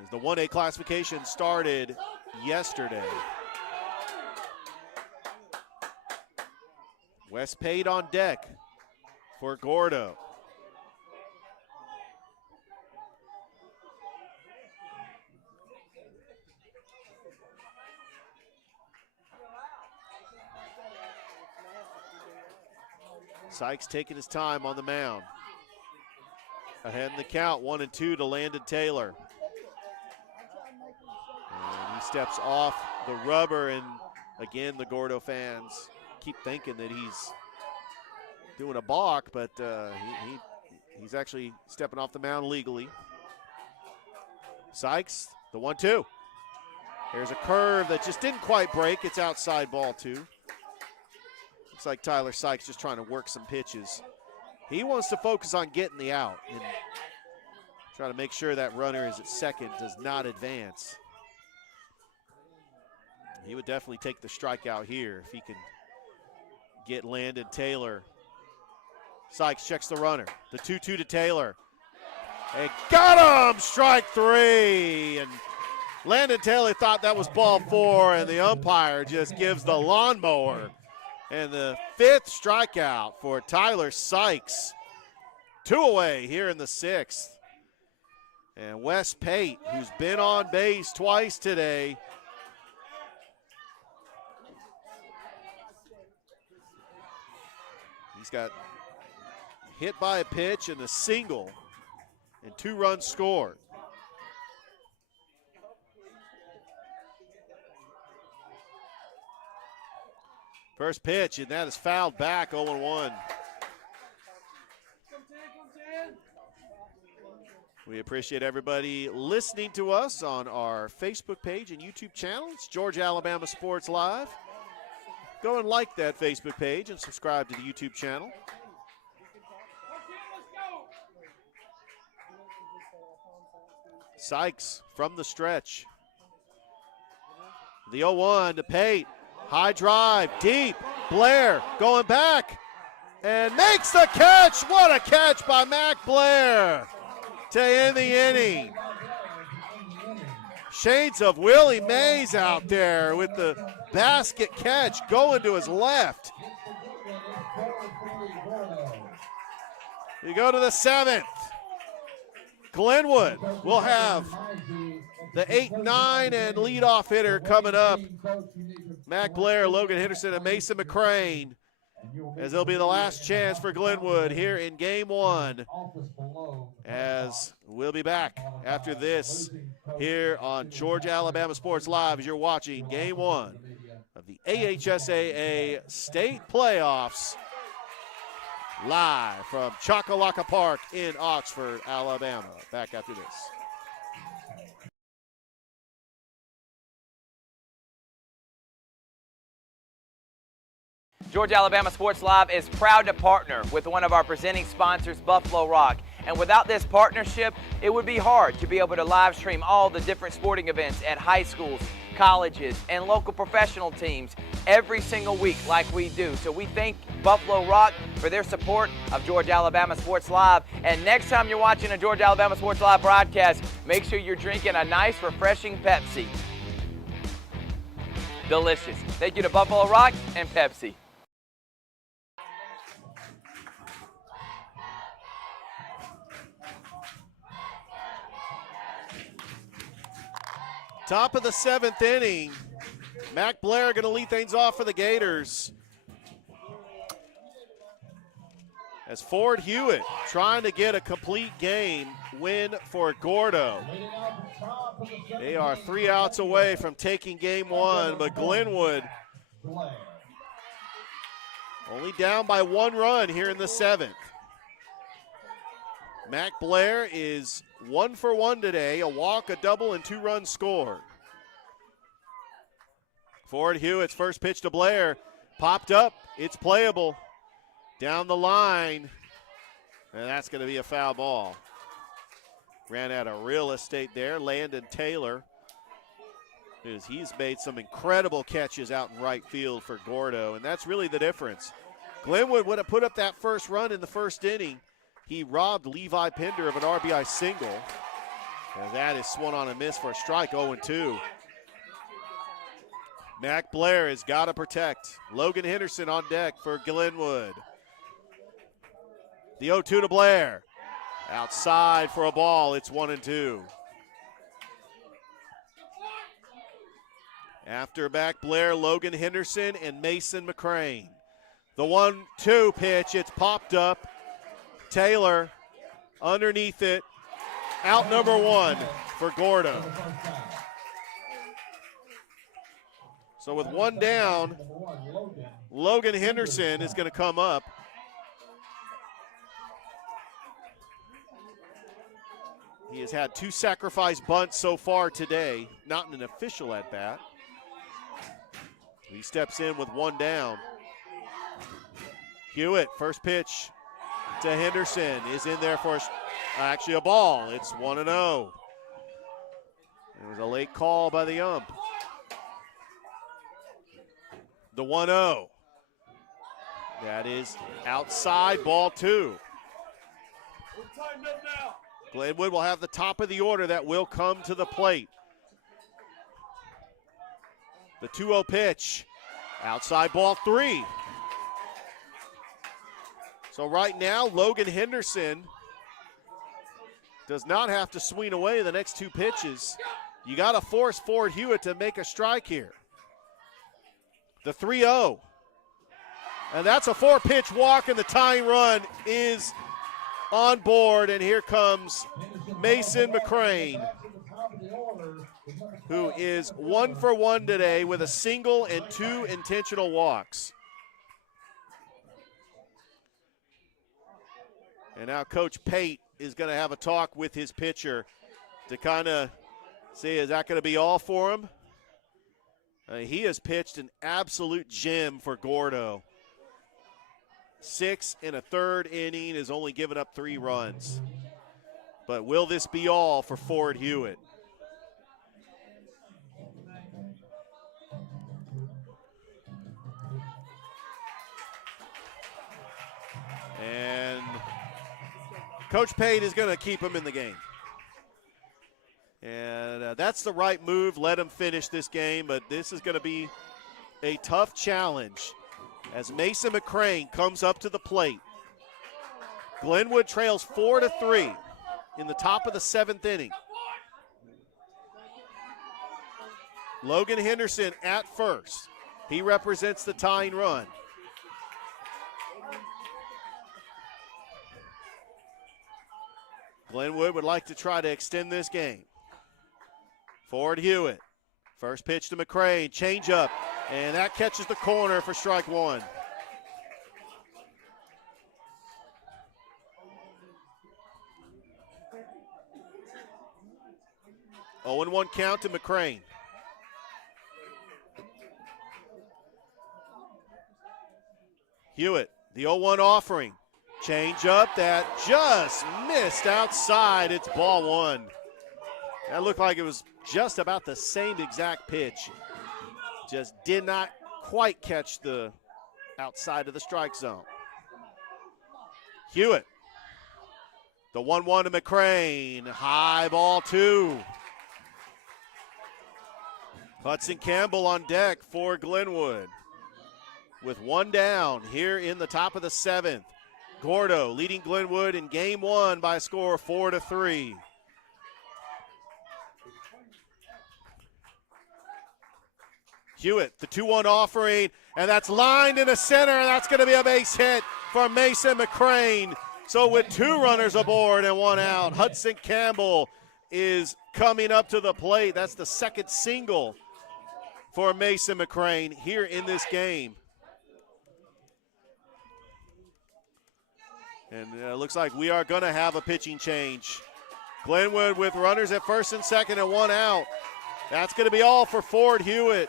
As the 1A classification started yesterday. Wes Pate on deck for Gordo. Sykes taking his time on the mound. Ahead in the count, 1-2 to Landon Taylor. And he steps off the rubber, and again, the Gordo fans keep thinking that he's doing a balk, but he's actually stepping off the mound legally. Sykes, the 1-2. There's a curve that just didn't quite break. It's outside ball 2. Looks like Tyler Sykes just trying to work some pitches. He wants to focus on getting the out and try to make sure that runner is at second, does not advance. He would definitely take the strikeout here if he can get Landon Taylor. Sykes checks the runner. The 2-2 to Taylor. And got him! Strike 3. And Landon Taylor thought that was ball 4, and the umpire just gives the lawnmower. And the 5th strikeout for Tyler Sykes. 2 away here in the 6th. And Wes Pate, who's been on base twice today. He's got hit by a pitch and a single and 2 runs scored. First pitch, and that is fouled back, 0-1. We appreciate everybody listening to us on our Facebook page and YouTube channel. It's Georgia Alabama Sports Live. Go and like that Facebook page and subscribe to the YouTube channel. Sykes from the stretch. The 0-1 to Pate. High drive, deep. Blair going back and makes the catch. What a catch by Mac Blair to end the inning. Shades of Willie Mays out there with the basket catch going to his left. We go to the 7th. Glenwood will have the 8-9 and leadoff hitter coming up. Mac Blair, Logan Henderson, and Mason McCrane, as it'll be the last chance for Glenwood here in game 1. As we'll be back after this here on Georgia Alabama Sports Live as you're watching game 1 of the AHSAA state playoffs live from Choccolocco Park in Oxford, Alabama. Back after this. Georgia Alabama Sports Live is proud to partner with one of our presenting sponsors, Buffalo Rock. And without this partnership, it would be hard to be able to live stream all the different sporting events at high schools, colleges, and local professional teams every single week like we do. So we thank Buffalo Rock for their support of Georgia Alabama Sports Live. And next time you're watching a Georgia Alabama Sports Live broadcast, make sure you're drinking a nice, refreshing Pepsi. Delicious. Thank you to Buffalo Rock and Pepsi. Top of the 7th inning. Mac Blair going to lead things off for the Gators. As Ford Hewitt trying to get a complete game win for Gordo. They are 3 outs away from taking game 1, but Glenwood only down by 1 run here in the 7th. Mac Blair is 1 for 1 today, a walk, a double, and 2 runs scored. Ford Hewitt's first pitch to Blair, popped up, it's playable. Down the line, and that's going to be a foul ball. Ran out of real estate there, Landon Taylor. He's made some incredible catches out in right field for Gordo, and that's really the difference. Glenwood would have put up that first run in the first inning. He robbed Levi Pender of an RBI single. And that is swung on a miss for a strike, 0-2. Mac Blair has got to protect. Logan Henderson on deck for Glenwood. The 0-2 to Blair. Outside for a ball, it's 1-2. After Mac Blair, Logan Henderson and Mason McCrane. The 1-2 pitch, it's popped up. Taylor underneath it. Out number 1 for Gordo. So with 1 down, Logan Henderson is going to come up. He has had 2 sacrifice bunts so far today, not in an official at-bat. He steps in with 1 down. Hewitt, first pitch to Henderson, is in there for actually a ball. It's 1-0. It was a late call by the ump. The 1-0. That is outside, ball 2. Glenwood will have the top of the order that will come to the plate. The 2-0 pitch, outside, ball 3. So right now, Logan Henderson does not have to swing away the next 2 pitches. You got to force Ford Hewitt to make a strike here. The 3-0. And that's a 4-pitch walk, and the tying run is on board, and here comes Mason McCrane, who is 1 for 1 today with a single and 2 intentional walks. And now Coach Pate is going to have a talk with his pitcher to kind of see, is that going to be all for him? He has pitched an absolute gem for Gordo. 6 1/3 inning, has only given up 3 runs. But will this be all for Ford Hewitt? And Coach Pate is going to keep him in the game. And that's the right move. Let him finish this game, but this is going to be a tough challenge as Mason McCrane comes up to the plate. Glenwood trails 4-3 in the top of the 7th inning. Logan Henderson at first. He represents the tying run. Glenwood would like to try to extend this game. Ford Hewitt, first pitch to McCrane, changeup, and that catches the corner for strike 1. Oh, 0-1 count to McCrane. Hewitt, the 0-1 offering. Change up that just missed outside. It's ball one. That looked like it was just about the same exact pitch. Just did not quite catch the outside of the strike zone. Hewitt, the 1-1 to McCrane. High ball two. Hudson Campbell on deck for Glenwood. With one down here in the top of the seventh. Gordo leading Glenwood in game one by a score of 4-3. Hewitt, the 2-1 offering, and that's lined in the center, and that's going to be a base hit for Mason McCrane. So with two runners aboard and one out, Hudson Campbell is coming up to the plate. That's the second single for Mason McCrane here in this game. And it looks like we are going to have a pitching change. Glenwood with runners at first and second and one out. That's going to be all for Ford Hewitt.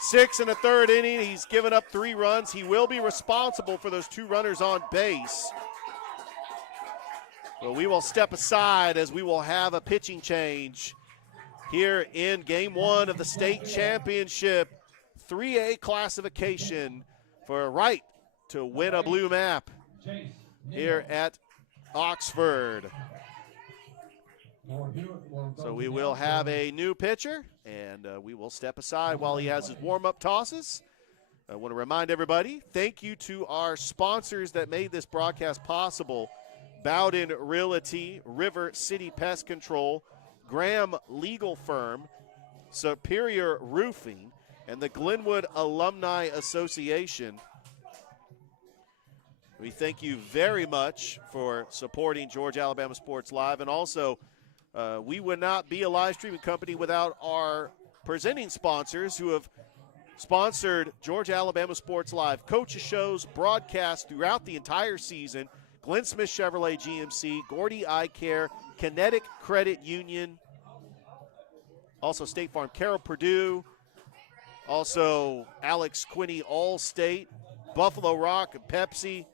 6 in the third inning. He's given up 3 runs. He will be responsible for those 2 runners on base. But we will step aside as we will have a pitching change here in game one of the state championship 3A classification for a right to win a blue map here at Oxford. So we will have a new pitcher, and we will step aside while he has his warm-up tosses. I want to remind everybody, thank you to our sponsors that made this broadcast possible. Bowden Realty, River City Pest Control, Graham Legal Firm, Superior Roofing, and the Glenwood Alumni Association. We thank you very much for supporting Georgia Alabama Sports Live. And also, we would not be a live streaming company without our presenting sponsors who have sponsored Georgia Alabama Sports Live coaches shows, broadcasts throughout the entire season. Glenn Smith Chevrolet GMC, Gordy Eye Care, Kinetic Credit Union, also State Farm, Carroll Purdue, also Alex Quinney Allstate, Buffalo Rock and Pepsi,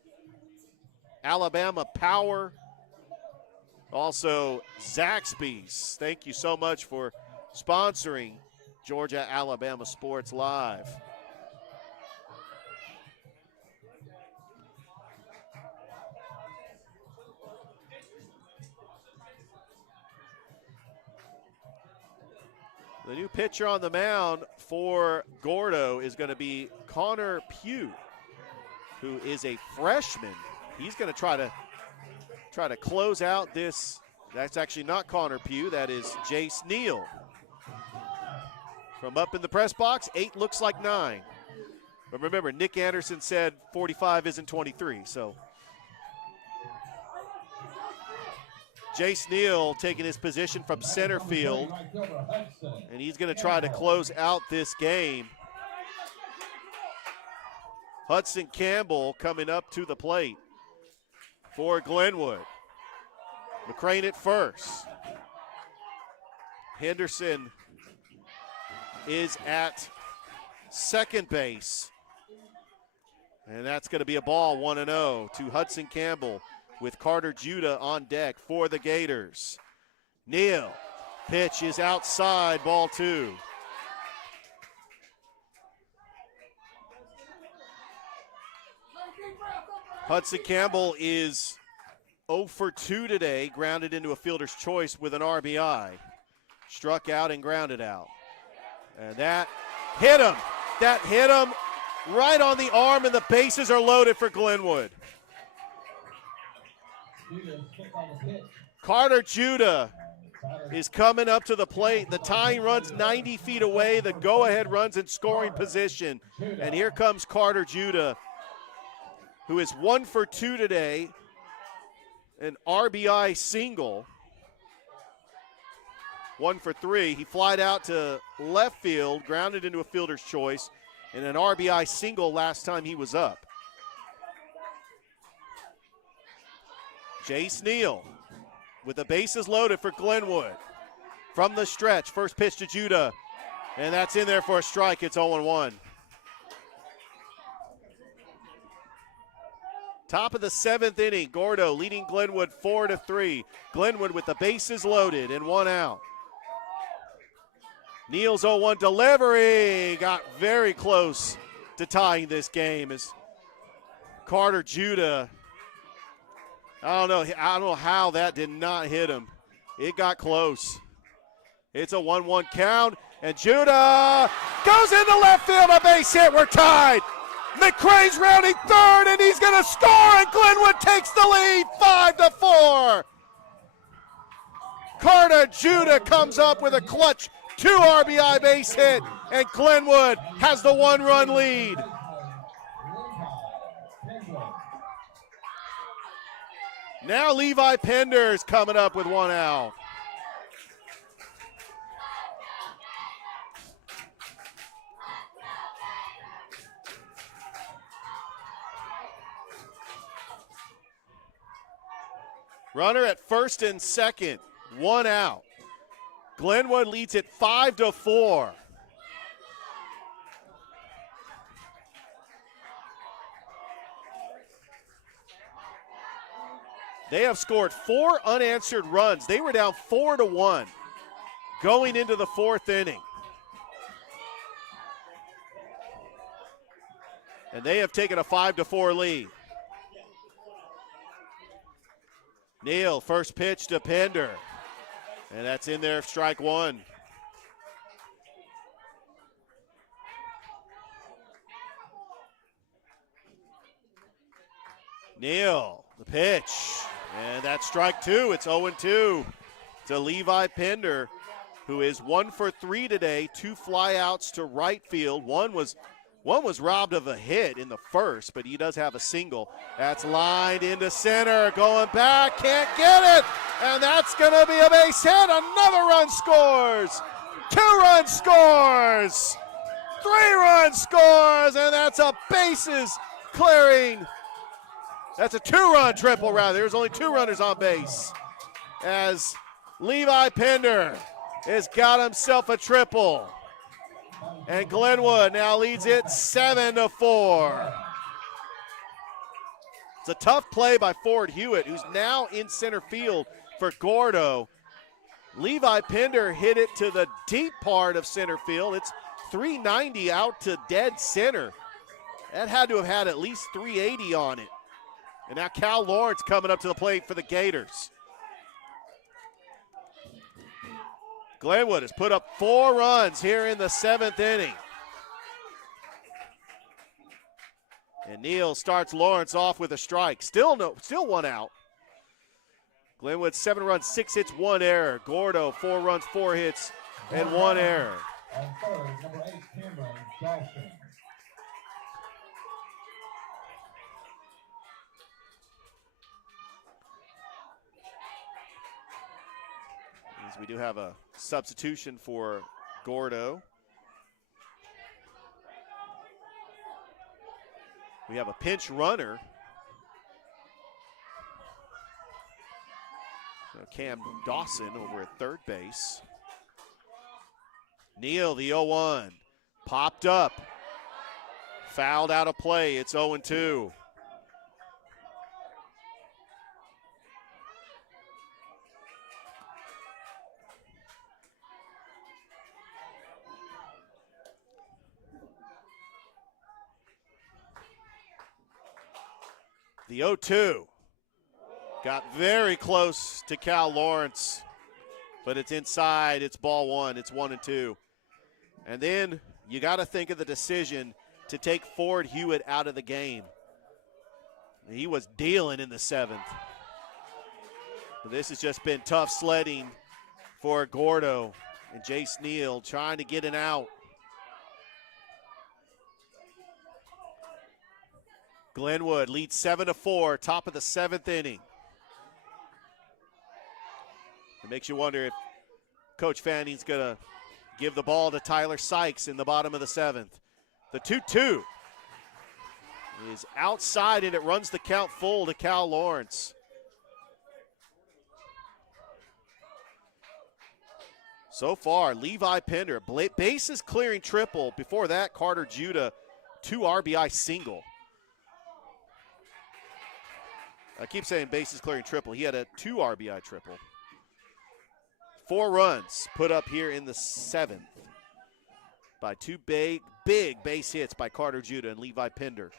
Alabama Power, also Zaxby's. Thank you so much for sponsoring Georgia Alabama Sports Live. The new pitcher on the mound for Gordo is going to be Connor Pugh, who is a freshman. He's going to try to close out this. That's actually not Connor Pugh. That is Jace Neal. From up in the press box, 8 looks like 9. But remember, Nick Anderson said 45 isn't 23, so. Jace Neal taking his position from center field, and he's going to try to close out this game. Hudson Campbell coming up to the plate for Glenwood. McCrane at first. Henderson is at second base. And that's going to be a ball, 1-0 to Hudson Campbell with Carter Judah on deck for the Gators. Neal, pitch is outside, ball 2. Hudson Campbell is 0 for 2 today, grounded into a fielder's choice with an RBI. Struck out and grounded out. And that hit him. That hit him right on the arm, and the bases are loaded for Glenwood. Carter Judah is coming up to the plate. The tying run's 90 feet away. The go-ahead run's in scoring position. And here comes Carter Judah, who is 1 for 2 today, an RBI single. 1 for 3. He flied out to left field, grounded into a fielder's choice, and an RBI single last time he was up. Jace Neal with the bases loaded for Glenwood. From the stretch, first pitch to Judah, and that's in there for a strike. It's 0-1. Top of the 7th inning, Gordo leading Glenwood 4-3. Glenwood with the bases loaded and 1 out. Neal's 0-1 delivery got very close to tying this game as Carter Judah, I don't know how that did not hit him. It got close. It's a 1-1 count, and Judah goes into left field, a base hit, we're tied. McCrae's rounding third, and he's going to score, and Glenwood takes the lead, 5-4. Carter Judah comes up with a clutch 2 RBI base hit, and Glenwood has the 1-run lead. Now Levi Pender's coming up with 1 out. Runner at first and second, 1 out. Glenwood leads it 5-4. They have scored 4 unanswered runs. They were down 4-1 going into the 4th inning. And they have taken a 5-4 lead. Neal, first pitch to Pender. And that's in there, strike 1. Neal, the pitch. And that's strike 2. It's 0-2 to Levi Pender, who is 1 for 3 today. 2 flyouts to right field. One was robbed of a hit in the first, but he does have a single. That's lined into center, going back, can't get it, and that's going to be a base hit. Another run scores. 2 run scores. 3 run scores, and that's a bases clearing. That's a 2-run triple, rather. There's only 2 runners on base as Levi Pender has got himself a triple. And Glenwood now leads it 7-4. It's a tough play by Ford Hewitt, who's now in center field for Gordo. Levi Pender hit it to the deep part of center field. It's 390 out to dead center. That had to have had at least 380 on it. And now Cal Lawrence coming up to the plate for the Gators. Glenwood has put up 4 runs here in the 7th inning. And Neal starts Lawrence off with a strike. Still 1 out. Glenwood 7 runs, 6 hits, 1 error. Gordo 4 runs, 4 hits, and 1 error. On third, number 8, Cameron Dawson. We do have a substitution for Gordo. We have a pinch runner. Cam Dawson over at third base. Neal, the 0-1. Popped up. Fouled out of play. It's 0-2. The 0-2 got very close to Cal Lawrence, but it's inside. It's ball 1. It's 1-2. And then you got to think of the decision to take Ford Hewitt out of the game. He was dealing in the 7th. But this has just been tough sledding for Gordo and Jace Neal trying to get an out. Glenwood leads 7-4, top of the 7th inning. It makes you wonder if Coach Fanning's going to give the ball to Tyler Sykes in the bottom of the 7th. The 2-2 is outside, and it runs the count full to Cal Lawrence. So far, Levi Pender, bases clearing triple. Before that, Carter Judah, 2 RBI single. I keep saying bases clearing triple. He had a 2 RBI triple. 4 runs put up here in the 7th by 2 big base hits by Carter Judah and Levi Pender.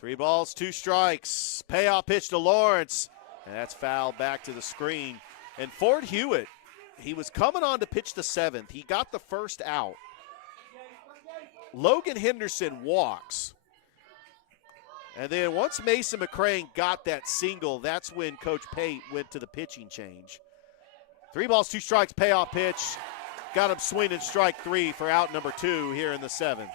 Three balls, 2 strikes. Payoff pitch to Lawrence, and that's fouled back to the screen. And Ford Hewitt, he was coming on to pitch the 7th. He got the first out. Logan Henderson walks. And then once Mason McCrane got that single, that's when Coach Pate went to the pitching change. 3 balls, 2 strikes, payoff pitch. Got him swinging strike 3 for out number 2 here in the 7th.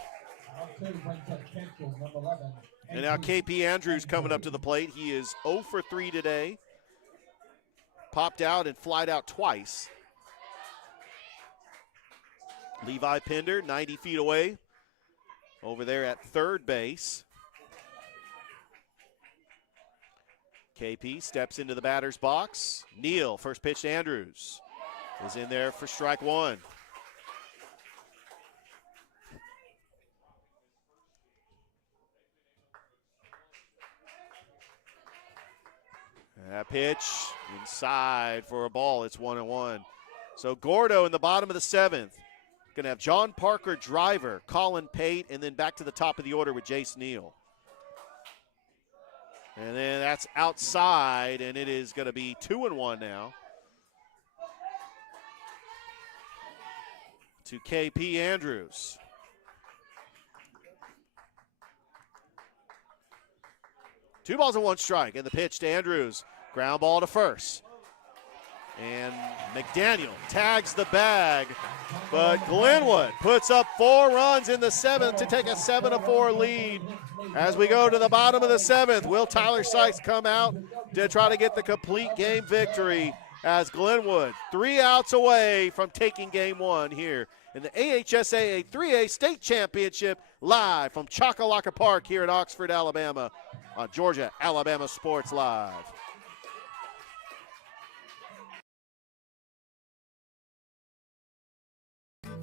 And now KP Andrews coming up to the plate. He is 0 for 3 today. Popped out and flied out twice. Levi Pender, 90 feet away, over there at third base. KP steps into the batter's box. Neal, first pitch to Andrews, is in there for strike 1. That pitch inside for a ball. It's 1-1. So Gordo in the bottom of the 7th. Going to have John Parker, driver, Colin Pate, and then back to the top of the order with Jace Neal. And then that's outside, and it is going to be 2-1 now. To KP Andrews. Two balls and 1 strike, and the pitch to Andrews. Ground ball to first. And McDaniel tags the bag, but Glenwood puts up 4 runs in the 7th to take a 7-4 lead. As we go to the bottom of the 7th, will Tyler Sykes come out to try to get the complete game victory as Glenwood 3 outs away from taking game 1 here in the AHSAA 3A State Championship, live from Choccolocca Park here in Oxford, Alabama on Georgia Alabama Sports Live.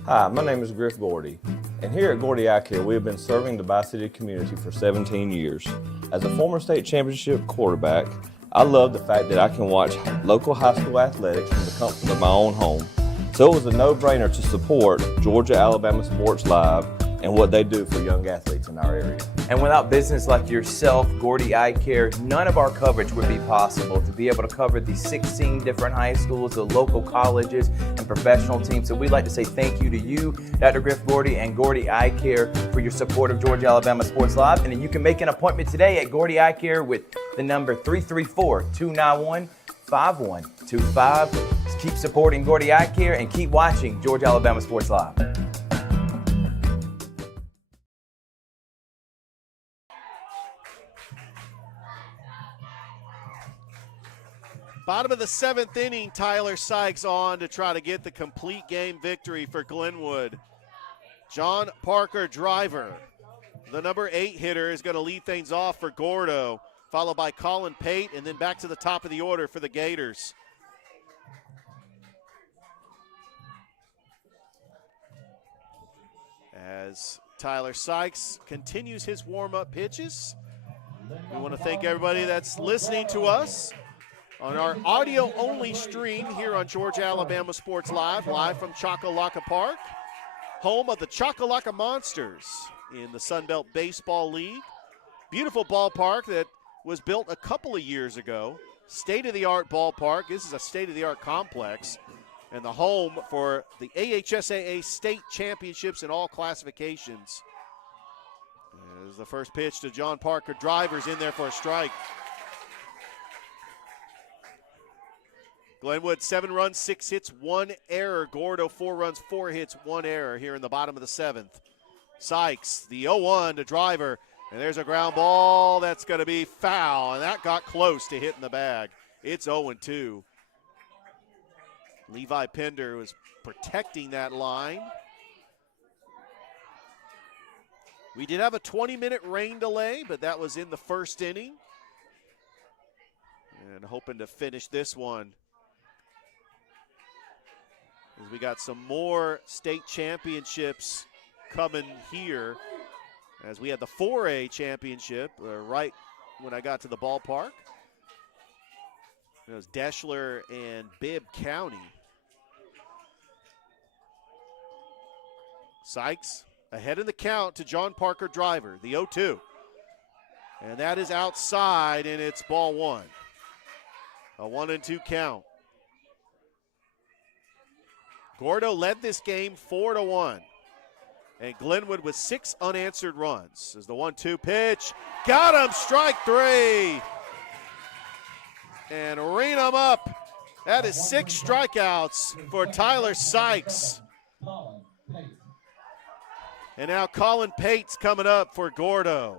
Hi, my name is Griff Gordy, and here at Gordy Eye Care, we have been serving the Bi-City community for 17 years. As a former state championship quarterback, I love the fact that I can watch local high school athletics from the comfort of my own home. So it was a no-brainer to support Georgia Alabama Sports Live and what they do for young athletes in our area. And without business like yourself, Gordy Eye Care, none of our coverage would be possible to be able to cover the 16 different high schools, the local colleges, and professional teams. So we'd like to say thank you to you, Dr. Griff Gordy and Gordy Eye Care, for your support of Georgia Alabama Sports Live. And then you can make an appointment today at Gordy Eye Care with the number 334-291-5125. Keep supporting Gordy Eye Care and keep watching Georgia Alabama Sports Live. Bottom of the 7th inning, Tyler Sykes on to try to get the complete game victory for Glenwood. John Parker, driver, the number 8 hitter, is going to lead things off for Gordo, followed by Colin Pate, and then back to the top of the order for the Gators. As Tyler Sykes continues his warm-up pitches, we want to thank everybody that's listening to us on our audio-only stream here on Georgia Alabama Sports Live from Choccolocca Park, home of the Choccolocca Monsters in the Sun Belt Baseball League. Beautiful ballpark that was built a couple of years ago. State-of-the-art ballpark. This is a state-of-the-art complex, and the home for the AHSAA State Championships in all classifications. There's the first pitch to John Parker. Drivers in there for a strike. Glenwood, 7 runs, 6 hits, 1 error. Gordo, 4 runs, 4 hits, 1 error here in the bottom of the 7th. Sykes, the 0-1 to Driver, and there's a ground ball that's going to be foul, and that got close to hitting the bag. It's 0-2. Levi Pender was protecting that line. We did have a 20-minute rain delay, but that was in the first inning. And hoping to finish this one as we got some more state championships coming here, as we had the 4A championship right when I got to the ballpark. It was Deschler and Bibb County. Sykes ahead in the count to John Parker Driver, the 0-2. And that is outside, and it's ball one. A 1-2 count. Gordo led this game 4-1. And Glenwood with 6 unanswered runs. As the 1-2 pitch. Got him, strike 3. And ring him up. That is 6 strikeouts for Tyler Sykes. And now Colin Pates coming up for Gordo.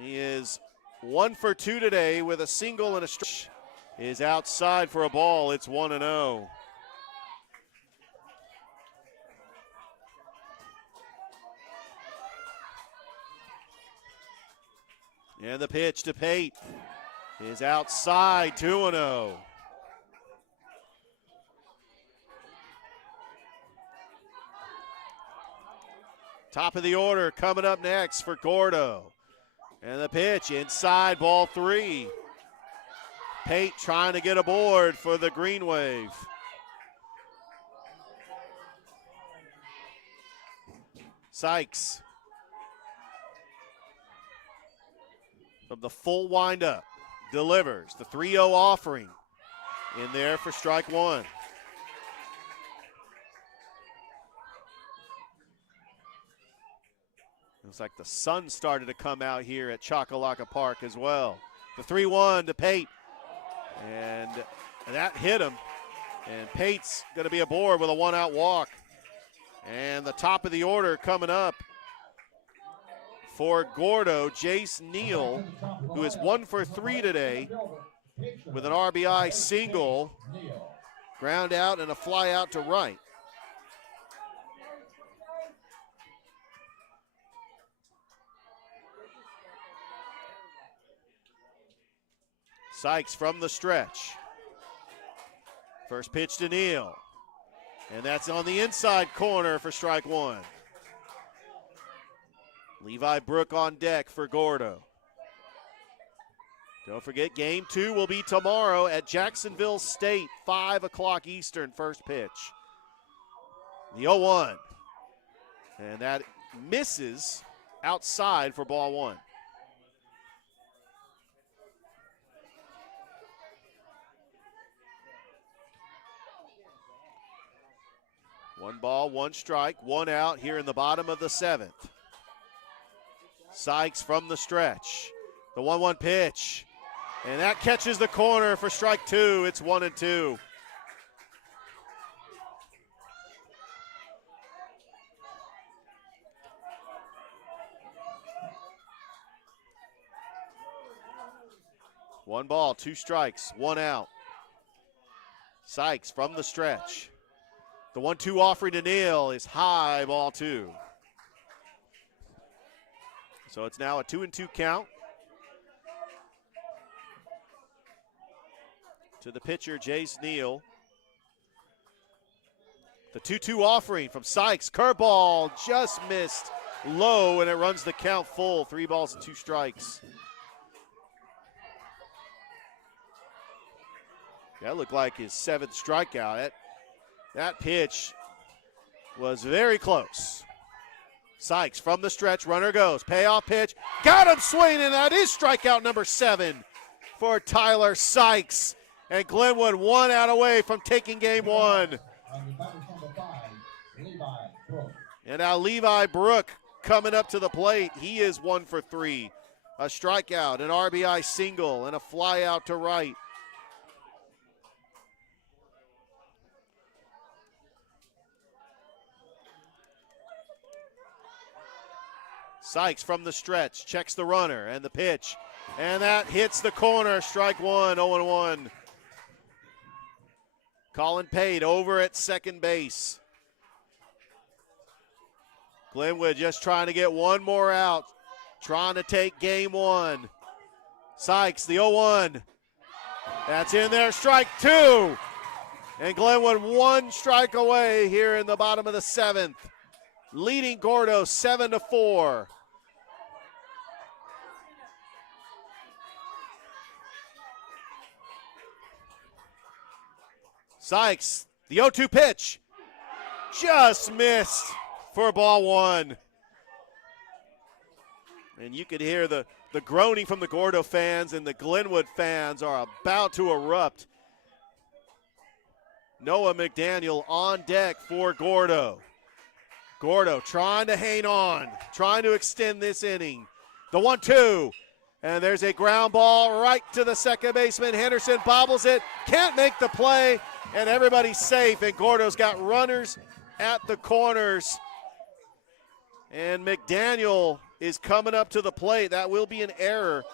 He is 1 for 2 today with a single and a strike. Is outside for a ball. It's 1-0. And the pitch to Pate is outside, 2-0. Top of the order coming up next for Gordo. And the pitch inside, ball 3. Pate trying to get aboard for the Greenwave. Sykes from the full windup delivers the 3-0 offering in there for strike 1. Looks like the sun started to come out here at Choccolocco Park as well. The 3-1 to Pate, and that hit him. And Pate's going to be aboard with a 1-out walk. And the top of the order coming up for Gordo, Jace Neal, who is 1 for 3 today with an RBI single, ground out and a fly out to right. Sykes from the stretch. First pitch to Neal. And that's on the inside corner for strike 1. Levi Brook on deck for Gordo. Don't forget, game 2 will be tomorrow at Jacksonville State, 5 o'clock Eastern, first pitch. The 0-1. And that misses outside for ball 1. One ball, 1 strike, 1 out here in the bottom of the 7th. Sykes from the stretch. The 1-1 pitch. And that catches the corner for strike 2. It's 1-2. One ball, 2 strikes, 1 out. Sykes from the stretch. The 1-2 offering to Neal is high, ball 2. So it's now a 2-2 count. To the pitcher, Jace Neal. The 2-2 offering from Sykes. Curveball just missed low, and it runs the count full. 3 balls and 2 strikes. That looked like his 7th strikeout. That pitch was very close. Sykes from the stretch, runner goes, payoff pitch, got him swinging, and that is strikeout number 7 for Tyler Sykes. And Glenwood 1 out away from taking game 1. And now Levi Brook coming up to the plate. He is 1 for 3. A strikeout, an RBI single, and a fly out to right. Sykes from the stretch, checks the runner and the pitch. And that hits the corner, strike 1, 0-1. Colin Pate over at second base. Glenwood just trying to get 1 more out, trying to take game 1. Sykes, the 0-1. That's in there, strike 2. And Glenwood 1 strike away here in the bottom of the 7th, leading Gordo 7-4. Sykes, the 0-2 pitch, just missed for ball 1. And you could hear the groaning from the Gordo fans, and the Glenwood fans are about to erupt. Noah McDaniel on deck for Gordo. Gordo trying to hang on, trying to extend this inning. The 1-2, and there's a ground ball right to the second baseman. Henderson bobbles it, can't make the play, and everybody's safe, and Gordo's got runners at the corners. And McDaniel is coming up to the plate. That will be an error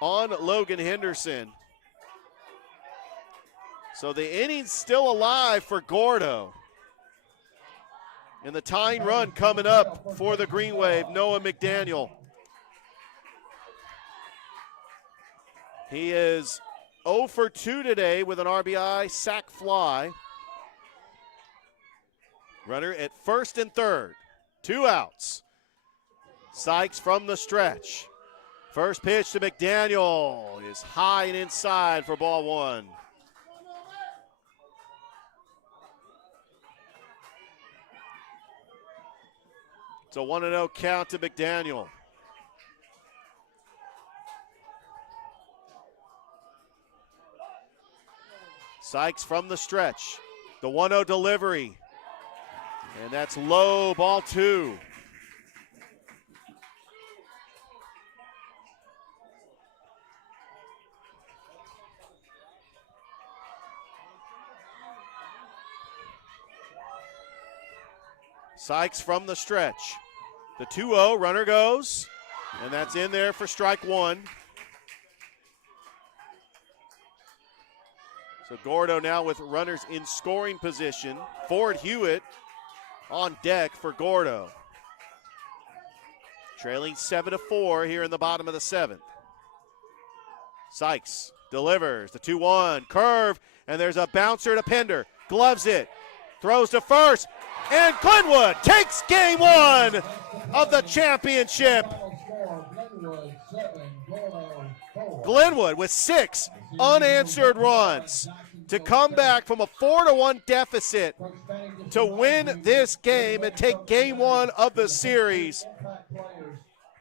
on Logan Henderson. So the inning's still alive for Gordo. And the tying run coming up for the Green Wave, Noah McDaniel. He is 0 for 2 today with an RBI sac fly. Runner at first and third. 2 outs. Sykes from the stretch. First pitch to McDaniel is high and inside for ball 1. It's a 1-0 count to McDaniel. Sykes from the stretch. The 1-0 delivery. And that's low, ball 2. Sykes from the stretch. The 2-0, runner goes, and that's in there for strike 1. So Gordo now with runners in scoring position. Ford Hewitt on deck for Gordo. Trailing 7-4 here in the bottom of the 7th. Sykes delivers the 2-1, curve, and there's a bouncer to Pender. Gloves it, throws to first, and Glenwood takes game 1 of the championship. Glenwood with 6 unanswered runs to come back from a 4-1 deficit to win this game and take game 1 of the series.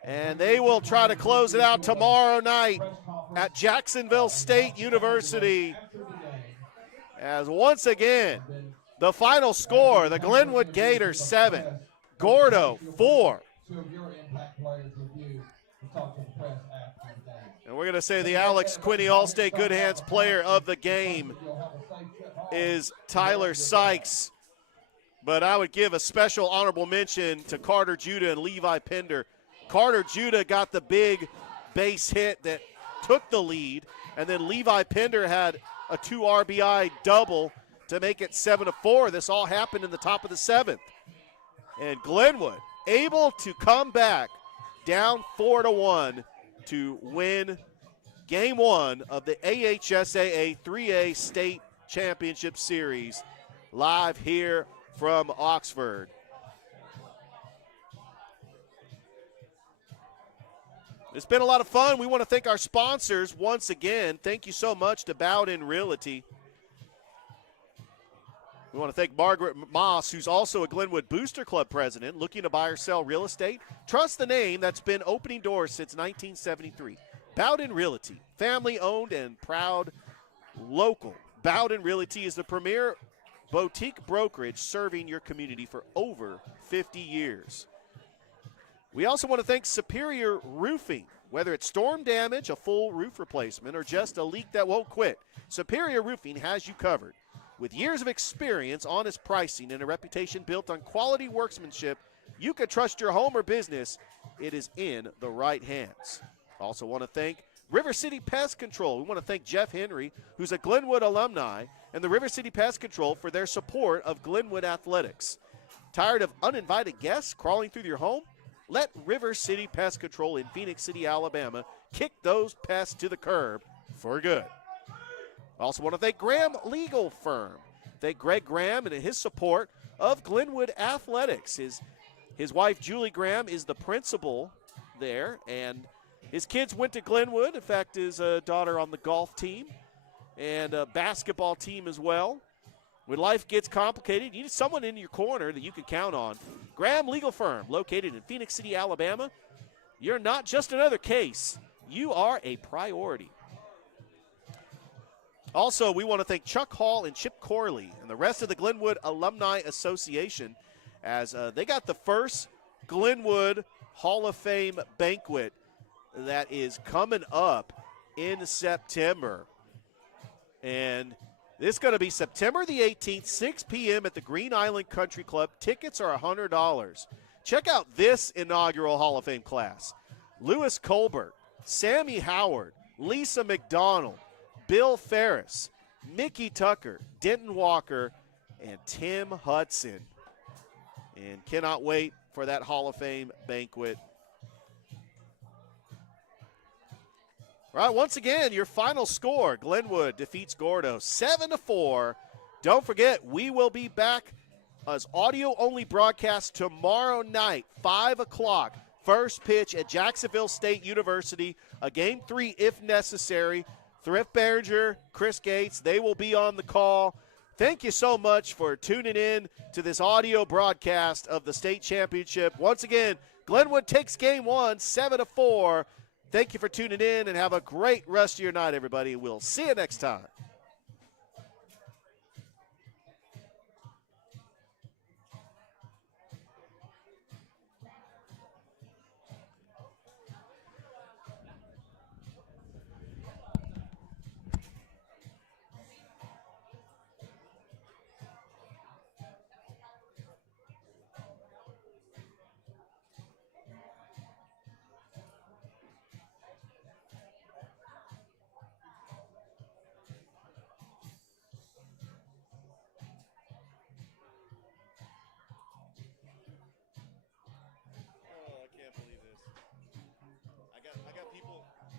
And they will try to close it out tomorrow night at Jacksonville State University. As once again, the final score, the Glenwood Gators 7, Gordo 4. And we're going to say the Alex Quinney All-State Good Hands player of the game is Tyler Sykes. But I would give a special honorable mention to Carter Judah and Levi Pender. Carter Judah got the big base hit that took the lead, and then Levi Pender had a 2 RBI double to make it 7-4. This all happened in the top of the 7th. And Glenwood able to come back down 4-1 to win game 1 of the AHSAA 3A State Championship Series live here from Oxford. It's been a lot of fun. We want to thank our sponsors once again. Thank you so much to Bowden Realty. We want to thank Margaret Moss, who's also a Glenwood Booster Club president, looking to buy or sell real estate. Trust the name that's been opening doors since 1973. Bowden Realty, family-owned and proud local. Bowden Realty is the premier boutique brokerage serving your community for over 50 years. We also want to thank Superior Roofing. Whether it's storm damage, a full roof replacement, or just a leak that won't quit, Superior Roofing has you covered. With years of experience, honest pricing, and a reputation built on quality workmanship, you can trust your home or business. It is in the right hands. Also want to thank River City Pest Control. We want to thank Jeff Henry, who's a Glenwood alumni, and the River City Pest Control for their support of Glenwood athletics. Tired of uninvited guests crawling through your home? Let River City Pest Control in Phoenix City, Alabama, kick those pests to the curb for good. Also want to thank Graham Legal Firm. Thank Greg Graham and his support of Glenwood Athletics. His wife, Julie Graham, is the principal there, and his kids went to Glenwood. In fact, his daughter on the golf team and a basketball team as well. When life gets complicated, you need someone in your corner that you can count on. Graham Legal Firm, located in Phoenix City, Alabama. You're not just another case. You are a priority. Also, we want to thank Chuck Hall and Chip Corley and the rest of the Glenwood Alumni Association as they got the first Glenwood Hall of Fame banquet that is coming up in September. And this is going to be September the 18th, 6 p.m. at the Green Island Country Club. Tickets are $100. Check out this inaugural Hall of Fame class. Lewis Colbert, Sammy Howard, Lisa McDonald, Bill Ferris, Mickey Tucker, Denton Walker, and Tim Hudson. And cannot wait for that Hall of Fame banquet. All right, once again, your final score, Glenwood defeats Gordo 7-4. Don't forget, we will be back as audio-only broadcast tomorrow night, 5 o'clock. First pitch at Jacksonville State University, a Game 3 if necessary. Thrift Behringer, Chris Gates, they will be on the call. Thank you so much for tuning in to this audio broadcast of the state championship. Once again, Glenwood takes Game 1, 7-4. Thank you for tuning in, and have a great rest of your night, everybody. We'll see you next time.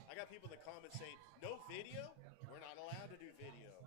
I got people in the comments saying, no video? We're not allowed to do video.